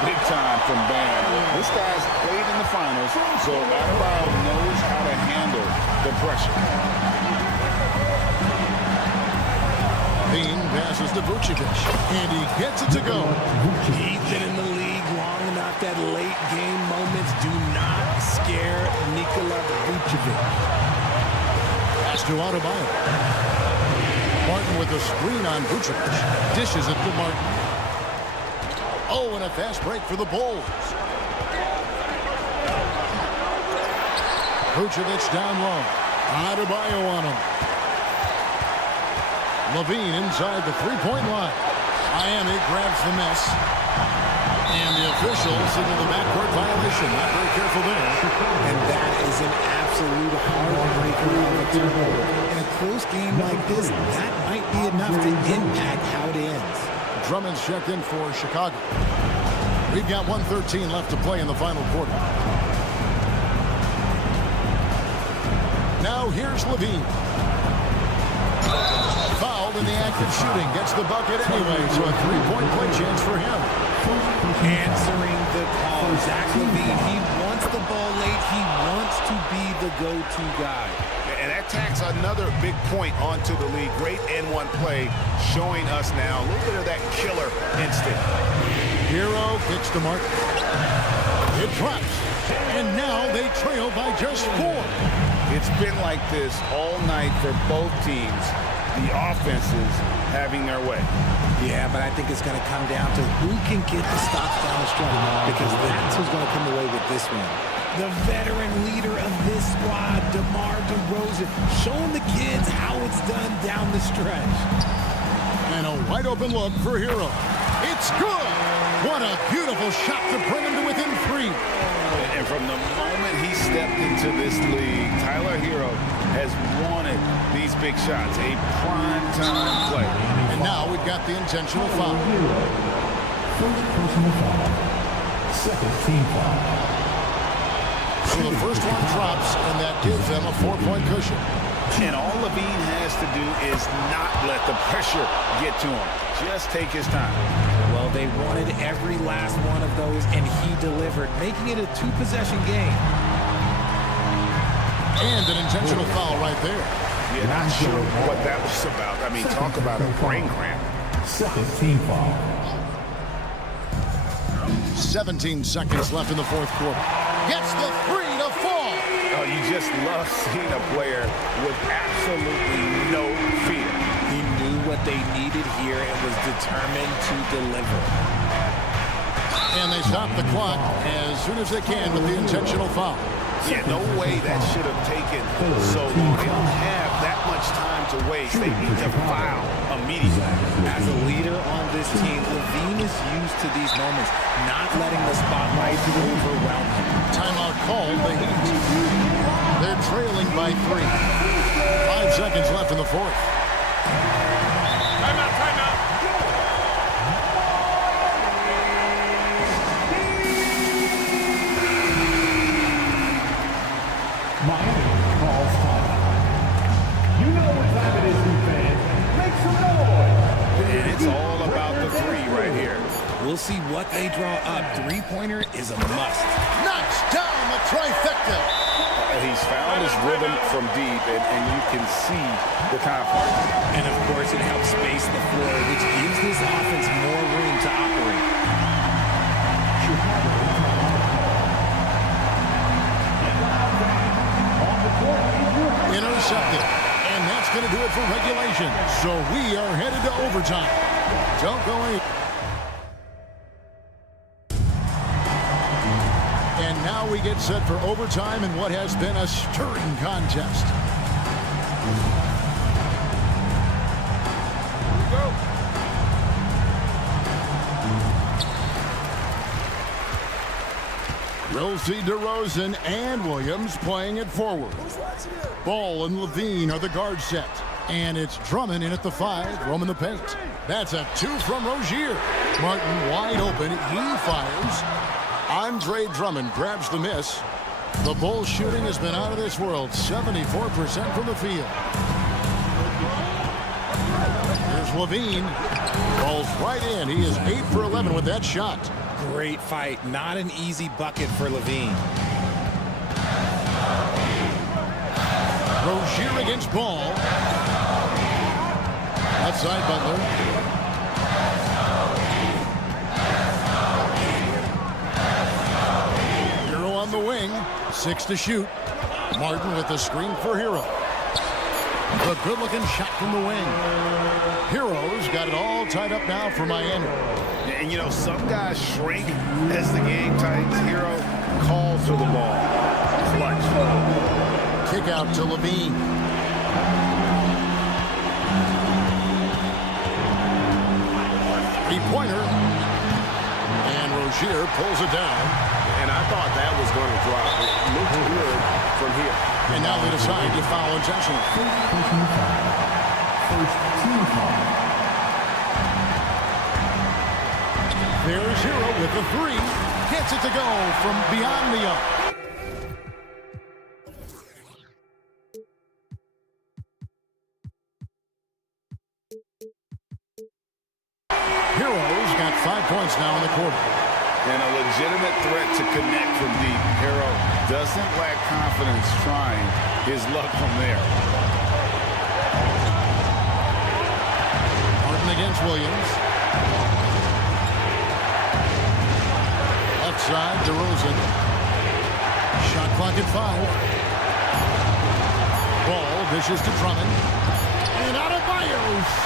Big time from Bam. This guy's played in the finals, so Adebayo knows how to handle the pressure. Bean passes to Vucevic, and he gets it to go. He's been in the league long enough that late game moments do not scare Nikola Vucevic. Pass to Adebayo. Martin with a screen on Vucevic. Dishes it to Martin. Oh, and a fast break for the Bulls. Vucevic down low. Adebayo on him. Levine inside the three-point line. Miami grabs the miss. And the officials signal the backcourt violation. Not very careful there. And that is an absolute heartbreaker of a turnover. In a close game like this, that might be enough to impact how it ends. Drummond's checked in for Chicago. We've got 1:13 left to play in the final quarter. Now here's Levine. Fouled in the act of shooting. Gets the bucket anyway, so a three-point play chance for him. Answering the call. Zach Levine, he wants the ball late. He wants to be the go-to guy. And that tacks another big point onto the league. Great N1 play, showing us now a little bit of that killer instinct. Hero kicks to Martin. It drops. And now they trail by just 4. It's been like this all night for both teams. The offenses having their way. Yeah, but I think it's going to come down to who can get the stops down the stretch, because that's who's going to come away with this one. The veteran leader of this squad, DeMar DeRozan, showing the kids how it's done down the stretch. And a wide open look for Hero. It's good. What a beautiful shot to bring him to within 3. And from the moment he stepped into this league, Tyler Hero has wanted these big shots. A prime-time play. And now we've got the intentional foul. First personal foul. Second team foul. So the first one drops, and that gives them a 4-point cushion. And all Levine has to do is not let the pressure get to him. Just take his time. Well, they wanted every last one of those, and he delivered, making it a 2-possession game. And an intentional foul right there. Yeah, not sure what that was about. I mean, talk about a brain cramp. Second team foul. 17 seconds left in the fourth quarter. Gets the 3 to fall. Oh, you just love seeing a player with absolutely no fear. He knew what they needed here and was determined to deliver. And they stop the clock as soon as they can with the intentional foul. Yeah, no way that should have taken so long. They don't have that much time to waste. They need to foul immediately. As a leader on this team, Levine is used to these moments, not letting the spotlight overwhelm him. Timeout called the Heat. They're trailing by 3. 5 seconds left in the fourth. Timeout, timeout. Miami calls time. You know what time it is, new fans. Make some noise. And it's all about the 3 right here. We'll see what they draw up. Three-pointer is a must. Knocks down the trifecta. He's found his rhythm from deep, and you can see the confidence. And, of course, it helps space the floor, which gives this offense more room to operate. Intercepted. And that's going to do it for regulation. So we are headed to overtime. Don't go anywhere. now we get set for overtime in what has been a stirring contest. We'll see DeRozan and Williams playing it forward. Ball and Levine are the guard set. And it's Drummond in at the 5, roaming the paint. That's a 2 from Rozier. Martin wide open. He fires. Andre Drummond grabs the miss. The Bulls shooting has been out of this world. 74% from the field. Here's Levine. Falls right in. He is 8 for 11 with that shot. Great fight. Not an easy bucket for Levine. Rozier against Ball. Outside Butler. Hero on the wing. 6 to shoot. Martin with the screen for Hero. A good-looking shot from the wing. Hero's got it all tied up now for Miami. And, you know, some guys shrink as the game tightens. Hero calls for the ball. Clutch. Kick out to Levine. Three-pointer. And Rozier pulls it down. And I thought that was going to drop. It looked good from here. And now they decide to foul intentionally. First team foul. There's Hero with the 3. Gets it to go from beyond the arc. Hero's got 5 points now in the quarter. And a legitimate threat to connect from deep. Hero doesn't lack confidence trying his luck from there. Martin against Williams. Left side, DeRozan. Shot clock at 5. Ball, vicious to Drummond. And Adebayo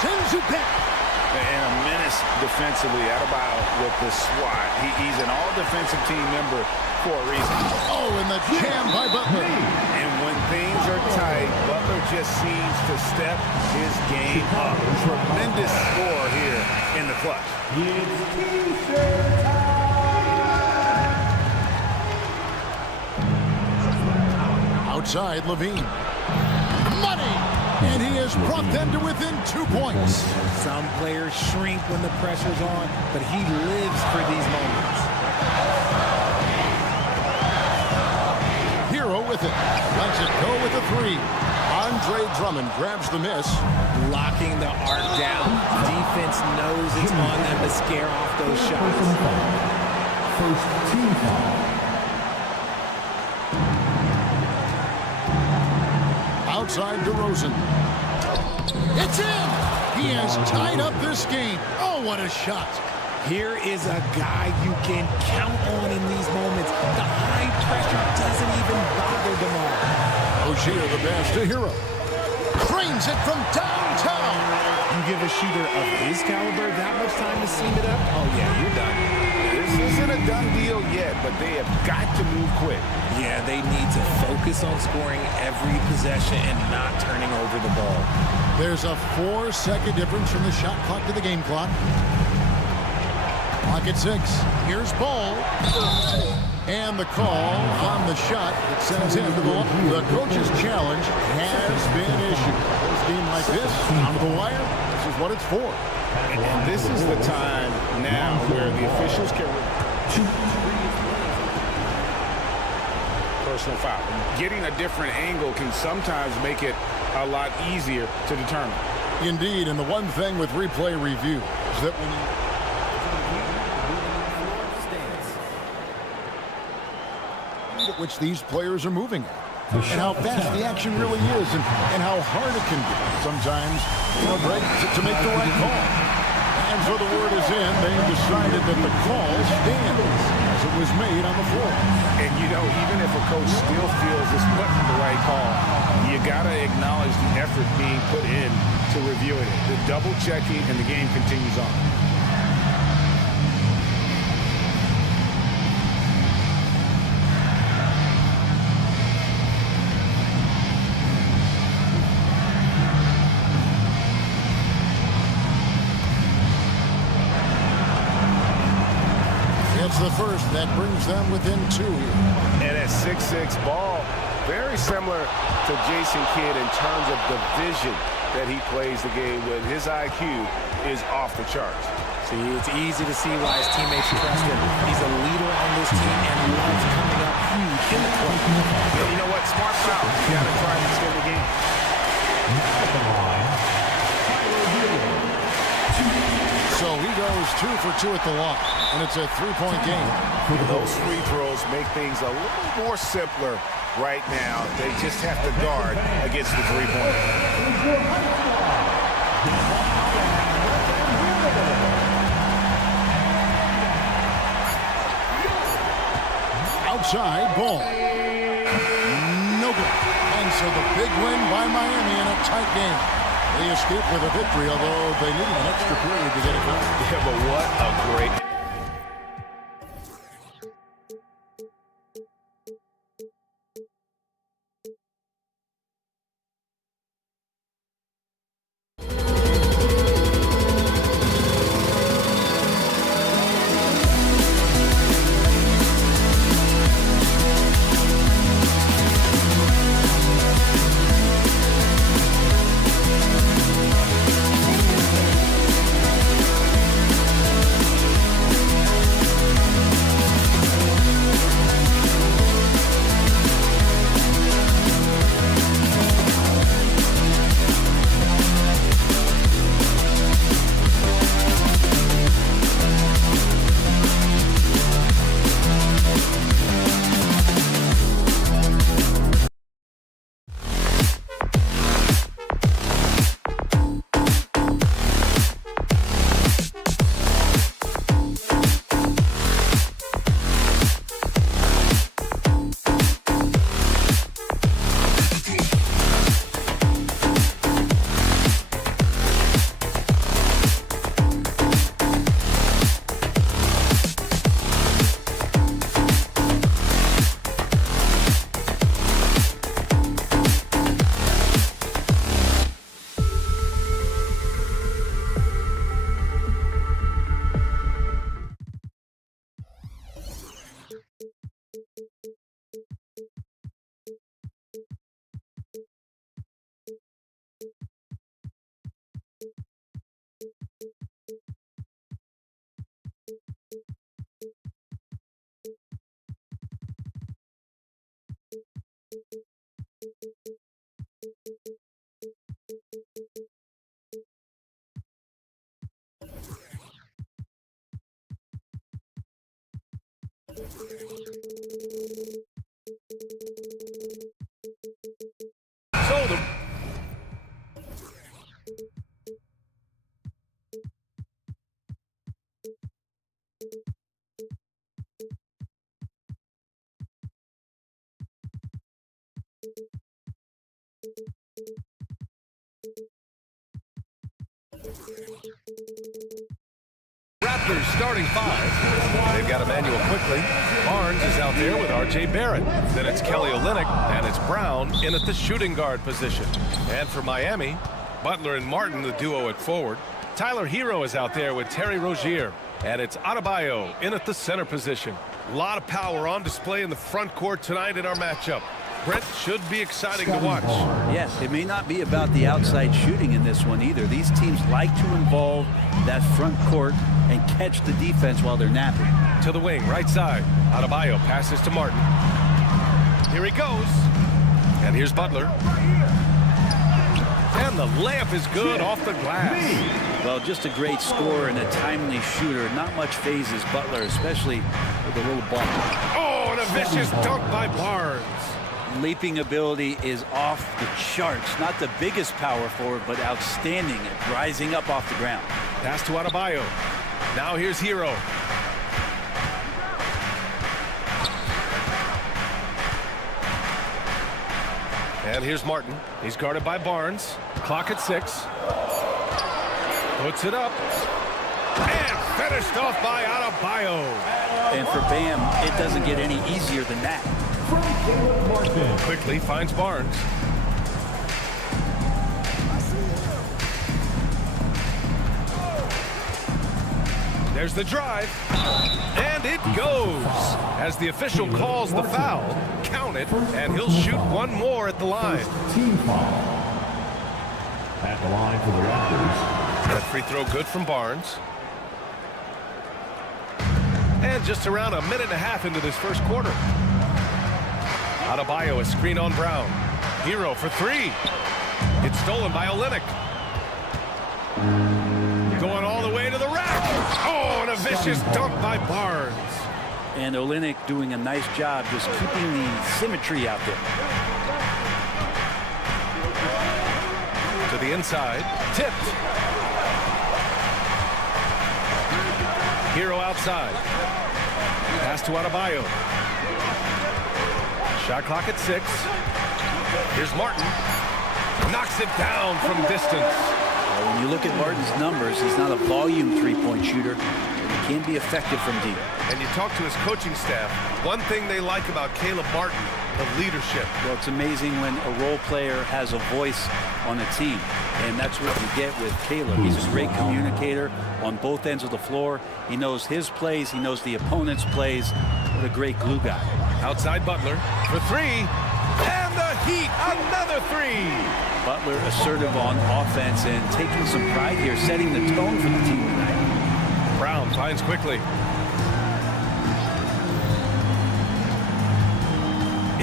sends it back. And a menace defensively. Adebayo with the swat. He's an all-defensive team member for a reason. Oh, and the jam by Butler. And when things are tight, Butler just seems to step his game up. Tremendous score here in the clutch. Outside, Levine. Money! And he has brought them to within 2 points. Some players shrink when the pressure's on, but he lives for these moments. Hero with it. Lets it go with the 3. Andre Drummond grabs the miss. Locking the arc down. Defense knows it's on them to scare off those shots. First team foul. Outside DeRozan. It's in! He has tied up this game. Oh, what a shot. Here is a guy you can count on in these moments. The high pressure doesn't even bother DeMar. Rozier the pass to Hero. Cranes it from downtown. You give a shooter of his caliber that much time to seam it up? Oh, yeah, you're done. This isn't a done deal yet, but they have got to move quick. Yeah, they need to focus on scoring every possession and not turning over the ball. There's a 4-second difference from the shot clock to the game clock. Clock at 6. Here's Ball. And the call on the shot that sends him to the line. The coach's challenge has been issued. This game like this, on the wire, this is what it's for. And this is the time now where the officials can... Personal foul. Getting a different angle can sometimes make it a lot easier to determine. Indeed, and the one thing with replay review is that when you... at which these players are moving at. And how fast the action really is and how hard it can be sometimes, you know, Greg, to make the right call. And so the word is in. They decided that the call stands as it was made on the floor. And, you know, even if a coach still feels this wasn't the right call, you got to acknowledge the effort being put in to reviewing it. The double checking and the game continues on. first. That brings them within 2 here. And at 6'6" ball, very similar to Jason Kidd in terms of the vision that he plays the game with. His IQ is off the charts. See, it's easy to see why his teammates trust him. He's a leader on this team and loves coming up huge in the clutch. Yeah, you know what? Smart foul. You got to try to extend the game. So he goes 2 for 2 at the line, and it's a 3-point game. Those free throws make things a little more simpler right now. They just have to guard against the three-pointer. Outside ball. No good. And so the big win by Miami in a tight game. They escaped with a victory, although they needed an extra period to get it done. Yeah, but what a great... Raptors starting 5. They've got Emmanuel quickly. Barnes is out there with R.J. Barrett. Then it's Kelly Olynyk, and it's Brown in at the shooting guard position. And for Miami, Butler and Martin, the duo at forward. Tyler Hero is out there with Terry Rozier. And it's Adebayo in at the center position. A lot of power on display in the front court tonight in our matchup. Brent, should be exciting to watch. Yes, it may not be about the outside shooting in this one either. These teams like to involve that front court and catch the defense while they're napping. To the wing, right side. Adebayo passes to Martin. Here he goes. And here's Butler. And the layup is good off the glass. Well, just a great scorer and a timely shooter. Not much phases Butler, especially with a little ball. Oh, and a vicious dunk by Barnes. Leaping ability is off the charts. Not the biggest power forward, but outstanding at rising up off the ground. Pass to Adebayo. Now here's Hero. And here's Martin. He's guarded by Barnes. Clock at 6. Puts it up. And finished off by Adebayo. And for Bam, it doesn't get any easier than that. Quickly finds Barnes. There's the drive. And it goes. As the official calls the foul, count it, and he'll shoot one more at the line. Team foul. At the line for the Raptors. That free throw good from Barnes. And just around a minute and a half into this first quarter. Adebayo, a screen on Brown. Hero for three. It's stolen by Olynyk. Going all the way to the rack. Oh, and a vicious dunk by Barnes. And Olynyk doing a nice job just keeping the symmetry out there. To the inside. Tipped. Hero outside. Pass to Adebayo. Shot clock at 6. Here's Martin. Knocks it down from distance. Well, when you look at Martin's numbers, he's not a volume three-point shooter. He can be effective from deep. And you talk to his coaching staff, one thing they like about Caleb Martin, the leadership. Well, it's amazing when a role player has a voice on a team. And that's what you get with Caleb. He's a great communicator on both ends of the floor. He knows his plays. He knows the opponent's plays. What a great glue guy. Outside Butler for three. And the Heat, another three. Butler assertive on offense and taking some pride here, setting the tone for the team tonight. Brown finds quickly.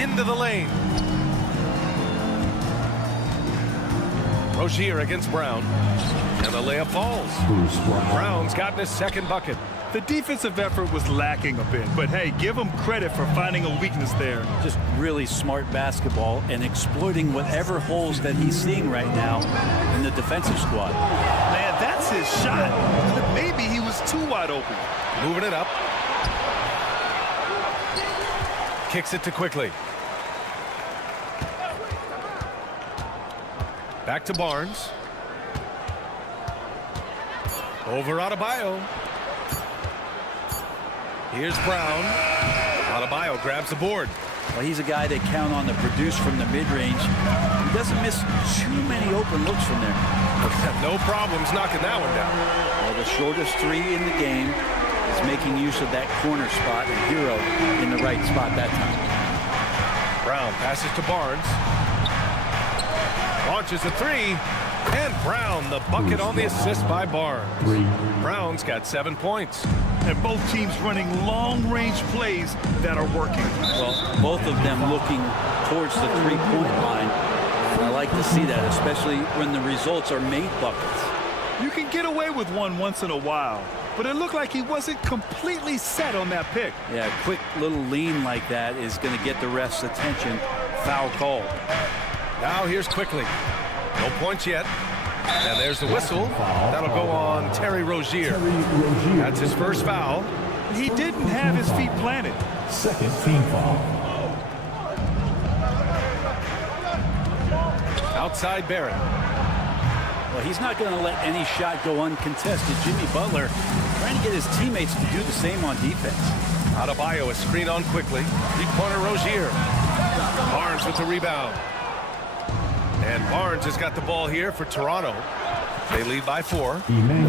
Into the lane. Rozier against Brown. And the layup falls. Brown's gotten his second bucket. The defensive effort was lacking a bit, but hey, give him credit for finding a weakness there. Just really smart basketball and exploiting whatever holes that he's seeing right now in the defensive squad. Man, that's his shot. Maybe he was too wide open. Moving it up. Kicks it to Quickly. Back to Barnes. Over Adebayo. Here's Brown. Adebayo grabs the board. Well, he's a guy they count on to produce from the mid-range. He doesn't miss too many open looks from there. No problems knocking that one down. Well, the shortest three in the game is making use of that corner spot, and Hero in the right spot that time. Brown passes to Barnes. Launches a three. And Brown, the bucket on the assist by Barnes. Brown's got 7 points. And both teams running long-range plays that are working. Well, both of them looking towards the three-point line. And I like to see that, especially when the results are made buckets. You can get away with one once in a while, but it looked like he wasn't completely set on that pick. Yeah, a quick little lean like that is going to get the ref's attention. Foul called. Now here's Quickly. No points yet. And there's the whistle. That'll go on Terry Rozier. That's his first foul. He didn't have his feet planted. Second team foul. Outside Barrett. Well, he's not going to let any shot go uncontested. Jimmy Butler trying to get his teammates to do the same on defense. Adebayo is screen on Quickly. Three-pointer Rozier. Barnes with the rebound. And Barnes has got the ball here for Toronto. They lead by 4.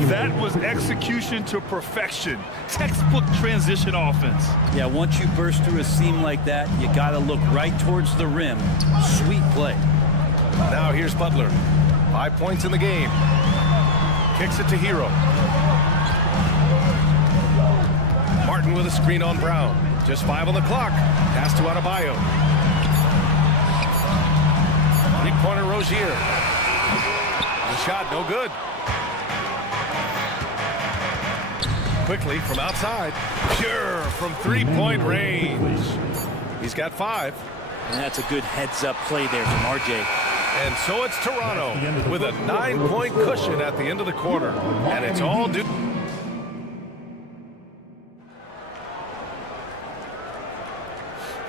That was execution to perfection. Textbook transition offense. Yeah, once you burst through a seam like that, you got to look right towards the rim. Sweet play. Now here's Butler. 5 points in the game. Kicks it to Hero. Martin with a screen on Brown. Just 5 on the clock. Pass to Adebayo. Three-pointer Rozier. The shot no good. Quickly from outside. Pure from three-point range. He's got 5. And that's a good heads-up play there from RJ. And so it's Toronto with a 9-point cushion at the end of the quarter. And it's all due.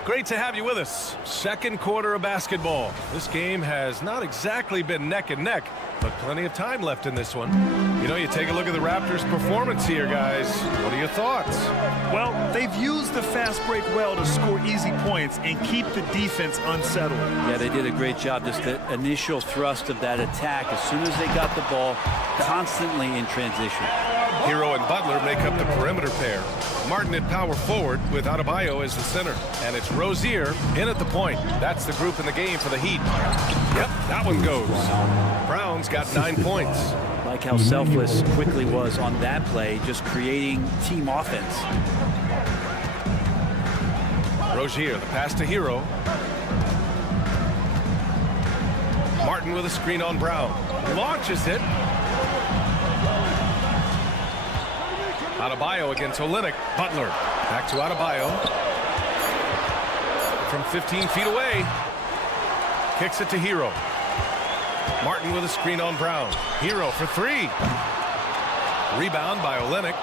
Great to have you with us. Second quarter of basketball. This game has not exactly been neck and neck, but plenty of time left in this one. You know, you take a look at the Raptors' performance here, guys. What are your thoughts? Well, they've used the fast break well to score easy points and keep the defense unsettled. Yeah, they did a great job. Just the initial thrust of that attack, as soon as they got the ball, constantly in transition. Hero and Butler make up the perimeter pair. Martin at power forward with Adebayo as the center. And it's Rozier in at the point. That's the group in the game for the Heat. Yep, that one goes. Brown's got 9 points. Like how selfless Quickly was on that play, just creating team offense. Rozier, the pass to Hero. Martin with a screen on Brown. Launches it. Adebayo against Olynyk. Butler back to Adebayo. From 15 feet away. Kicks it to Hero. Martin with a screen on Brown. Hero for 3. Rebound by Olynyk.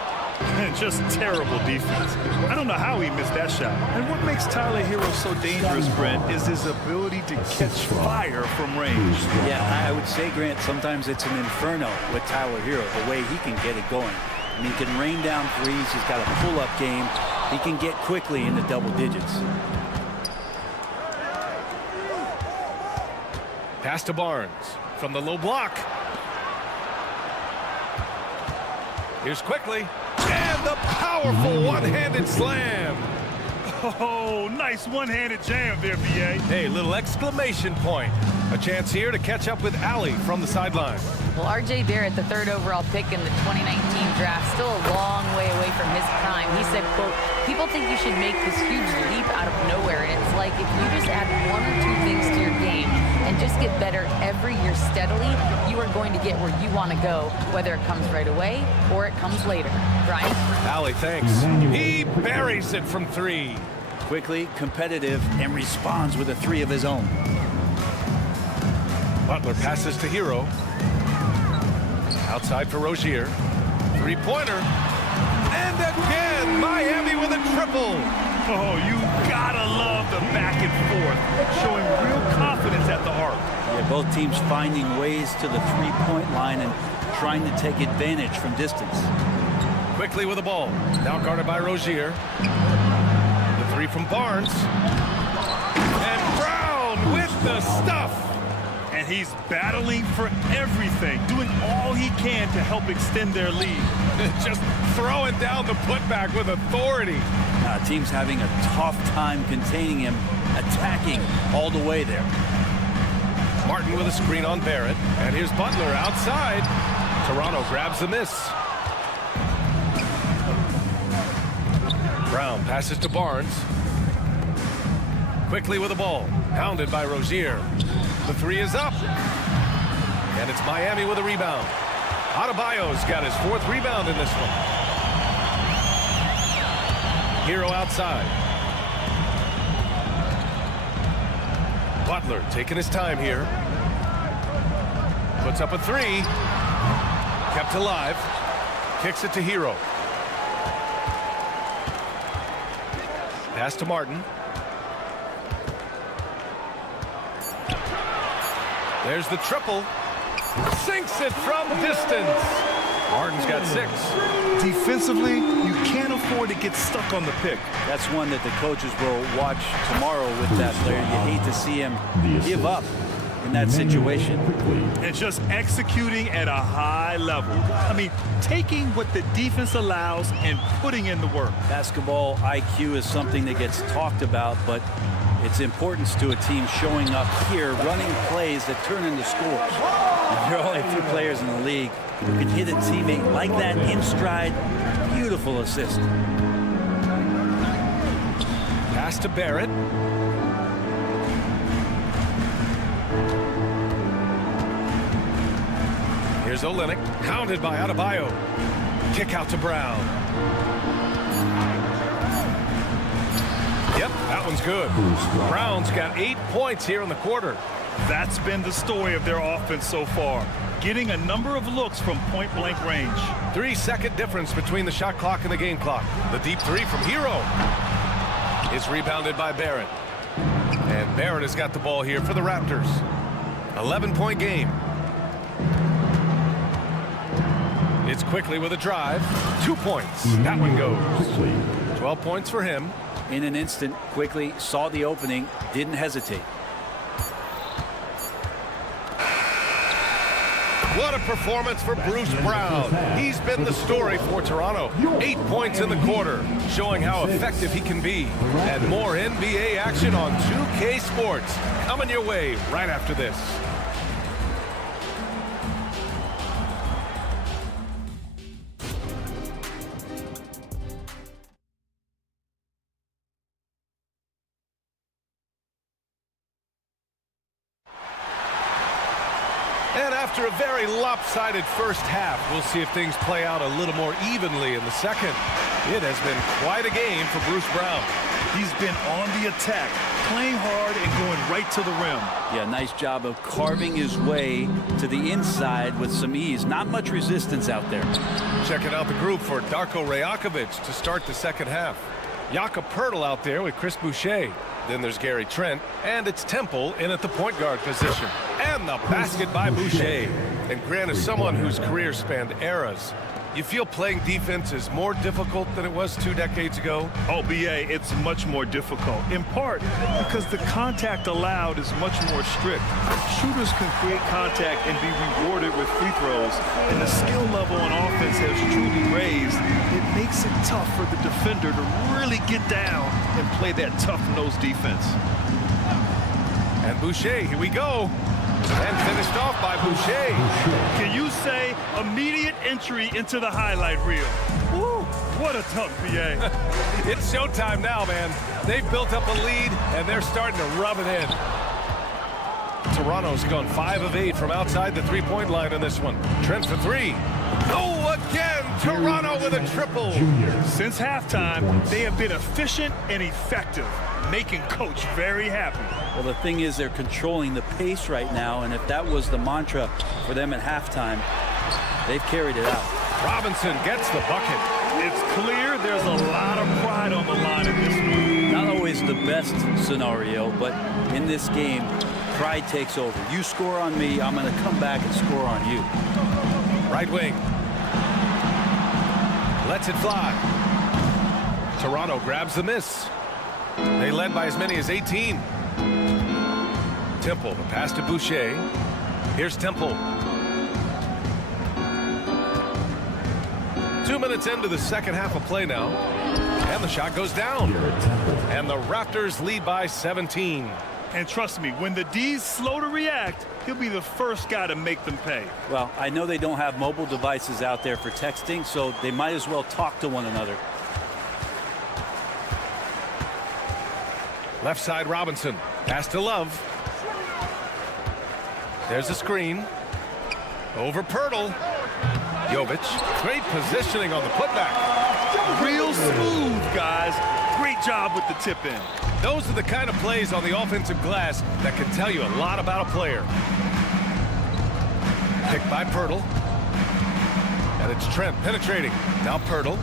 Just terrible defense. I don't know how he missed that shot. And what makes Tyler Hero so dangerous, Brent, is his ability to catch fire from range. Yeah, I would say, Grant, sometimes it's an inferno with Tyler Hero, the way he can get it going. I mean, he can rain down threes. He's got a pull-up game. He can get quickly into double digits. Pass to Barnes from the low block. Here's Quickly. And the powerful one-handed slam. Oh, nice one-handed jam there, B.A. Hey, little exclamation point. A chance here to catch up with Allie from the sideline. Well, R.J. Barrett, the 3rd overall pick in the 2019 draft, still a long way away from his prime. He said, quote, people think you should make this huge leap out of nowhere, and it's like if you just add 1 or 2 things to your game and just get better every year steadily, you are going to get where you want to go, whether it comes right away or it comes later. Brian? Allie, thanks. He buries it from 3. Quickly, competitive, and responds with a 3 of his own. Butler passes to Hero. Outside for Rozier. 3-pointer. And again, Miami with a triple. Oh, you gotta love the back and forth, showing real confidence at the arc. Yeah, both teams finding ways to the 3-point line and trying to take advantage from distance. Quickly with the ball. Now guarded by Rozier. The 3 from Barnes. And Brown with the stuff. And he's battling for everything, doing all he can to help extend their lead. Just throwing down the putback with authority. Team's having a tough time containing him, attacking all the way there. Martin with a screen on Barrett. And here's Butler outside. Toronto grabs the miss. Brown passes to Barnes. Quickly with the ball. Hounded by Rozier. The 3 is up. And it's Miami with a rebound. Adebayo's got his 4th rebound in this one. Hero outside. Butler taking his time here. Puts up a 3. Kept alive. Kicks it to Hero. Pass to Martin. There's the triple. Sinks it from distance. Martin's got 6. Defensively, you can't afford to get stuck on the pick. That's one that the coaches will watch tomorrow with that player. You hate to see him give up in that situation. And just executing at a high level. I mean, taking what the defense allows and putting in the work. Basketball IQ is something that gets talked about, but its importance to a team showing up here, running plays that turn into scores. There are only a few players in the league who can hit a teammate like that in stride. Beautiful assist. Pass to Barrett. Here's Olynyk, hounded by Adebayo. Kick out to Brown. Yep, that one's good. Brown's got 8 points here in the quarter. That's been the story of their offense so far, getting a number of looks from point-blank range. 3-second difference between the shot clock and the game clock. The deep 3 from Hero is rebounded by Barrett. And Barrett has got the ball here for the Raptors. 11-point game. It's Quickly with a drive. 2 points. That one goes. 12 points for him. In an instant, Quickly saw the opening, didn't hesitate. What a performance for Bruce Brown. He's been the story for Toronto. 8 points in the quarter, showing how effective he can be. And more NBA action on 2K Sports coming your way right after this. And after a very lopsided first half, we'll see if things play out a little more evenly in the second. It has been quite a game for Bruce Brown. He's been on the attack, playing hard and going right to the rim. Yeah, nice job of carving his way to the inside with some ease. Not much resistance out there. Checking out the group for Darko Rajakovic to start the second half. Jakob Poeltl out there with Chris Boucher. Then there's Gary Trent, and it's Temple in at the point guard position. And the basket by Boucher. And Grant is someone whose career spanned eras. You feel playing defense is more difficult than it was 2 decades ago? Oh, BA, it's much more difficult, in part because the contact allowed is much more strict. Shooters can create contact and be rewarded with free throws, and the skill level on offense has truly raised. It makes it tough for the defender to really get down and play that tough-nosed defense. And Boucher, here we go. And finished off by Boucher. Can you say immediate entry into the highlight reel? Woo, what a tough BA. It's showtime now, man. They've built up a lead, and they're starting to rub it in. Toronto's gone 5 of 8 from outside the three-point line in this one. Trent for 3. Oh, again, Toronto with a triple. Since halftime, they have been efficient and effective, making Coach very happy. Well, the thing is, they're controlling the pace right now, and if that was the mantra for them at halftime, they've carried it out. Robinson gets the bucket. It's clear there's a lot of pride on the line in this one. Not always the best scenario, but in this game, pride takes over. You score on me, I'm going to come back and score on you. Right wing. Lets it fly. Toronto grabs the miss. They led by as many as 18. Temple, the pass to Boucher. Here's Temple. 2 minutes into the second half of play now. And the shot goes down. And the Raptors lead by 17. And trust me, when the D's slow to react, he'll be the first guy to make them pay. Well, I know they don't have mobile devices out there for texting, so they might as well talk to one another. Left side Robinson. Pass to Love. There's a screen. Over Poeltl. Jovic. Great positioning on the putback. Real smooth, guys. Great job with the tip in. Those are the kind of plays on the offensive glass that can tell you a lot about a player. Picked by Poeltl. And it's Trent penetrating. Now Poeltl.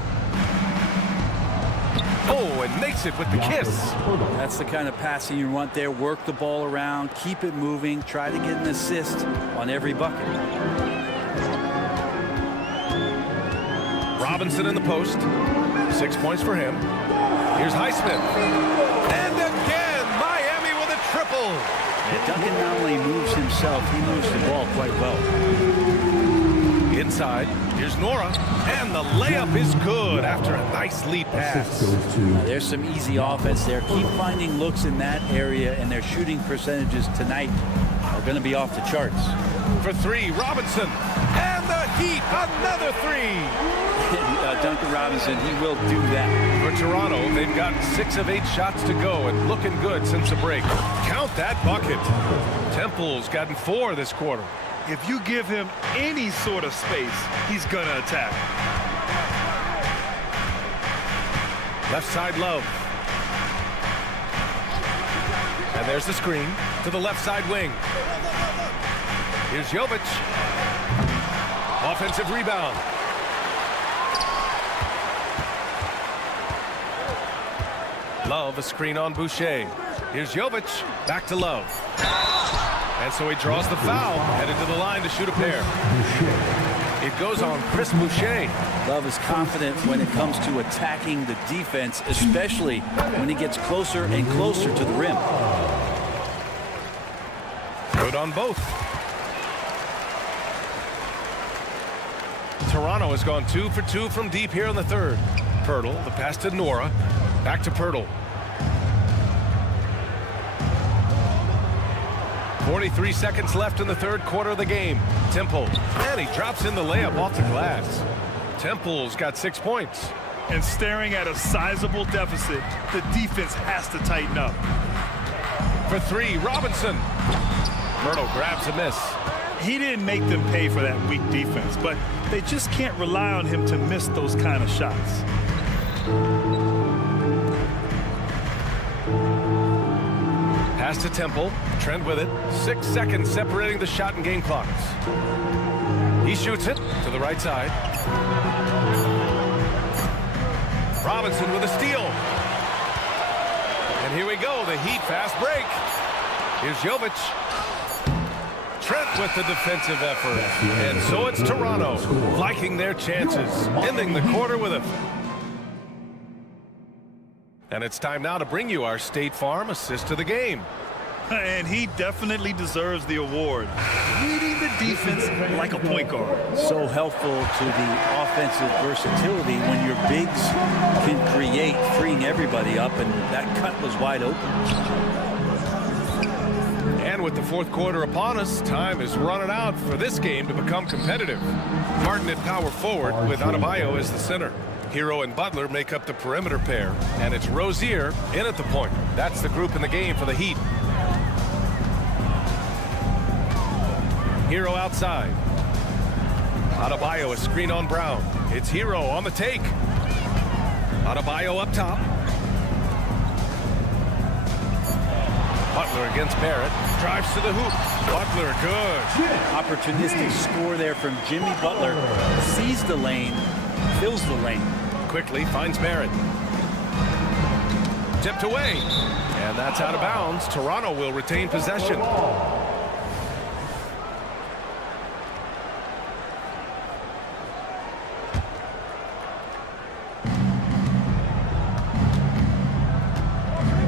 Oh, and makes it with the kiss. That's the kind of passing you want there. Work the ball around, keep it moving, try to get an assist on every bucket. Robinson in the post. 6 points for him. Here's Highsmith. And again, Miami with a triple. Yeah, Duncan not only moves himself, he moves the ball quite well. Inside, here's Nora. And the layup is good after a nice lead pass. There's some easy offense there. Keep finding looks in that area, and their shooting percentages tonight are going to be off the charts. For 3, Robinson. And the Heat, another 3. Duncan Robinson, he will do that. For Toronto, they've got 6 of 8 shots to go and looking good since the break. Count that bucket. Temple's gotten 4 this quarter. If you give him any sort of space, he's going to attack. Left side Love. And there's the screen to the left side wing. Here's Jovic. Offensive rebound. Love, a screen on Boucher. Here's Jovic. Back to Love. And so he draws the foul, headed to the line to shoot a pair. It goes on Chris Boucher. Love is confident when it comes to attacking the defense, especially when he gets closer and closer to the rim. Good on both. Toronto has gone 2 for 2 from deep here in the third. Pirtle, the pass to Nora. Back to Pirtle. 43 seconds left in the third quarter of the game. Temple, and he drops in the layup off the glass. Temple's got 6 points. And staring at a sizable deficit, the defense has to tighten up. For 3, Robinson. Myrtle grabs a miss. He didn't make them pay for that weak defense, but they just can't rely on him to miss those kind of shots. Pass to Temple. Trent with it. 6 seconds separating the shot and game clocks. He shoots it to the right side. Robinson with a steal. And here we go. The Heat fast break. Here's Jovic. Trent with the defensive effort. And so it's Toronto liking their chances, ending the quarter with a... And it's time now to bring you our State Farm assist of the game. And he definitely deserves the award. Reading the defense like a point guard. So helpful to the offensive versatility when your bigs can create, freeing everybody up, and that cut was wide open. And with the fourth quarter upon us, time is running out for this game to become competitive. Martin at power forward with Adebayo as the center. Hero and Butler make up the perimeter pair, and it's Rozier in at the point. That's the group in the game for the Heat. Hero outside. Adebayo a screen on Brown. It's Hero on the take. Adebayo up top. Butler against Barrett. Drives to the hoop. Butler good. Opportunistic score there from Jimmy Butler. Sees the lane, fills the lane. Quickly finds Barrett. Tipped away. And that's out of bounds. Toronto will retain possession.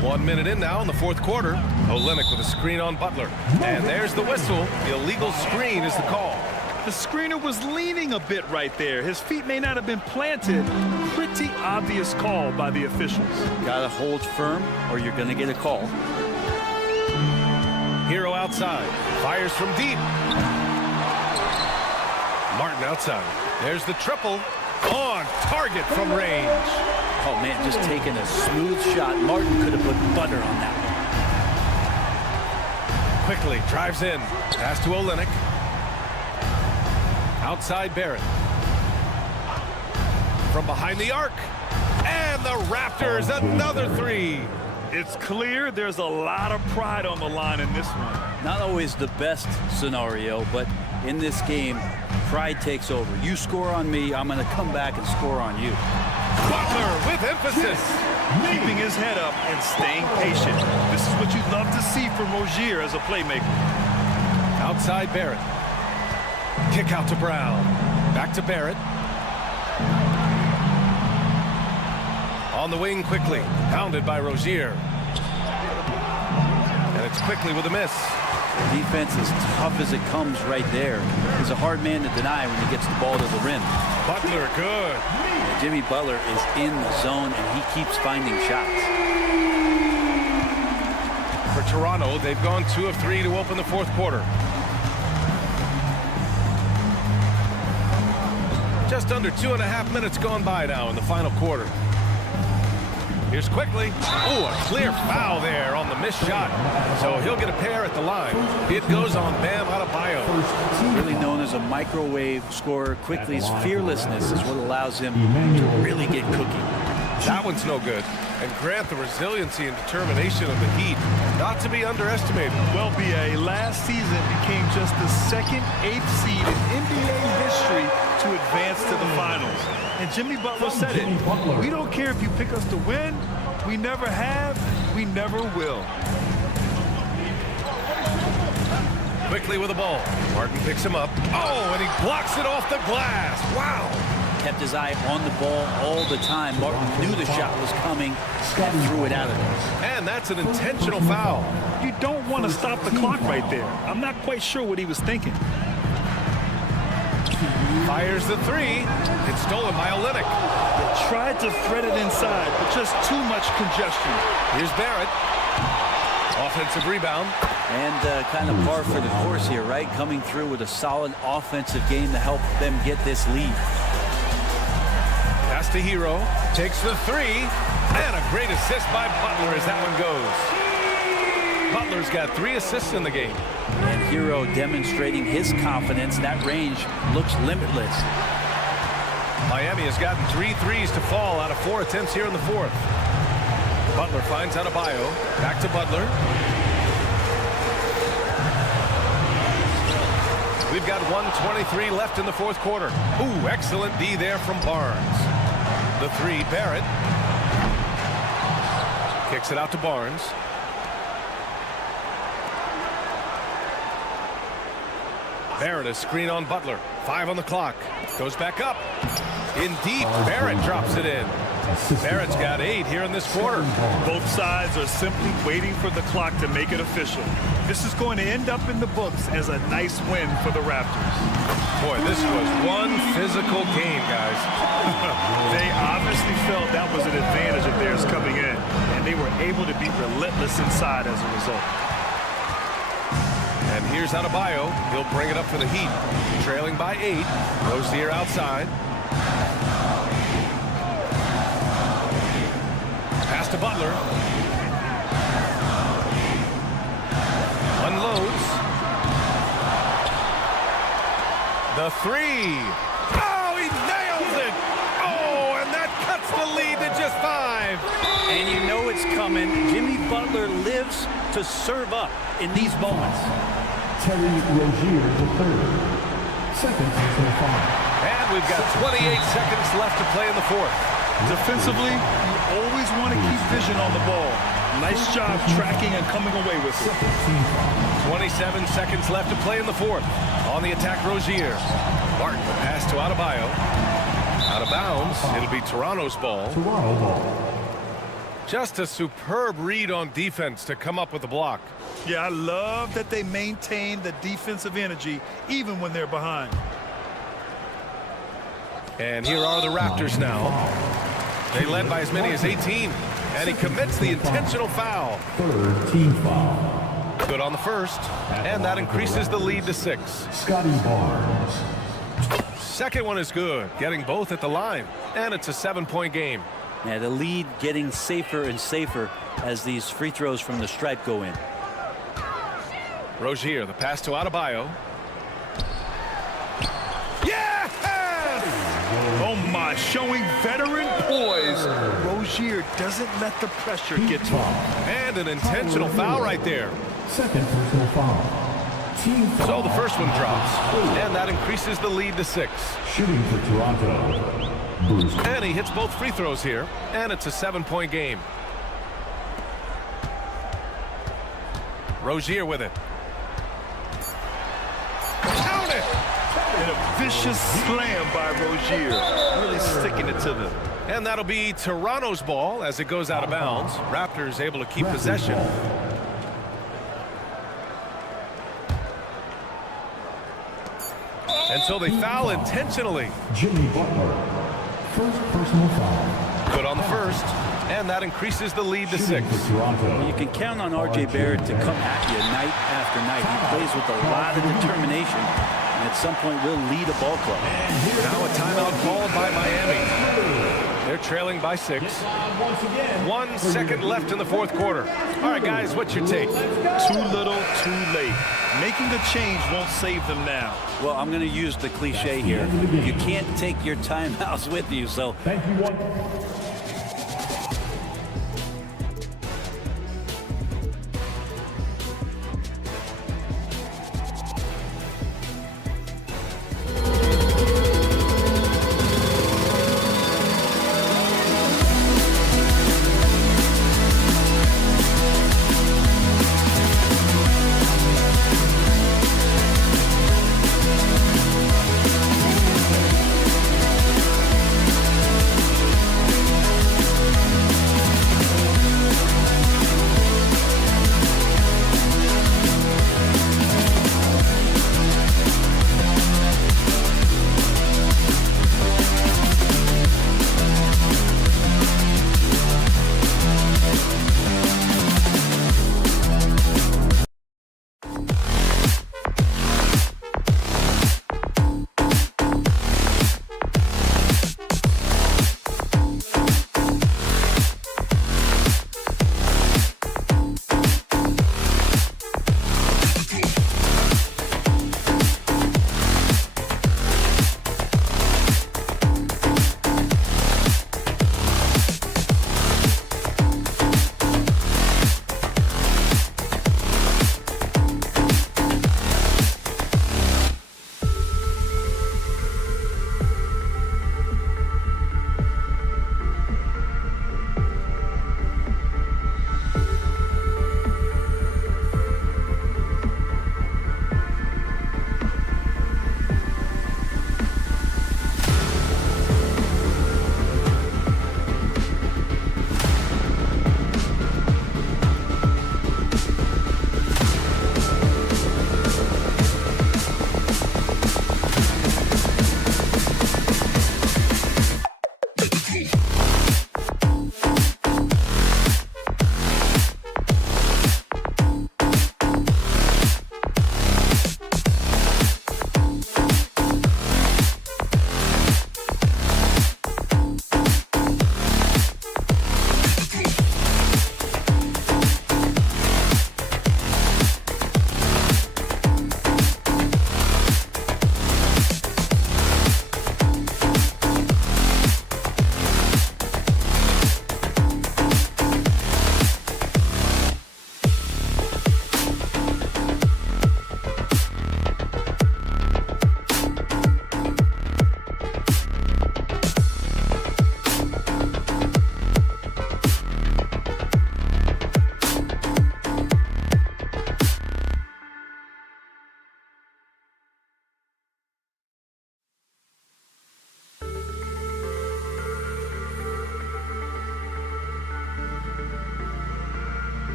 One minute in now in the fourth quarter. Olynyk with a screen on Butler. And there's the whistle. The illegal screen is the call. The screener was leaning a bit right there. His feet may not have been planted. Pretty obvious call by the officials. Gotta hold firm or you're gonna get a call. Hero outside. Fires from deep. Martin outside. There's the triple. On target from range. Oh man, just taking a smooth shot. Martin could have put butter on that one. Quickly drives in. Pass to Olynyk. Outside Barrett. From behind the arc. And the Raptors, another 3. It's clear there's a lot of pride on the line in this one. Not always the best scenario, but in this game, pride takes over. You score on me, I'm going to come back and score on you. Butler with emphasis. Keeping his head up and staying patient. This is what you'd love to see from Rozier as a playmaker. Outside Barrett. Kick out to Brown. Back to Barrett. On the wing quickly. Pounded by Rozier. And it's quickly with a miss. Defense is tough as it comes right there. He's a hard man to deny when he gets the ball to the rim. Butler good. And Jimmy Butler is in the zone and he keeps finding shots. For Toronto, they've gone 2 of 3 to open the fourth quarter. Just under 2.5 minutes gone by now in the final quarter. Here's quickly. Oh, a clear foul there on the missed shot. So he'll get a pair at the line. It goes on Bam Adebayo. Really known as a microwave scorer. Quickly's fearlessness is what allows him to really get cooking. That one's no good. And Grant, the resiliency and determination of the Heat, not to be underestimated. Well, B.A., last season became just the second 8th seed in NBA history to advance to the finals. And Jimmy Butler said it. We don't care if you pick us to win. We never have. We never will. quickly with the ball. Martin picks him up. Oh, and he blocks it off the glass. Wow. Kept his eye on the ball all the time. Martin knew the shot was coming and threw it out of there. And that's an intentional foul. You don't want to stop the clock right there. I'm not quite sure what he was thinking. Fires the three. It's stolen by Olynyk. They tried to thread it inside, but just too much congestion. Here's Barrett. Offensive rebound. And kind of par for the course here, right? Coming through with a solid offensive game to help them get this lead. Pass to Hero. Takes the three. And a great assist by Butler as that one goes. Butler's got 3 assists in the game. And Hero demonstrating his confidence. That range looks limitless. Miami has gotten 3 threes to fall out of 4 attempts here in the fourth. Butler finds Adebayo. Back to Butler. We've got 1:23 left in the fourth quarter. Ooh, excellent D there from Barnes. The three, Barrett. Kicks it out to Barnes. Barrett, a screen on Butler. 5 on the clock. Goes back up. In deep, Barrett drops it in. Barrett's got 8 here in this quarter. Both sides are simply waiting for the clock to make it official. This is going to end up in the books as a nice win for the Raptors. Boy, this was one physical game, guys. They obviously felt that was an advantage of theirs coming in, and they were able to be relentless inside as a result. And here's Adebayo. He'll bring it up for the Heat. Trailing by 8. Rozier outside. Pass to Butler. Unloads. The three. Oh, he nails it. Oh, and that cuts the lead to just 5. And you know it's coming. Jimmy Butler lives to serve up in these moments. Terry Rozier III. Second personal foul. And we've got 28 seconds left to play in the fourth. Defensively, you always want to keep vision on the ball. Nice job tracking and coming away with it. 27 seconds left to play in the fourth. On the attack, Rozier. Martin, pass to Adebayo. Out of bounds. It'll be Toronto's ball. Toronto ball. Just a superb read on defense to come up with the block. Yeah, I love that they maintain the defensive energy even when they're behind. And here are the Raptors now. They led by as many as 18. And he commits the intentional foul. Third team foul. Good on the first. And that increases the lead to 6. Scotty Barnes. Second one is good. Getting both at the line. And it's a 7-point game. Yeah, the lead getting safer and safer as these free throws from the stripe go in. Rozier, the pass to Adebayo. Yes! Oh my, showing veteran poise. Rozier doesn't let the pressure get to him. And an intentional foul right there. Second personal foul. Team foul. So the first one drops. And that increases the lead to 6. Shooting for Toronto. Bruce. And he hits both free throws here. And it's a 7-point game. Rozier with it. Count it! And a vicious slam by Rozier. Really sticking it to them. And that'll be Toronto's ball as it goes out of bounds. Raptors able to keep possession. And so they foul intentionally. Jimmy Butler. First personal foul. Good on the first. And that increases the lead to 6. You can count on R.J. Barrett to come at you night after night. He plays with a lot of determination. And at some point will lead a ball club. Now a timeout called by Miami. They're trailing by 6. 1 second left in the fourth quarter. All right, guys, what's your take? Too little, too late. Making a change won't save them now. Well, I'm going to use the cliche here. You can't take your timeouts with you, so. Thank you.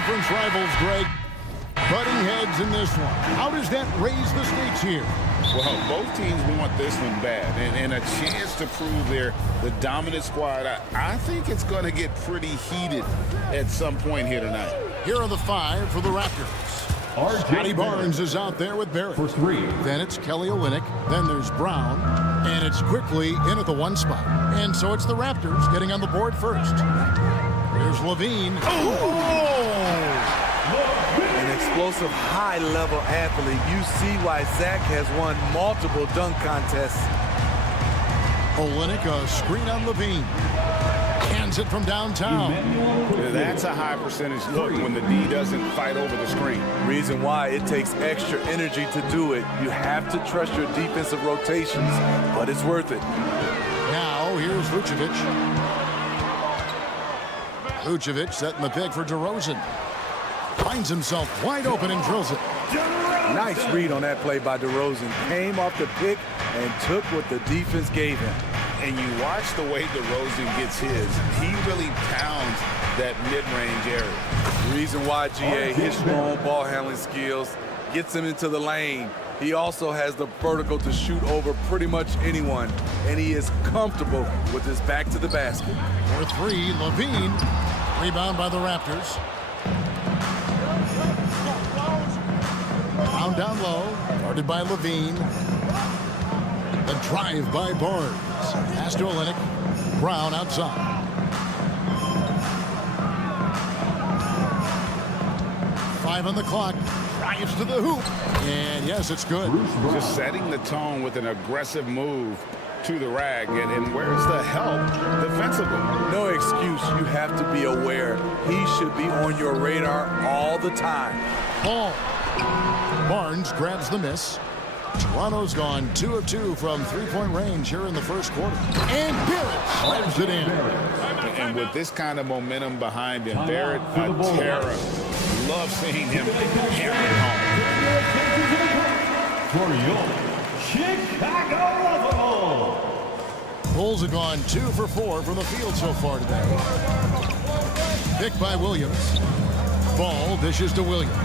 Conference rivals, Greg, butting heads in this one. How does that raise the stakes here? Well, both teams want this one bad, and a chance to prove they're the dominant squad. I think it's going to get pretty heated at some point here tonight. Here are the 5 for the Raptors. Scotty Barnes is out there with Barrett. First 3. Then it's Kelly Olynyk. Then there's Brown. And it's quickly in at the 1 spot. And so it's the Raptors getting on the board first. Here's Levine. An explosive, high-level athlete. You see why Zach has won multiple dunk contests. Olynyk, a screen on Levine. Hands it from downtown. That's a high percentage look when the D doesn't fight over the screen. Reason why it takes extra energy to do it. You have to trust your defensive rotations, but it's worth it. Now here's Vucevic. Vucevic setting the pick for DeRozan. Finds himself wide open and drills it. Nice read on that play by DeRozan. Came off the pick and took what the defense gave him. And you watch the way DeRozan gets his. He really pounds that mid-range area. Reason why, GA, his strong ball handling skills gets him into the lane. He also has the vertical to shoot over pretty much anyone, and he is comfortable with his back to the basket. For 3, Levine. Rebound by the Raptors. Brown down low, guarded by Levine. The drive by Barnes. Pass to Olynyk. Brown outside. Five on the clock. Drives to the hoop. And yes, it's good. Just setting the tone with an aggressive move to the rag. And where's the help defensively? No excuse. You have to be aware. He should be on your radar all the time. Ball. Barnes grabs the miss. Toronto's gone 2 of 2 from three-point range here in the first quarter. And Barrett slams it in. And with this kind of momentum behind him, Barrett, a terror. Love seeing him hammer it home. For your Chicago. Bulls have gone 2 for 4 from the field so far today. Pick by Williams. Ball dishes to Williams.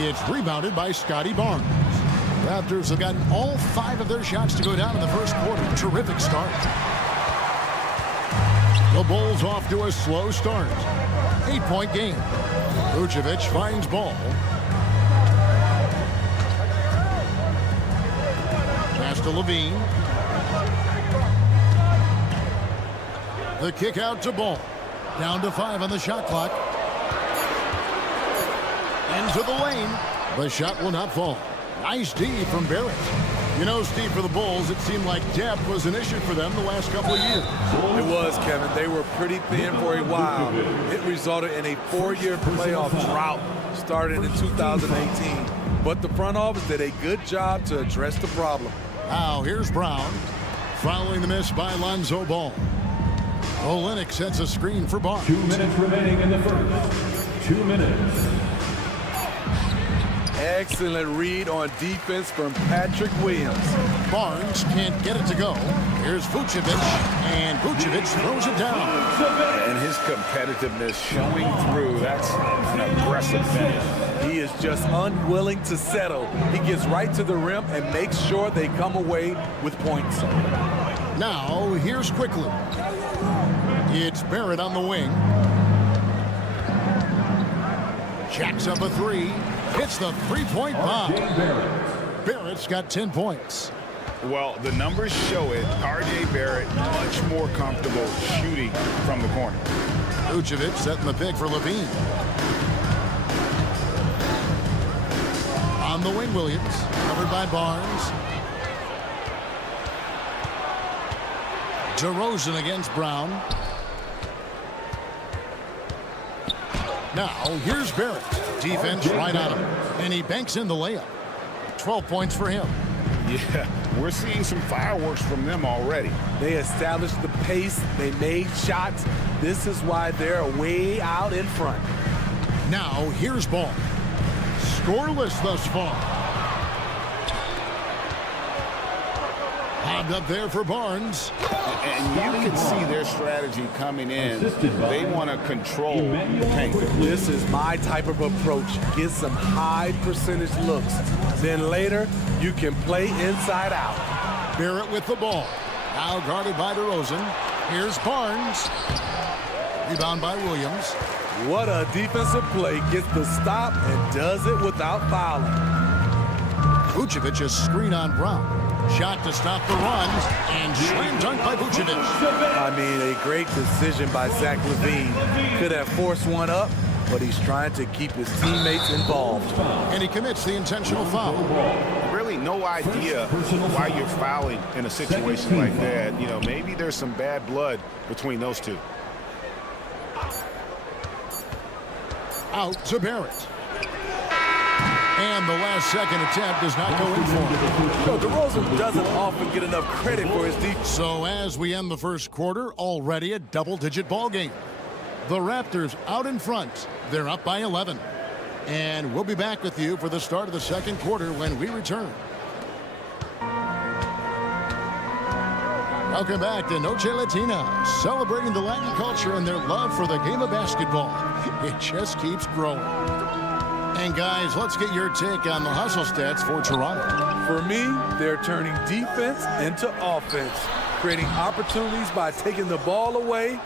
It's rebounded by Scotty Barnes. Raptors have gotten all 5 of their shots to go down in the first quarter. Terrific start. The Bulls off to a slow start. 8-point game. Vucevic finds Ball. Pass to Levine. The kick out to Ball. Down to 5 on the shot clock. Into the lane. The shot will not fall. Nice D from Barrett. You know, Steve, for the Bulls, it seemed like depth was an issue for them the last couple of years. It was, Kevin. They were pretty thin for a while. It resulted in a 4-year playoff drought starting in 2018. But the front office did a good job to address the problem. Now, here's Brown. Following the miss by Lonzo Ball. Olynyk sets a screen for Barnes. 2 minutes remaining in the first. 2 minutes. Excellent read on defense from Patrick Williams. Barnes can't get it to go. Here's Vucevic, and Vucevic throws it down. And his competitiveness showing through. That's an aggressive finish. He is just unwilling to settle. He gets right to the rim and makes sure they come away with points. Now, here's Quickly. It's Barrett on the wing. Jacks up a three. Hits the three-point bomb. Barrett's got 10 points. Well, the numbers show it. R.J. Barrett much more comfortable shooting from the corner. Vucevic setting the pick for Levine. On the wing, Williams. Covered by Barnes. DeRozan against Brown. Now, here's Barrett. Defense right on him. And he banks in the layup. 12 points for him. Yeah, we're seeing some fireworks from them already. They established the pace. They made shots. This is why they're way out in front. Now, here's Ball. Scoreless thus far. Hobbed up there for Barnes. And you can see their strategy coming in. They want to control the paint. This is my type of approach. Get some high percentage looks. Then later, you can play inside out. Barrett with the ball. Now guarded by DeRozan. Here's Barnes. Rebound by Williams. What a defensive play. Gets the stop and does it without fouling. Vucevic a screen on Brown. Shot to stop the run, and slam dunk by Vucevic. I mean, a great decision by Zach LaVine. Could have forced one up, but he's trying to keep his teammates involved. And he commits the intentional foul. Really no idea why you're fouling in a situation like that. You know, maybe there's some bad blood between those two. Out to Barrett. And the last second attempt does not go in for him. No, DeRozan doesn't often get enough credit for his defense. So as we end the first quarter, already a double-digit ball game. The Raptors out in front. They're up by 11. And we'll be back with you for the start of the second quarter when we return. Welcome back to Noche Latina, celebrating the Latin culture and their love for the game of basketball. It just keeps growing. And guys, let's get your take on the hustle stats for Toronto. For me, they're turning defense into offense, creating opportunities by taking the ball away.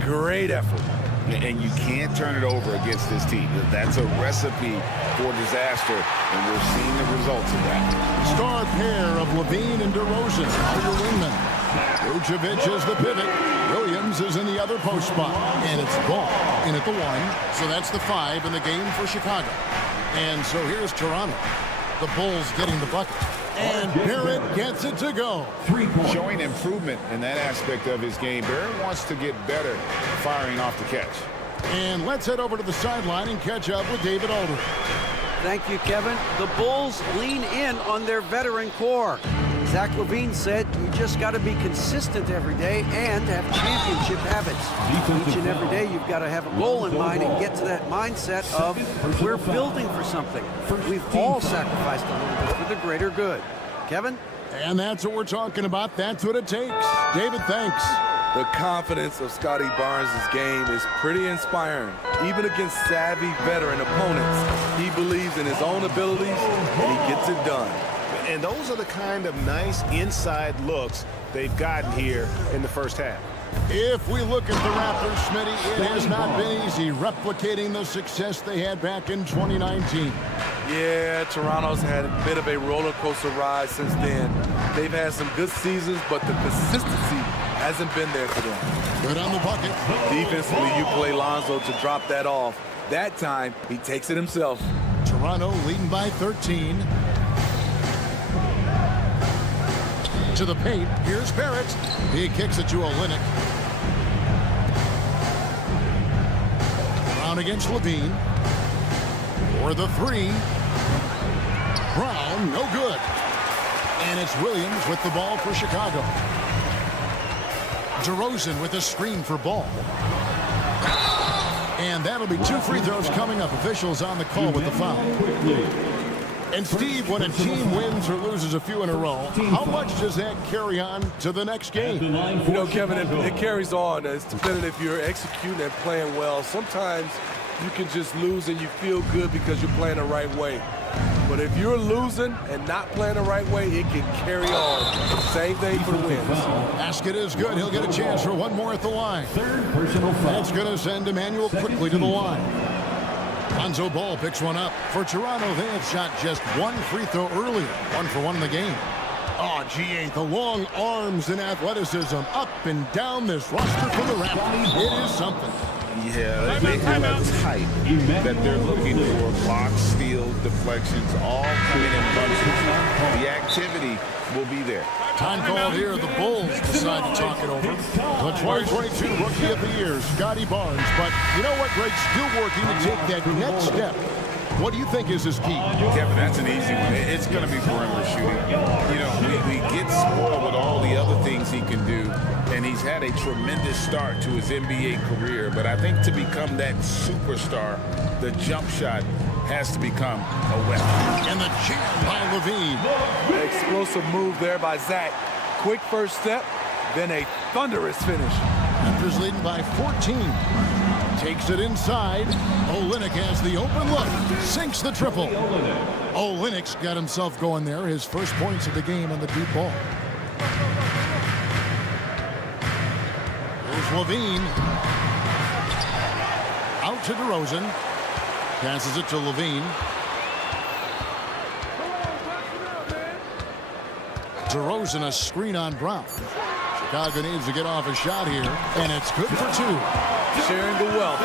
Great effort. And you can't turn it over against this team. That's a recipe for disaster, and we're seeing the results of that. Star pair of Levine and DeRozan are your wingmen. Vucevic is the pivot. Williams is in the other post spot. And it's Ball in at the 1. So that's the 5 in the game for Chicago. And so here's Toronto. The Bulls getting the bucket. And Barrett gets it to go. Showing improvement in that aspect of his game. Barrett wants to get better firing off the catch. And let's head over to the sideline and catch up with David Aldridge. Thank you, Kevin. The Bulls lean in on their veteran core. Zach LaVine said you just got to be consistent every day and have championship habits. Each and every day you've got to have a goal in mind and get to that mindset of we're building for something. We've all sacrificed a little bit for the greater good. Kevin? And that's what we're talking about. That's what it takes. David, thanks. The confidence of Scotty Barnes' game is pretty inspiring. Even against savvy veteran opponents, he believes in his own abilities and he gets it done. And those are the kind of nice inside looks they've gotten here in the first half. If we look at the Raptors, Smitty, it has not been easy replicating the success they had back in 2019. Yeah, Toronto's had a bit of a roller coaster ride since then. They've had some good seasons, but the consistency hasn't been there for them. Good on the bucket. Defensively, you play Lonzo to drop that off. That time, he takes it himself. Toronto leading by 13. To the paint. Here's Barrett. He kicks it to Olynyk. Brown against Levine. For the 3. Brown, no good. And it's Williams with the ball for Chicago. DeRozan with a screen for Ball. And that'll be 2 free throws coming up. Officials on the call with the foul. And Steve, when a team wins or loses a few in a row, how much does that carry on to the next game? You know, Kevin, it carries on. It's dependent if you're executing and playing well. Sometimes you can just lose and you feel good because you're playing the right way. But if you're losing and not playing the right way, it can carry on. Same thing for the wins. Basket is good. He'll get a chance for one more at the line. Third personal foul. That's going to send Emmanuel quickly to the line. Lonzo Ball picks one up. For Toronto, they had shot just one free throw earlier. 1 for 1 in the game. Oh, GA, the long arms and athleticism up and down this roster for the Raptors. It is something. Yeah, they have a type that they're looking for. Blocks, steals, deflections, all coming in bunches. The activity will be there. Time called here. The Bulls decide to talk it over. The 2022 Rookie of the Year, Scotty Barnes. But you know what, Greg? Still working to take that next step. What do you think is his key? Kevin, that's an easy one. It's going to be perimeter shooting. You know, we get spoiled with all the other things he can do, and he's had a tremendous start to his NBA career. But I think to become that superstar, the jump shot has to become a weapon. And the jam by Levine. Explosive move there by Zach. Quick first step, then a thunderous finish. Raptors leading by 14. Takes it inside. Olynyk has the open look. Sinks the triple. Olynyk's got himself going there. His first points of the game on the deep ball. Here's Levine. Out to DeRozan. Passes it to Levine. DeRozan, a screen on Brown. Chicago needs to get off a shot here, and it's good for 2. Sharing the wealth.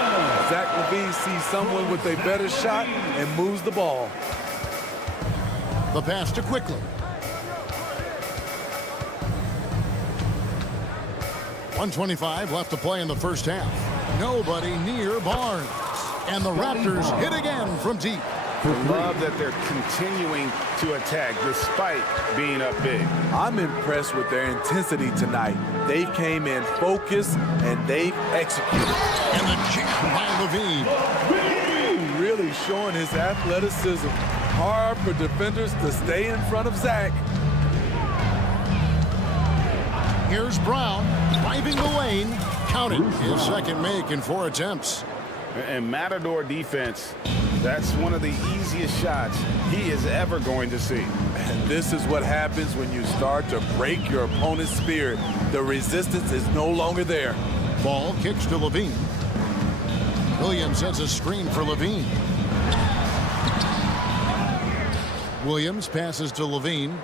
Zach Levine sees someone with a better shot and moves the ball. The pass to Quickly. .125 left to play in the first half. Nobody near Barnes. And the Raptors hit again from deep. I love that they're continuing to attack despite being up big. I'm impressed with their intensity tonight. They came in focused and they executed. And the jam by Levine. Really showing his athleticism. Hard for defenders to stay in front of Zach. Here's Brown driving the lane. Counted. His second make in 4 attempts. And Matador defense, that's one of the easiest shots he is ever going to see. And this is what happens when you start to break your opponent's spirit. The resistance is no longer there. Ball kicks to Levine. Williams sets a screen for Levine. Williams passes to Levine.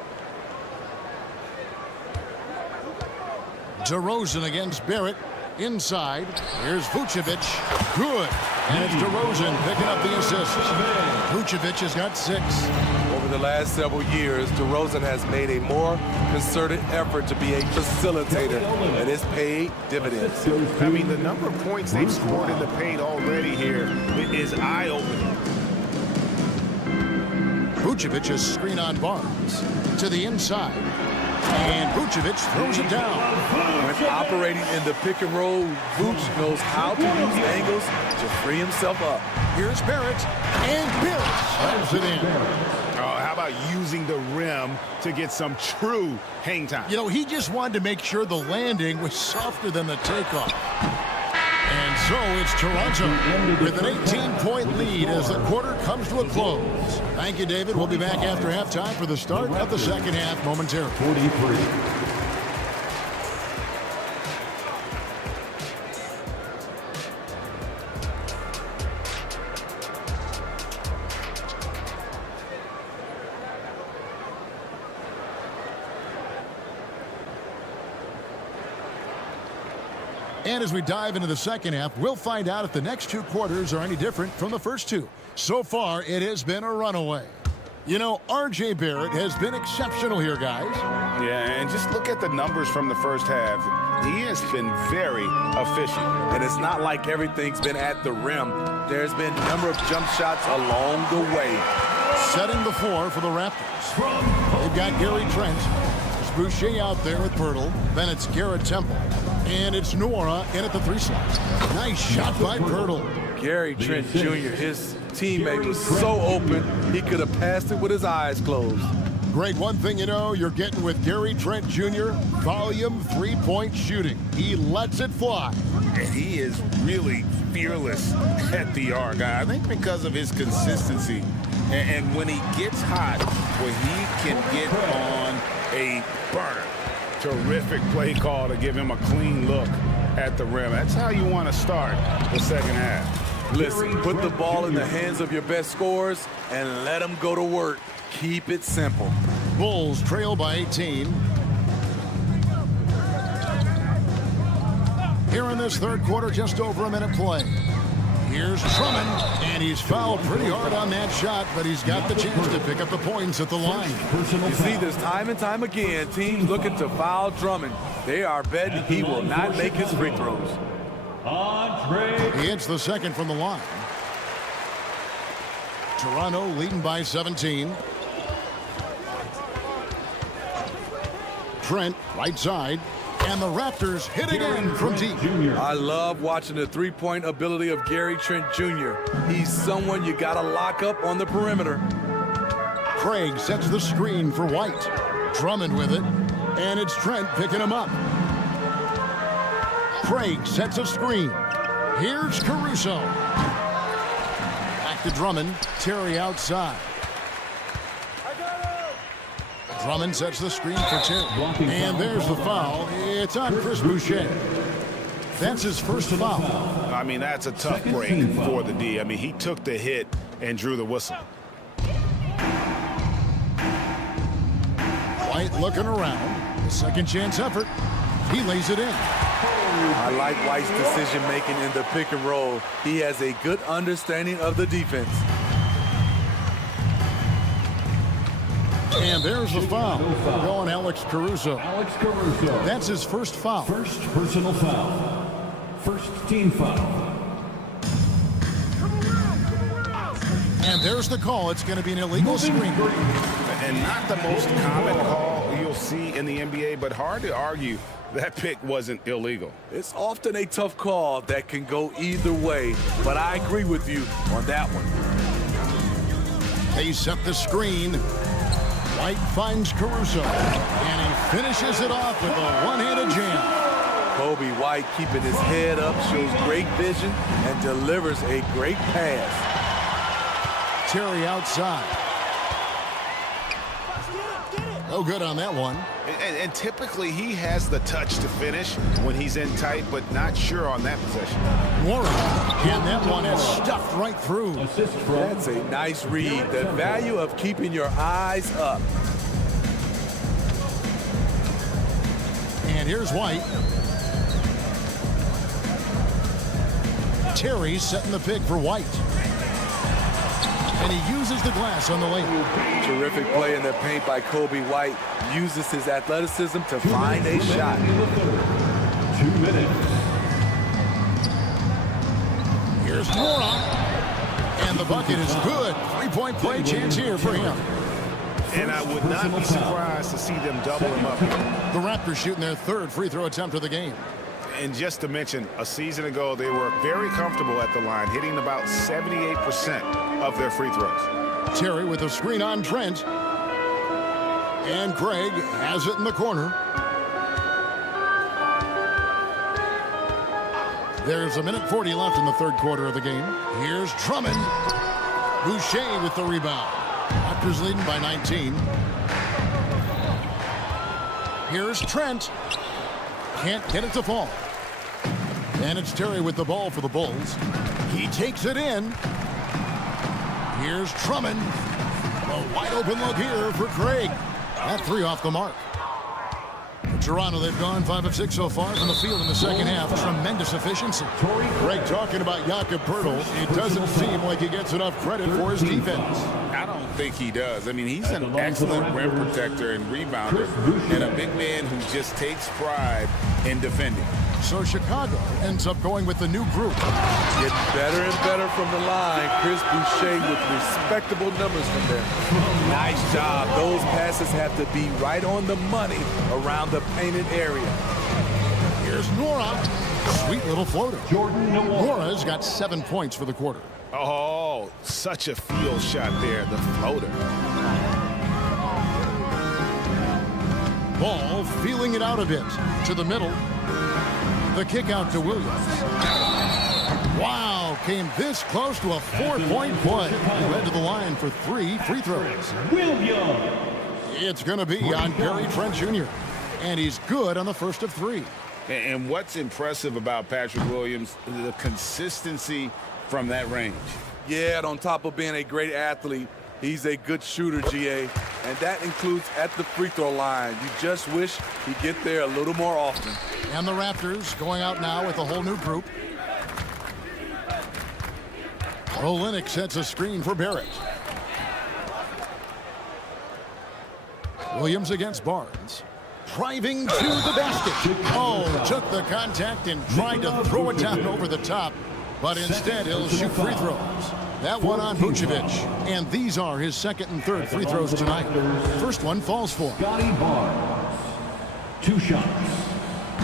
DeRozan against Barrett. Inside, here's Vucevic. Good. And it's DeRozan picking up the assist. Vucevic has got 6. Over the last several years, DeRozan has made a more concerted effort to be a facilitator, and it's paid dividends. I mean, the number of points they've scored in the paint already here is eye-opening. Vucevic is screen on Barnes. To the inside. And Vucevic throws it down. When operating in the pick and roll, Vuce knows how to use angles to free himself up. Here's Barrett, and Barrett slams it in. Oh, how about using the rim to get some true hang time? You know, he just wanted to make sure the landing was softer than the takeoff. And so it's Toronto with an 18-point lead as the quarter comes to a close. Thank you, David. We'll be back after halftime for the start of the second half momentarily. 43. And as we dive into the second half, we'll find out if the next 2 quarters are any different from the first 2. So far, it has been a runaway. You know, R.J. Barrett has been exceptional here, guys. Yeah, and just look at the numbers from the first half. He has been very efficient. And it's not like everything's been at the rim. There's been a number of jump shots along the way. Setting the floor for the Raptors. They've got Gary Trent. There's Boucher out there with Pirtle. Then it's Garrett Temple. And it's Nora in at the 3 slot. Nice shot by Pirtle. Gary Trent Jr., his teammate, was so open, he could have passed it with his eyes closed. Greg, one thing you know, you're getting with Gary Trent Jr., volume 3-point shooting. He lets it fly. And he is really fearless at the arc. I think because of his consistency, And when he gets hot, well, he can get on a burner. Terrific play call to give him a clean look at the rim. That's how you want to start the second half. Listen, put the ball in the hands of your best scorers and let them go to work. Keep it simple. Bulls trail by 18. Here in this third quarter, just over a minute play. Here's Drummond, and he's fouled pretty hard on that shot, but he's got the chance to pick up the points at the line. You see this time and time again, teams looking to foul Drummond. They are betting he will not make his free throws. He hits the second from the line. Toronto leading by 17. Trent, right side. And the Raptors hit again from deep. I love watching the three-point ability of Gary Trent Jr. He's someone you got to lock up on the perimeter. Craig sets the screen for White. Drummond with it. And it's Trent picking him up. Craig sets a screen. Here's Caruso. Back to Drummond. Terry outside. Drummond sets the screen for Terry. And there's the foul. It's on Chris Boucher. That's his first foul. I mean, that's a tough break for the D. I mean, he took the hit and drew the whistle. White looking around. The second chance effort. He lays it in. I like White's decision-making in the pick and roll. He has a good understanding of the defense. And there's the foul. Going Alex Caruso. That's his first foul. First personal foul. First team foul. And there's the call. It's going to be an illegal screen. And not the most common call you'll see in the NBA, but hard to argue that pick wasn't illegal. It's often a tough call that can go either way, but I agree with you on that one. They set the screen. White finds Caruso, and he finishes it off with a one-handed jam. Kobe White keeping his head up, shows great vision, and delivers a great pass. Terry outside. No good on that one. And typically he has the touch to finish when he's in tight, but not sure on that possession. Warren, and that one is stuffed right through. That's a nice read. The value of keeping your eyes up. And here's White. Terry setting the pick for White. And he uses the glass on the lane. Terrific play in the paint by Kobe White. Uses his athleticism to find a shot. 2 minutes. Here's Moron. And the bucket is good. Three-point play chance here for him. And I would not be surprised to see them double him up. The Raptors shooting their third free throw attempt of the game. And just to mention, a season ago, they were very comfortable at the line, hitting about 78% of their free throws. Terry with a screen on Trent. And Craig has it in the corner. There's 1:40 left in the third quarter of the game. Here's Drummond. Boucher with the rebound. Raptors leading by 19. Here's Trent. Can't get it to fall. And it's Terry with the ball for the Bulls. He takes it in. Here's Drummond. A wide open look here for Craig. That three off the mark. For Toronto, they've gone 5 of 6 so far from the field in the second half. Tremendous efficiency. Craig talking about Jakob Poeltl. It doesn't seem like he gets enough credit for his defense. I don't think he does. I mean, he's an excellent rim protector and rebounder, and a big man who just takes pride in defending. So Chicago ends up going with the new group. Getting better and better from the line. Chris Boucher with respectable numbers from there. Nice job. Those passes have to be right on the money around the painted area. Here's Nora. Sweet little floater. Nora's got 7 points for the quarter. Oh, such a field shot there, the floater. Ball feeling it out a bit. To the middle. The kick out to Williams. Wow, came this close to a 4-point play. He led to the line for 3 free throws. It's going to be on Barry Trent Jr., and he's good on the first of 3. And what's impressive about Patrick Williams, the consistency from that range. Yeah, and on top of being a great athlete, he's a good shooter, GA, and that includes at the free throw line. You just wish he'd get there a little more often. And the Raptors going out now with a whole new group. Olynyk sets a screen for Barrett. Williams against Barnes. Driving to the basket. Oh, took the contact and tried to throw it down over the top. But instead, he'll shoot free throws. That one on Vucevic. And these are his second and third free throws tonight. First one falls for him. Scotty Barnes. 2 shots.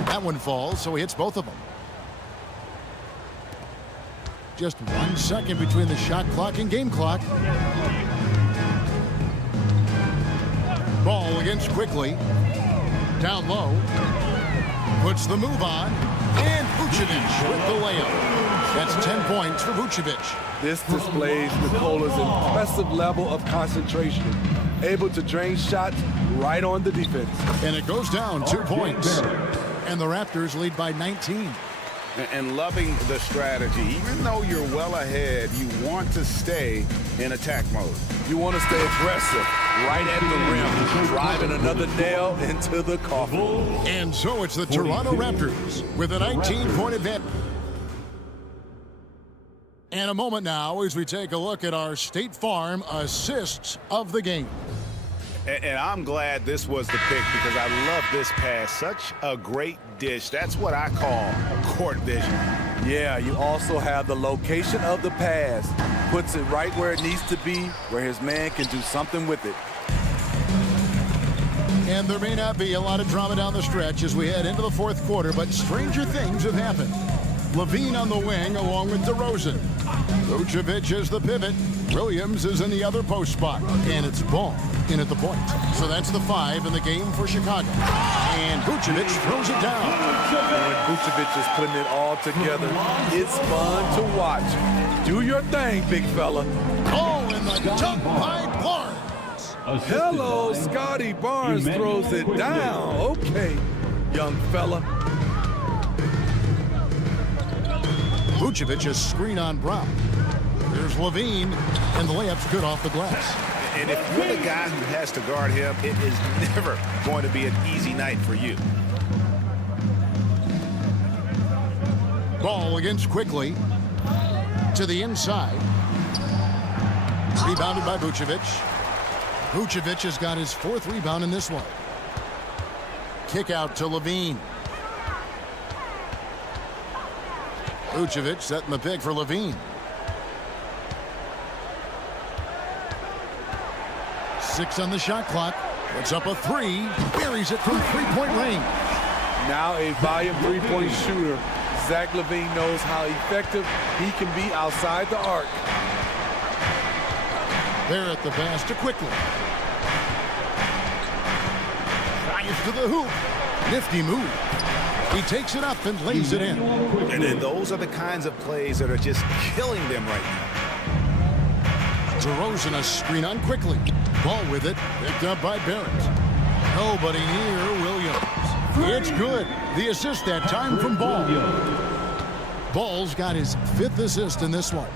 That one falls, so he hits both of them. Just 1 second between the shot clock and game clock. Ball against quickly. Down low. Puts the move on. And Vucevic with the layup. That's 10 points for Vucevic. This displays Nikola's impressive level of concentration. Able to drain shots right on the defense. And it goes down 2 points. And the Raptors lead by 19. And loving the strategy. Even though you're well ahead, you want to stay in attack mode. You want to stay aggressive, right at the rim, driving another nail into the coffin. And so it's the Toronto Raptors with a 19-point advantage. And a moment now as we take a look at our State Farm assists of the game. And I'm glad this was the pick because I love this pass. Such a great dish. That's what I call court vision. Yeah, you also have the location of the pass. Puts it right where it needs to be, where his man can do something with it. And there may not be a lot of drama down the stretch as we head into the fourth quarter, but stranger things have happened. Levine on the wing along with DeRozan. Vucevic is the pivot. Williams is in the other post spot. And it's Ball in at the point. So that's the 5 in the game for Chicago. And Vucevic throws it down. When Vucevic is putting it all together, it's fun to watch. Do your thing, big fella. Oh, and the dunk by Barnes. Hello, Scotty Barnes throws it down. Okay, young fella. Vucevic a screen on Brown. There's Levine, and the layup's good off the glass. And if you're the guy who has to guard him, it is never going to be an easy night for you. Ball against quickly. To the inside. Rebounded by Vucevic. Vucevic has got his 4th rebound in this one. Kick out to Levine. Vucevic setting the pick for Levine. 6 on the shot clock. Puts up a 3. Buries it from 3-point range. Now a volume 3-point shooter. Zach LaVine knows how effective he can be outside the arc. There at the pass to quickly. Drives to the hoop. Nifty move. He takes it up and lays it in. And then those are the kinds of plays that are just killing them right now. DeRozan a screen on quickly. Ball with it. Picked up by Barrett. Nobody near Williams. It's good. The assist that time from Ball. Ball's got his 5th assist in this one.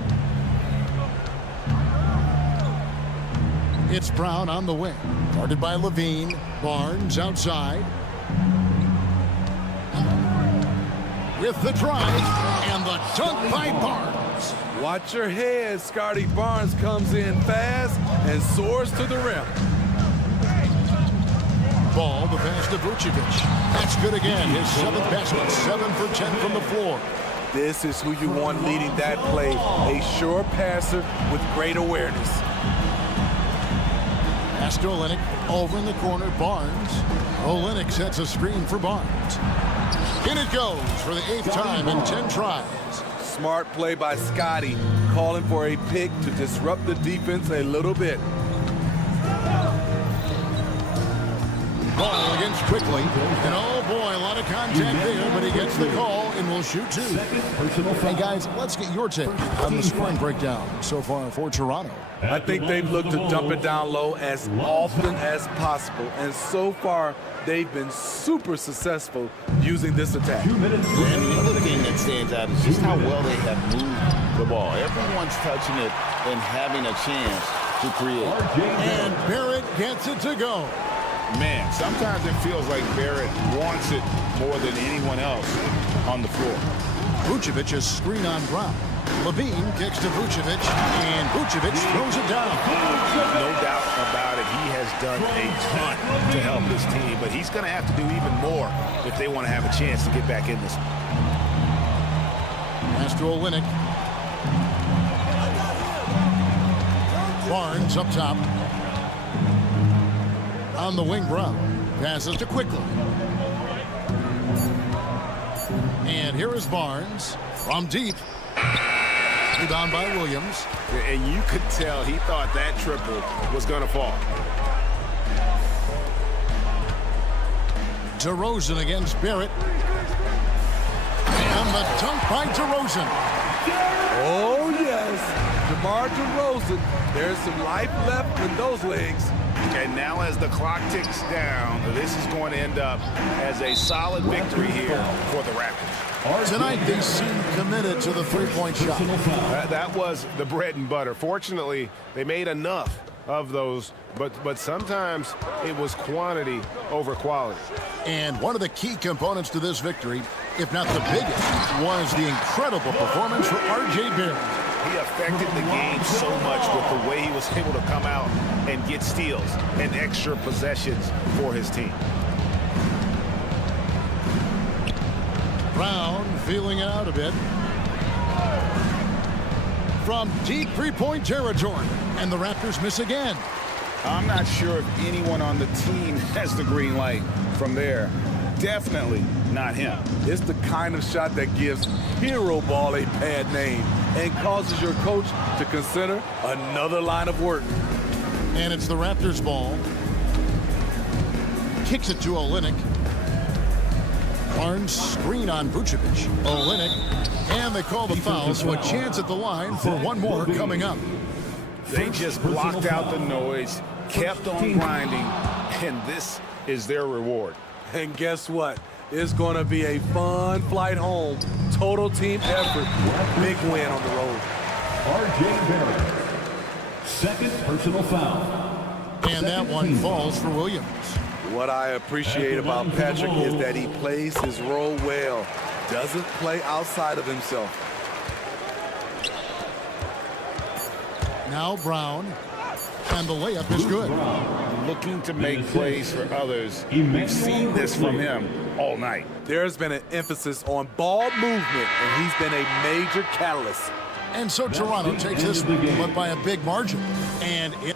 It's Brown on the wing. Guarded by Levine. Barnes outside. With the drive and the dunk by Barnes. Watch your head. Scotty Barnes comes in fast and soars to the rim. Ball, the pass to Vucevic. That's good again. His 7th basket, 7 for 10 from the floor. This is who you want leading that play. A sure passer with great awareness. Pass to Olynyk. Over in the corner, Barnes. Olynyk sets a screen for Barnes. In it goes for the 8th time in 10 tries. Smart play by Scotty, calling for a pick to disrupt the defense a little bit. Ball against moves quickly. And oh boy, a lot of contact there, but he gets the call and will shoot two. Hey guys, let's get your take on the scoring breakdown so far for Toronto. I think they've looked to dump it down low as often as possible, and so far they've been super successful using this attack. And the other thing that stands out is just how well they have moved the ball. Everyone's touching it and having a chance to create. And Barrett gets it to go. Man, sometimes it feels like Barrett wants it more than anyone else on the floor. Vucevic's screen on Brown. Levine kicks to Vucevic, and Vucevic throws it down. No doubt about it. He has done a ton to help his team, but he's going to have to do even more if they want to have a chance to get back in this. Pass to Olynyk. Barnes up top. On the wing, Brown. Passes to Quickly. And here is Barnes from deep. Rebound by Williams. And you could tell he thought that triple was going to fall. DeRozan against Barrett. And the dunk by DeRozan. Oh, yes. DeMar DeRozan. There's some life left in those legs. And now as the clock ticks down, this is going to end up as a solid victory here for the Raptors. Tonight, they seem committed to the three-point shot. That was the bread and butter. Fortunately, they made enough of those, but sometimes it was quantity over quality. And one of the key components to this victory, if not the biggest, was the incredible performance for R.J. Barrett. He affected the game so much with the way he was able to come out and get steals and extra possessions for his team. Brown feeling it out a bit. From deep three-point territory. And the Raptors miss again. I'm not sure if anyone on the team has the green light from there. Definitely not him. It's the kind of shot that gives hero ball a bad name and causes your coach to consider another line of work. And it's the Raptors' ball. Kicks it to Olynyk. Barnes screen on Vucevic. Olynyk. And they call the foul, so a chance at the line for one more coming up. They just blocked out the noise, kept on grinding, and this is their reward. And guess what? It's going to be a fun flight home. Total team effort. Big win on the road. R.J. Barrett. Second personal foul. And that one falls for Williams. What I appreciate about Patrick is that he plays his role well. Doesn't play outside of himself. Now Brown. And the layup is good. Looking to make plays for others. We've seen this from him all night. There's been an emphasis on ball movement, and he's been a major catalyst. And so Toronto takes this, but by a big margin. And it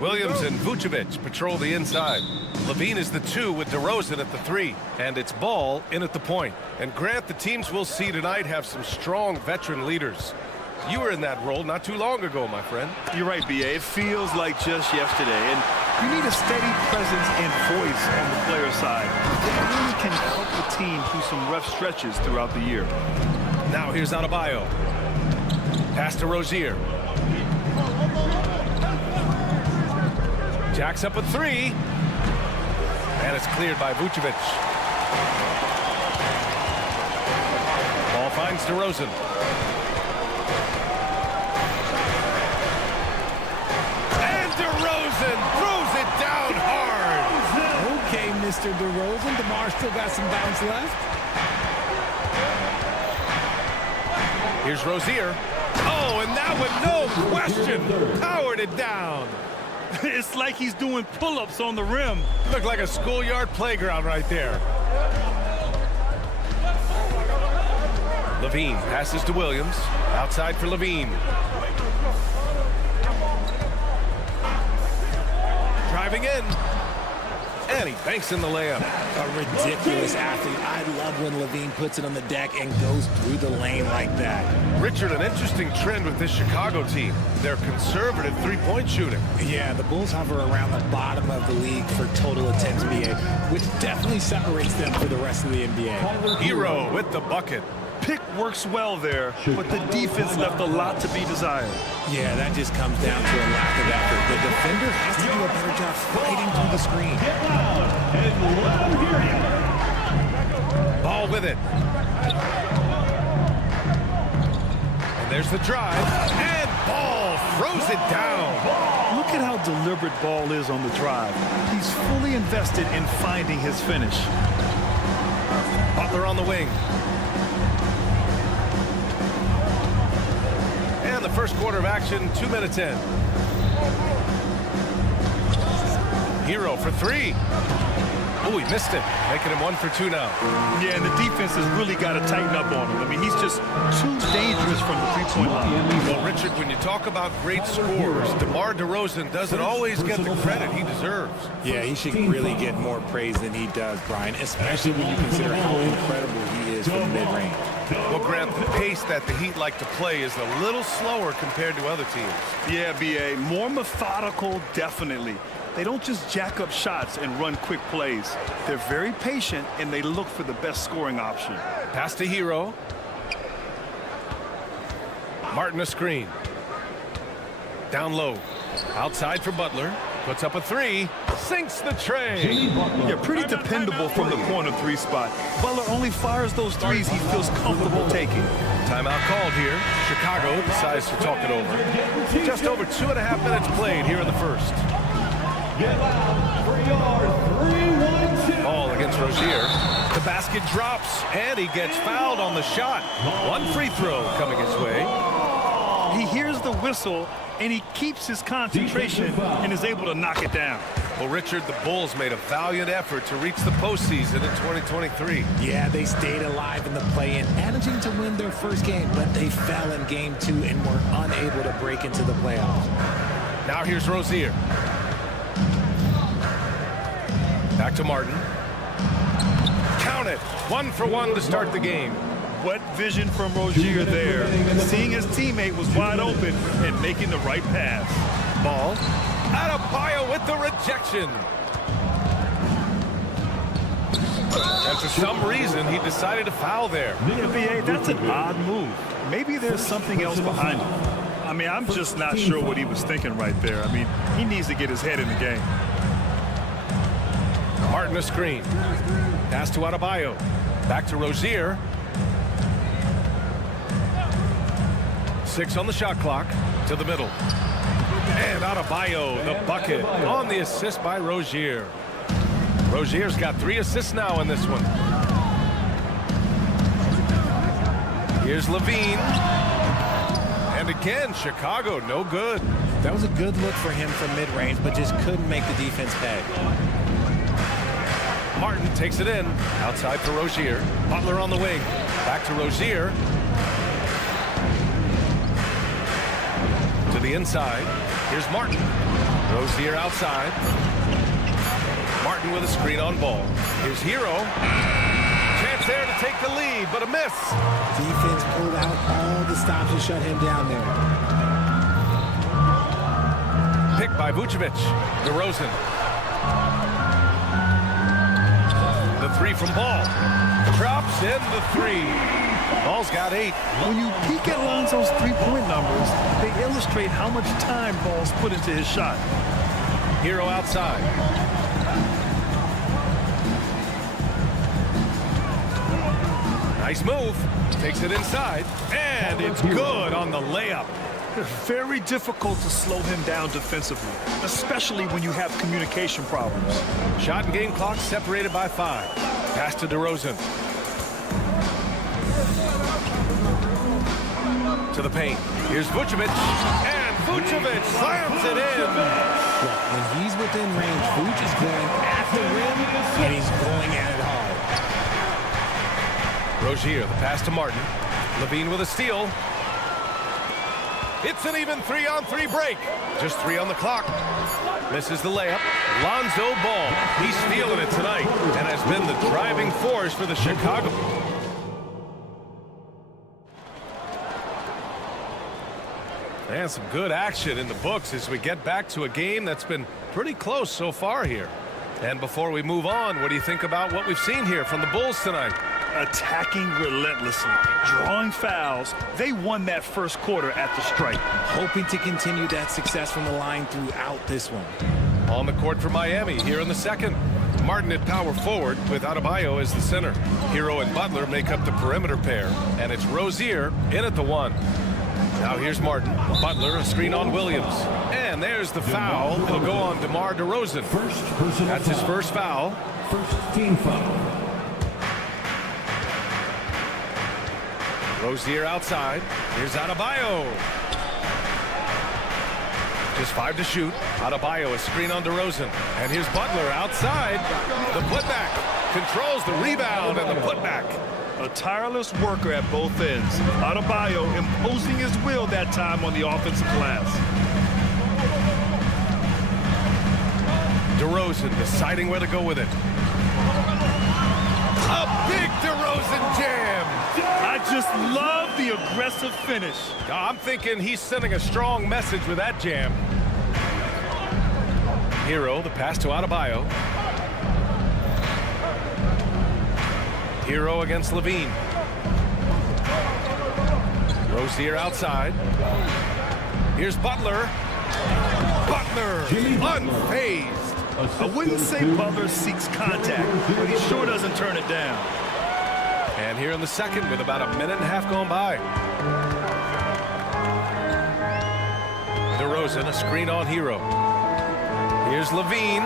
Williams and Vucevic patrol the inside. Levine is the 2 with DeRozan at the 3. And it's Ball in at the point. And Grant, the teams we'll see tonight have some strong veteran leaders. You were in that role not too long ago, my friend. You're right, B.A. It feels like just yesterday. And you need a steady presence and voice on the player side. It really can help the team through some rough stretches throughout the year. Now here's Adebayo. Pass to Rozier. Jacks up a 3. And it's cleared by Vucevic. Ball finds DeRozan. And DeRozan throws it down hard. Okay, Mr. DeRozan. DeMar still got some bounce left. Here's Rozier. Oh, and that one, no question, powered it down. It's like he's doing pull-ups on the rim. Looked like a schoolyard playground right there. Levine passes to Williams. Outside for Levine. Driving in. And he banks in the layup. A ridiculous athlete. I love when Levine puts it on the deck and goes through the lane like that. Richard, an interesting trend with this Chicago team. They're conservative three-point shooting. Yeah, the Bulls hover around the bottom of the league for total attempts, BA, which definitely separates them for the rest of the NBA. Hero with the bucket. Pick works well there, but the defense left a lot to be desired. Yeah, that just comes down to a lack of effort. The defender has to do a better job fighting through the screen. Ball with it. And there's the drive. And Ball throws it down. Look at how deliberate Ball is on the drive. He's fully invested in finding his finish. Butler on the wing. And the first quarter of action, 2 minutes in. Hero for 3. Oh, he missed it, making him 1 for 2 now. Yeah, and the defense has really got to tighten up on him. I mean, he's just too dangerous from the three-point line. Well, Richard, when you talk about great scorers, DeMar DeRozan doesn't always get the credit he deserves. Yeah, he should really get more praise than he does, Brian, especially when you consider how incredible he is from mid-range. Well, Grant, the pace that the Heat like to play is a little slower compared to other teams. Yeah, B.A., more methodical, definitely. They don't just jack up shots and run quick plays. They're very patient, and they look for the best scoring option. Pass to Hero. Martin a screen. Down low. Outside for Butler. Puts up a 3. Sinks the tray. Yeah, pretty dependable from the corner 3 spot. Butler only fires those threes he feels comfortable taking. Timeout called here. Chicago decides to talk it over. Just over 2.5 minutes played here in the first. Ball against Rozier. The basket drops, and he gets fouled on the shot. 1 free throw coming his way. He hears the whistle, and he keeps his concentration and is able to knock it down. Well, Richard, the Bulls made a valiant effort to reach the postseason in 2023. Yeah, they stayed alive in the play-in, managing to win their first game, but they fell in game 2 and were unable to break into the playoffs. Now here's Rozier. Back to Martin. Count it. 1 for 1 to start the game. What vision from Rozier there. Seeing his teammate was wide open and making the right pass. Ball. Adebayo with the rejection. And for some reason, he decided to foul there. NBA, that's an odd move. Maybe there's something else behind it. I mean, I'm just not sure what he was thinking right there. I mean, he needs to get his head in the game. Martin a screen. Pass to Adebayo. Back to Rozier. 6 on the shot clock. To the middle. And Adebayo, the bucket, on the assist by Rozier. Rozier's got 3 assists now in this one. Here's Levine. And again, Chicago, no good. That was a good look for him from mid-range, but just couldn't make the defense pay. Martin takes it in. Outside for Rozier. Butler on the wing. Back to Rozier. To the inside. Here's Martin. Rozier outside. Martin with a screen on ball. Here's Hero. Chance there to take the lead, but a miss. Defense pulled out all the stops to shut him down there. Pick by Vucevic. DeRozan. The three from Ball. Drops in the three. Ball's got 8. When you peek at Lonzo's three-point numbers, they illustrate how much time Ball's put into his shot. Hero outside. Nice move. Takes it inside. And it's good on the layup. Very difficult to slow him down defensively, especially when you have communication problems. Shot and game clock separated by 5. Pass to DeRozan. To the paint. Here's Vucevic. And Vucevic slams it in. When he's within range, Vuce is going at the rim, and he's going at it hard. Rozier, the pass to Martin. Levine with a steal. It's an even 3-on-3 break. Just 3 on the clock. Misses the layup. Lonzo Ball. He's feeling it tonight and has been the driving force for the Chicago. And some good action in the books as we get back to a game that's been pretty close so far here. And before we move on, what do you think about what we've seen here from the Bulls tonight? Attacking relentlessly, drawing fouls. They won that first quarter at the stripe. Hoping to continue that success from the line throughout this one. On the court for Miami here in the second. Martin at power forward with Adebayo as the center. Hero and Butler make up the perimeter pair. And it's Rozier in at the 1. Now here's Martin. Butler, a screen on Williams. And there's the foul. It'll go on DeMar DeRozan. That's his first foul. First team foul. Rozier outside. Here's Adebayo. Just 5 to shoot. Adebayo, a screen on DeRozan. And here's Butler outside. The putback. Controls the rebound and the putback. A tireless worker at both ends. Adebayo imposing his will that time on the offensive glass. DeRozan deciding where to go with it. A big DeRozan jam. I just love the aggressive finish. I'm thinking he's sending a strong message with that jam. Hero, the pass to Adebayo. Hero against Levine. Rozier outside. Here's Butler. Butler unfazed. I wouldn't say Butler seeks contact, but he sure doesn't turn it down. And here in the second with about a minute and a half going by. DeRozan, a screen on Hero. Here's Levine.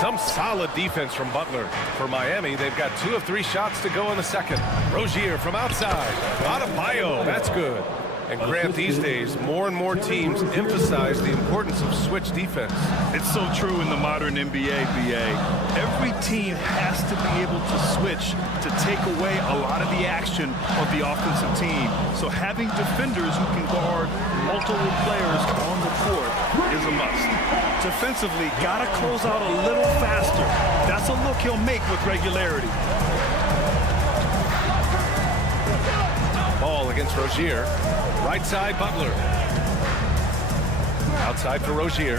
Some solid defense from Butler. For Miami, they've got 2 of 3 shots to go in the second. Rozier from outside. Adebayo, that's good. And Grant, these days, more and more teams emphasize the importance of switch defense. It's so true in the modern NBA, BA. Every team has to be able to switch to take away a lot of the action of the offensive team. So having defenders who can guard multiple players on the court is a must. Defensively, gotta close out a little faster. That's a look he'll make with regularity. Ball against Rozier. Right side, Butler. Outside for Rozier.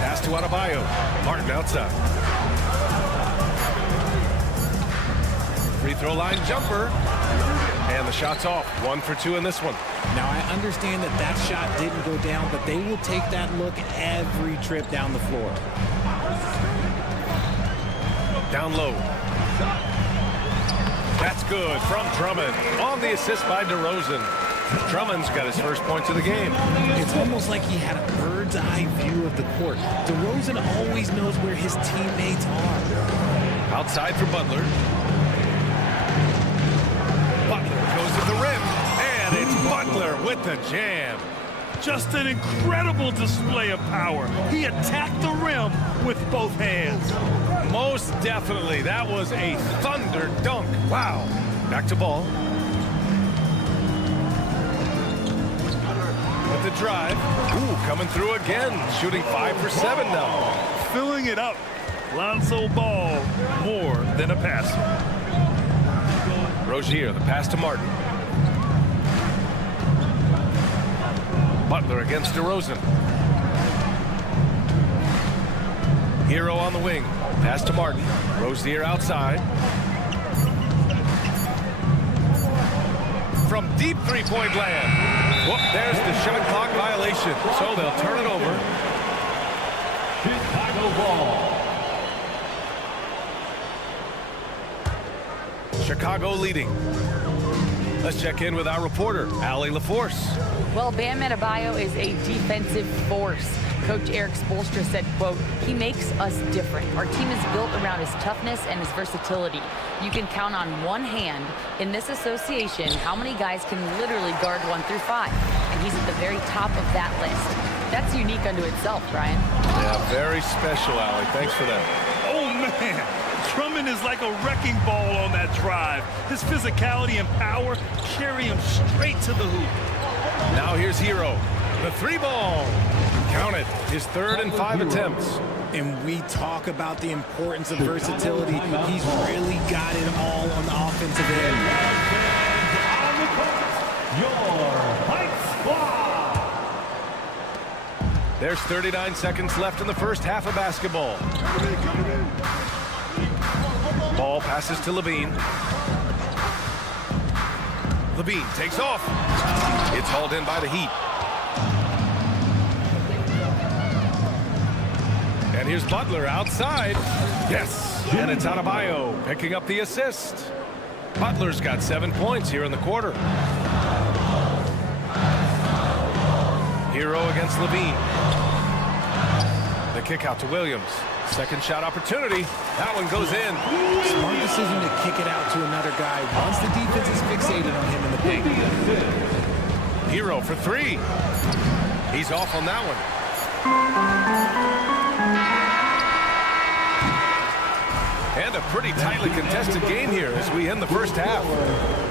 Pass to Adebayo. Martin outside. Free throw line jumper. And the shot's off. 1 for 2 in this one. Now, I understand that that shot didn't go down, but they will take that look every trip down the floor. Down low. That's good from Drummond. On the assist by DeRozan. Drummond's got his first points of the game. It's almost like he had a bird's eye view of the court. DeRozan always knows where his teammates are. Outside for Butler. Butler goes to the rim. And it's Butler with the jam. Just an incredible display of power. He attacked the rim with both hands. Most definitely. That was a thunder dunk. Wow. Back to Ball. With the the drive. Ooh, coming through again. Shooting 5 for 7 now. Filling it up. Lonzo Ball, more than a passer. Rozier, the pass to Martin. Butler against DeRozan. Hero on the wing. Pass to Martin. Rozier outside. From deep three-point land. Whoop, there's the shot clock violation. So they'll turn it over. Chicago ball. Chicago leading. Let's check in with our reporter, Allie LaForce. Well, Bam Adebayo is a defensive force. Coach Eric Spoelstra said, quote, "He makes us different. Our team is built around his toughness and his versatility. You can count on one hand in this association how many guys can literally guard 1 through 5. And he's at the very top of that list. That's unique unto itself, Brian." Yeah, very special, Allie. Thanks for that. Oh, man. Drummond is like a wrecking ball on that drive. His physicality and power carry him straight to the hoop. Now here's Hero. The 3-ball. Count it. His 3rd and 5 attempts. And we talk about the importance of versatility. He's really got it all on the offensive end. On the court, your Height Squad. There's 39 seconds left in the first half of basketball. Ball passes to Levine. Levine takes off. It's hauled in by the Heat. And here's Butler outside. Yes, and it's Adebayo picking up the assist. Butler's got 7 points here in the quarter. Hero against Levine. The kick out to Williams. Second shot opportunity. That one goes in. Smart decision to kick it out to another guy once the defense is fixated on him in the paint. Hero for 3. He's off on that one. And a pretty tightly contested game here as we end the first half.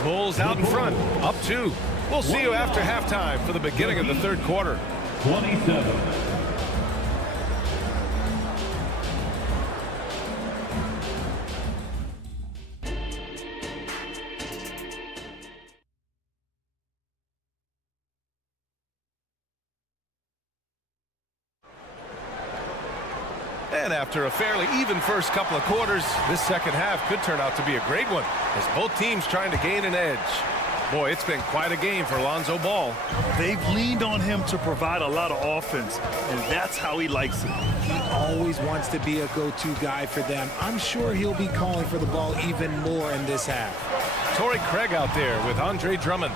Bulls out in front, up 2. We'll see you after halftime for the beginning of the third quarter. 27. And after a fairly even first couple of quarters, this second half could turn out to be a great one as both teams trying to gain an edge. Boy, it's been quite a game for Lonzo Ball. They've leaned on him to provide a lot of offense, and that's how he likes it. He always wants to be a go-to guy for them. I'm sure he'll be calling for the ball even more in this half. Torrey Craig out there with Andre Drummond.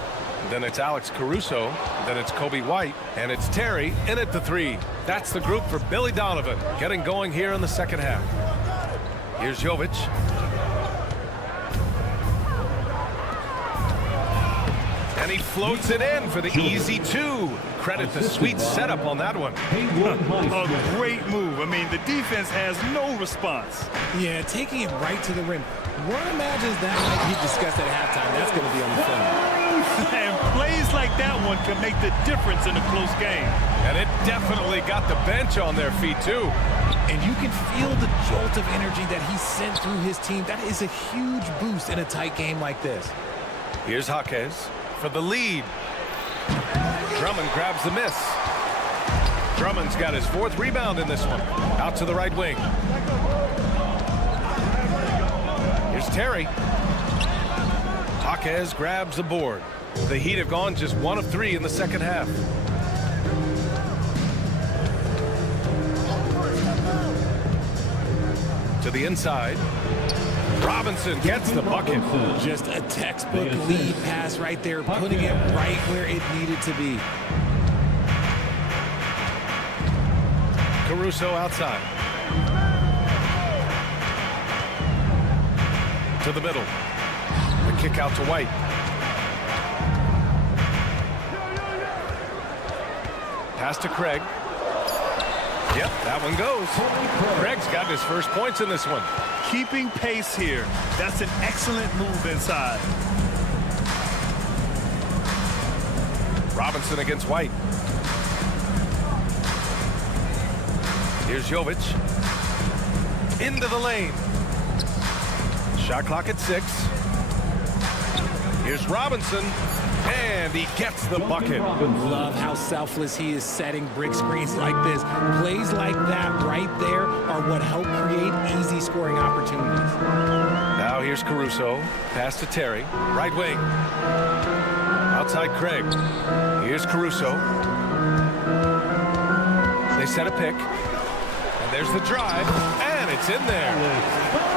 Then it's Alex Caruso. Then it's Kobe White. And it's Terry in at the 3. That's the group for Billy Donovan getting going here in the second half. Here's Jovic. And he floats it in for the easy 2. Credit the sweet setup on that one. A great move. I mean, the defense has no response. Yeah, taking it right to the rim. One imagines that might be discussed at halftime. That's going to be on the film. And plays like that one can make the difference in a close game. And it definitely got the bench on their feet, too. And you can feel the jolt of energy that he sent through his team. That is a huge boost in a tight game like this. Here's Jaquez for the lead. Drummond grabs the miss. Drummond's got his 4th rebound in this one. Out to the right wing. Here's Terry. Jaquez grabs the board. The Heat have gone just 1 of 3 in the second half. To the inside. Robinson gets the bucket. Just a textbook lead pass right there, putting it right where it needed to be. Caruso outside. To the middle. The kick out to White. Pass to Craig. Yep, that one goes. Craig's got his first points in this one. Keeping pace here. That's an excellent move inside. Robinson against White. Here's Jovic. Into the lane. Shot clock at 6. Here's Robinson. And he gets the bucket. Love how selfless he is setting brick screens like this. Plays like that right there are what help create easy scoring opportunities. Now here's Caruso. Pass to Terry. Right wing. Outside Craig. Here's Caruso. They set a pick. And there's the drive. And it's in there.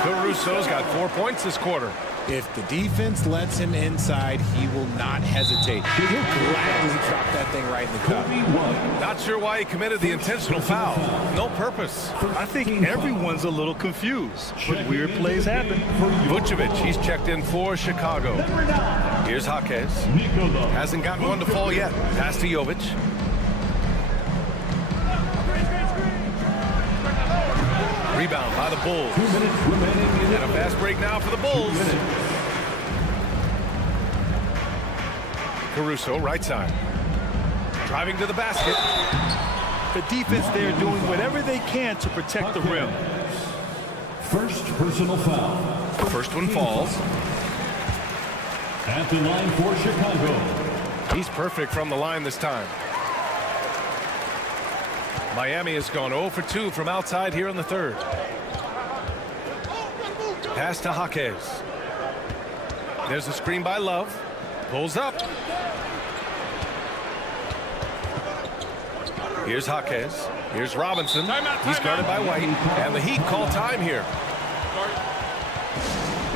Caruso's got 4 points this quarter. If the defense lets him inside, he will not hesitate. He'll gladly drop that thing right in the cup. Not sure why he committed the intentional foul. No purpose. I think everyone's a little confused, but weird plays happen. Vucevic, he's checked in for Chicago. Here's Jaquez. Hasn't gotten one to fall yet. Pass to Jovic. Rebound by the Bulls. And a fast break now for the Bulls. Caruso, right side. Driving to the basket. The defense there doing whatever they can to protect the rim. First personal foul. First one falls. At the line for Chicago. He's perfect from the line this time. Miami has gone 0 for 2 from outside here in the third. Pass to Jaquez. There's a screen by Love. Pulls up. Here's Jaquez. Here's Robinson. He's guarded by White. And the Heat call time here.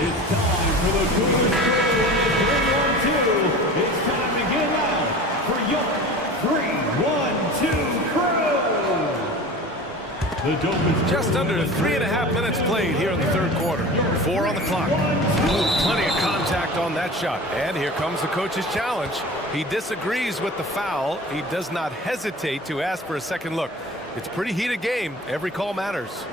It's time for the Cougars. 3-1-2. It's time to get loud for your 3-1-2 crew. Just under 3.5 minutes played here in the third quarter. 4 on the clock. Plenty of contact on that shot. And here comes the coach's challenge. He disagrees with the foul. He does not hesitate to ask for a second look. It's a pretty heated game. Every call matters.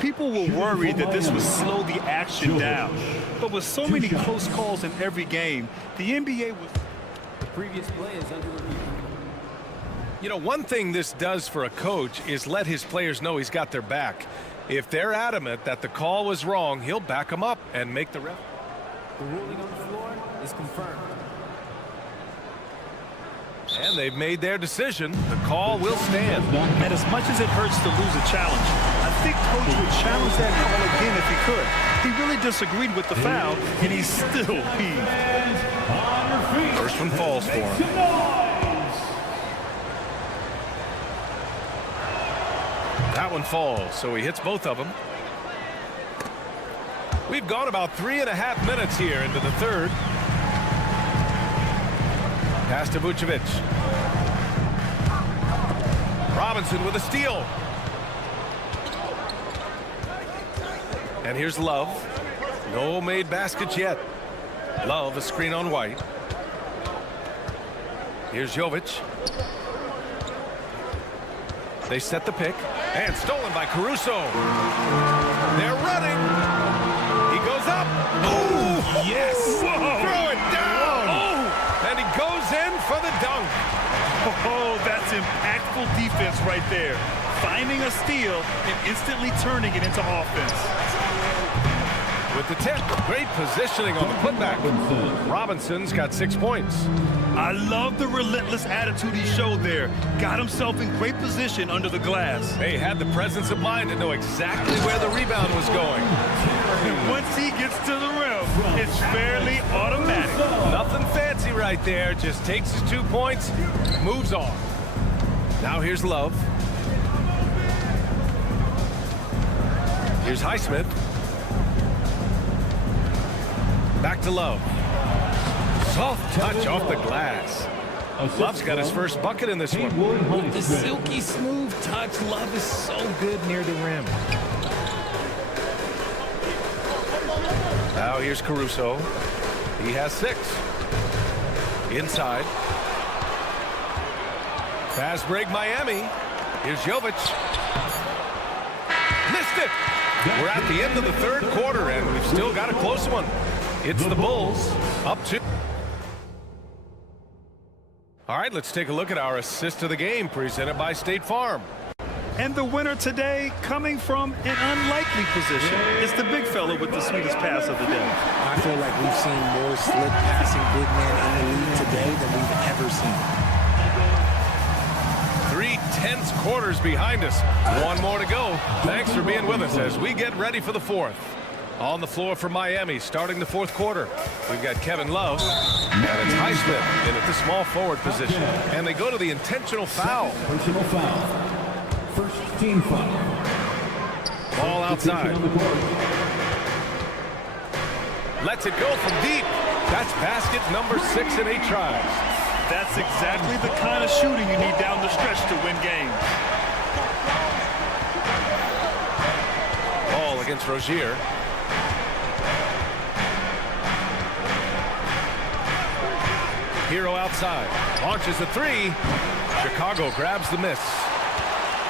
People were worried that this would slow the action down. But with so many close calls in every game, the NBA was... The previous play is under review. You know, one thing this does for a coach is let his players know he's got their back. If they're adamant that the call was wrong, he'll back them up and make the ref. The ruling on the floor is confirmed. And they've made their decision. The call will stand. And as much as it hurts to lose a challenge, I think Coach would challenge that call again if he could. He really disagreed with the foul, and he still heaved. First one falls for him. That one falls, so he hits both of them. We've gone about 3.5 minutes here into the third. Pass to Vucevic. Robinson with a steal. And here's Love. No made baskets yet. Love, a screen on White. Here's Jovic. They set the pick. And stolen by Caruso. They're running. He goes up. Oh, yes. Whoa. Throw it down. Oh. And he goes in for the dunk. Oh, that's impactful defense right there. Finding a steal and instantly turning it into offense. With the tip, great positioning on the putback. Robinson's got 6 points. I love the relentless attitude he showed there. Got himself in great position under the glass. He had the presence of mind to know exactly where the rebound was going. And once he gets to the rim, it's fairly automatic. Nothing fancy right there. Just takes his 2 points, moves on. Now here's Love. Here's Highsmith. Back to Love. Soft touch off the glass. Love's got his first bucket in this one. With the silky smooth touch, Love is so good near the rim. Now here's Caruso. He has 6. Inside. Fast break Miami. Here's Jovic. Missed it. We're at the end of the third quarter, and we've still got a close one. It's the Bulls up 2. All right, let's take a look at our assist of the game presented by State Farm. And the winner today coming from an unlikely position. It's the big fella with the sweetest pass of the day. I feel like we've seen more slick passing big men in the league today than we've ever seen. 3 tense quarters behind us. One more to go. Thanks for being with us as we get ready for the fourth. On the floor for Miami, starting the fourth quarter, we've got Kevin Love, and it's Highsmith in at the small forward position. And they go to the intentional foul. Personal foul. First team foul. Ball outside. Lets it go from deep. That's basket number 6 in 8 tries. That's exactly the kind of shooting you need down the stretch to win games. Ball against Rozier. Hero outside, launches a 3. Chicago grabs the miss.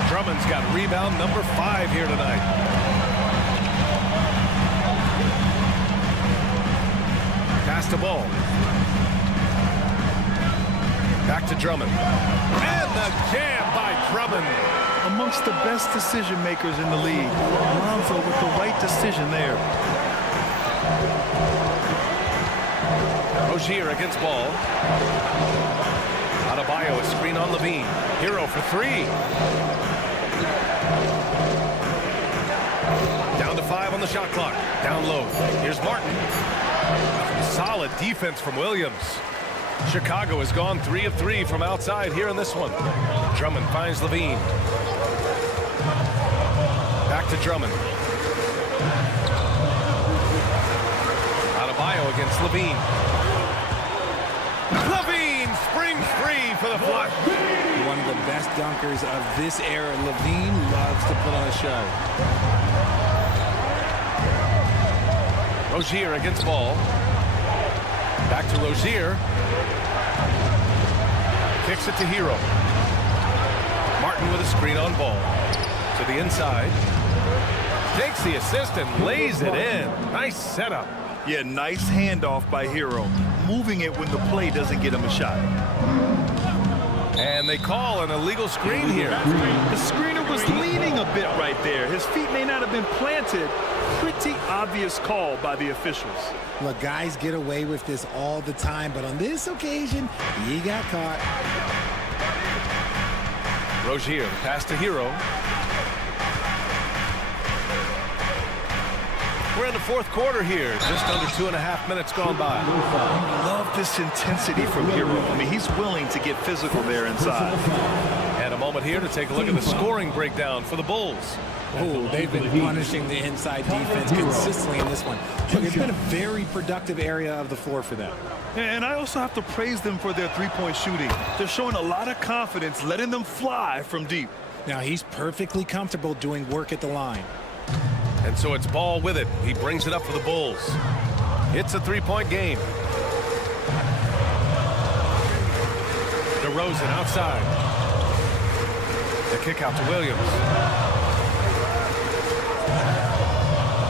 Drummond's got rebound number 5 here tonight. Pass the ball. Back to Drummond. And the jam by Drummond. Amongst the best decision makers in the league. Lonzo with the right decision there. Rozier against Ball. Adebayo, a screen on Levine. Hero for 3. Down to 5 on the shot clock. Down low. Here's Martin. Solid defense from Williams. Chicago has gone 3 of 3 from outside here in this one. Drummond finds Levine. Back to Drummond. Adebayo against Levine. Levine springs free for the flush. One of the best dunkers of this era. Levine loves to put on a show. Rozier against Ball. Back to Rozier. Kicks it to Hero. Martin with a screen on Ball. To the inside. Takes the assist and lays it in. Nice setup. Yeah, nice handoff by Hero. Moving it when the play doesn't get him a shot. And they call an illegal screen here. The screener was leaning a bit right there. His feet may not have been planted. Pretty obvious call by the officials. Look, guys get away with this all the time, but on this occasion, he got caught. Rozier, the pass to Hero. We're in the fourth quarter here. Just under 2.5 minutes gone by. Love this intensity from Hero. I mean, he's willing to get physical there inside. And a moment here to take a look at the scoring breakdown for the Bulls. Oh, they've been punishing the inside defense consistently in this one. Look, it's been a very productive area of the floor for them. And I also have to praise them for their three-point shooting. They're showing a lot of confidence, letting them fly from deep. Now, he's perfectly comfortable doing work at the line. And so it's Ball with it. He brings it up for the Bulls. It's a 3-point game. DeRozan outside. The kick out to Williams.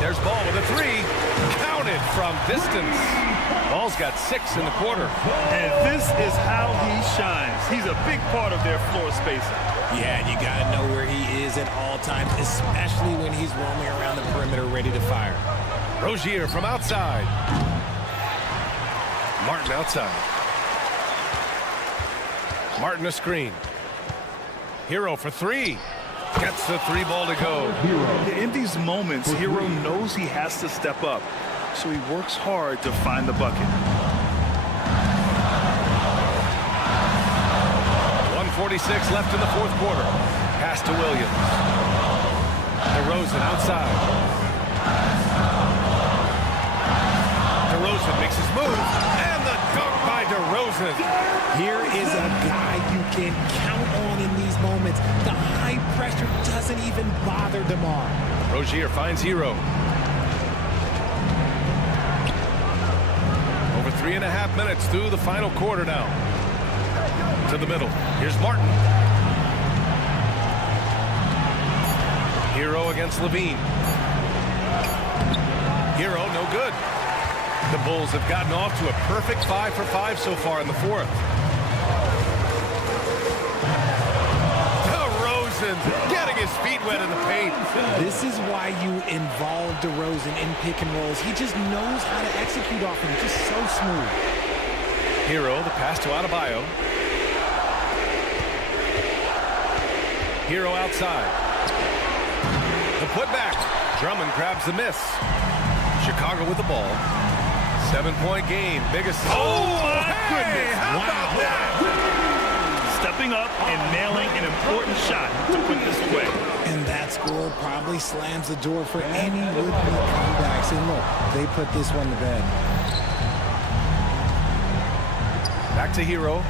There's Ball with a 3. Counted from distance. Ball's got 6 in the quarter. And this is how he shines. He's a big part of their floor spacing. Yeah, and you got to know where he is at all times, especially when he's roaming around the perimeter ready to fire. Rozier from outside. Martin outside. Martin a screen. Hero for 3. Gets the 3 ball to go. In these moments, Hero knows he has to step up, so he works hard to find the bucket. 1:46 left in the fourth quarter. Pass to Williams. DeRozan outside. DeRozan makes his move, and the dunk by DeRozan. Here is a guy you can count on in these moments. The high pressure doesn't even bother DeMar. Rozier finds Hero. Over 3.5 minutes through the final quarter now. To the middle. Here's Martin. Hero against Levine. Hero, no good. The Bulls have gotten off to a perfect 5 for 5 so far in the fourth. DeRozan getting his sweat in the paint. This is why you involve DeRozan in pick and rolls. He just knows how to execute off him. Just so smooth. Hero, the pass to Adebayo. Hero outside. The putback. Drummond grabs the miss. Chicago with the ball. 7-point game. Biggest. Oh, my goodness. How about that? Stepping up and nailing an important shot to put this away. And that score probably slams the door for any would-be comebacks. And look, they put this one to bed. Back to Hero.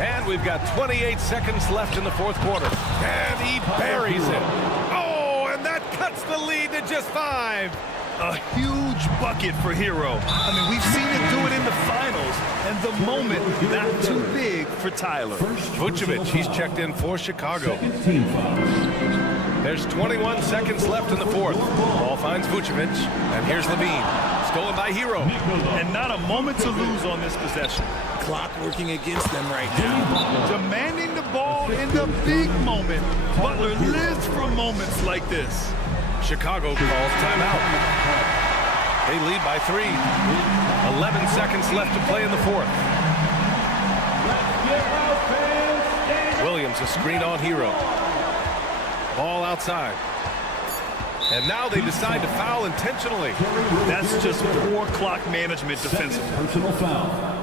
And we've got 28 seconds left in the fourth quarter. And he buries it. Oh, and that cuts the lead to just 5. A huge bucket for Hero. I mean, we've seen him do it in the finals, and the moment not too big for Tyler. Vucevic, he's checked in for Chicago. There's 21 seconds left in the fourth. Ball finds Vucevic, and here's Levine. Stolen by Hero. And not a moment to lose on this possession. Clock working against them right now. Demanding the ball in the big moment. Butler lives for moments like this. Chicago calls timeout. They lead by 3. 11 seconds left to play in the fourth. Williams a screen on Hero. Ball outside. And now they decide to foul intentionally. That's just poor clock management defensively. Personal foul.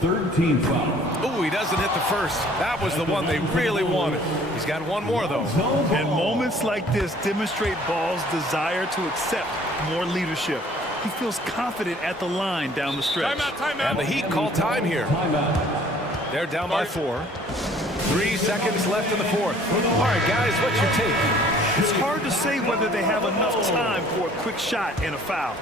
Third team foul. Oh, he doesn't hit the first. That was the one they really wanted. He's got one more, though. And moments like this demonstrate Ball's desire to accept more leadership. He feels confident at the line down the stretch. Timeout. And the Heat call time here. They're down by 4. 3 seconds left in the fourth. All right, guys, what's your take? It's hard to say whether they have enough time for a quick shot and a foul.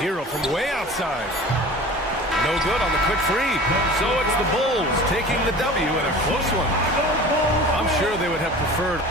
Hero from way outside. No good on the quick free. So it's the Bulls taking the W in a close one. I'm sure they would have preferred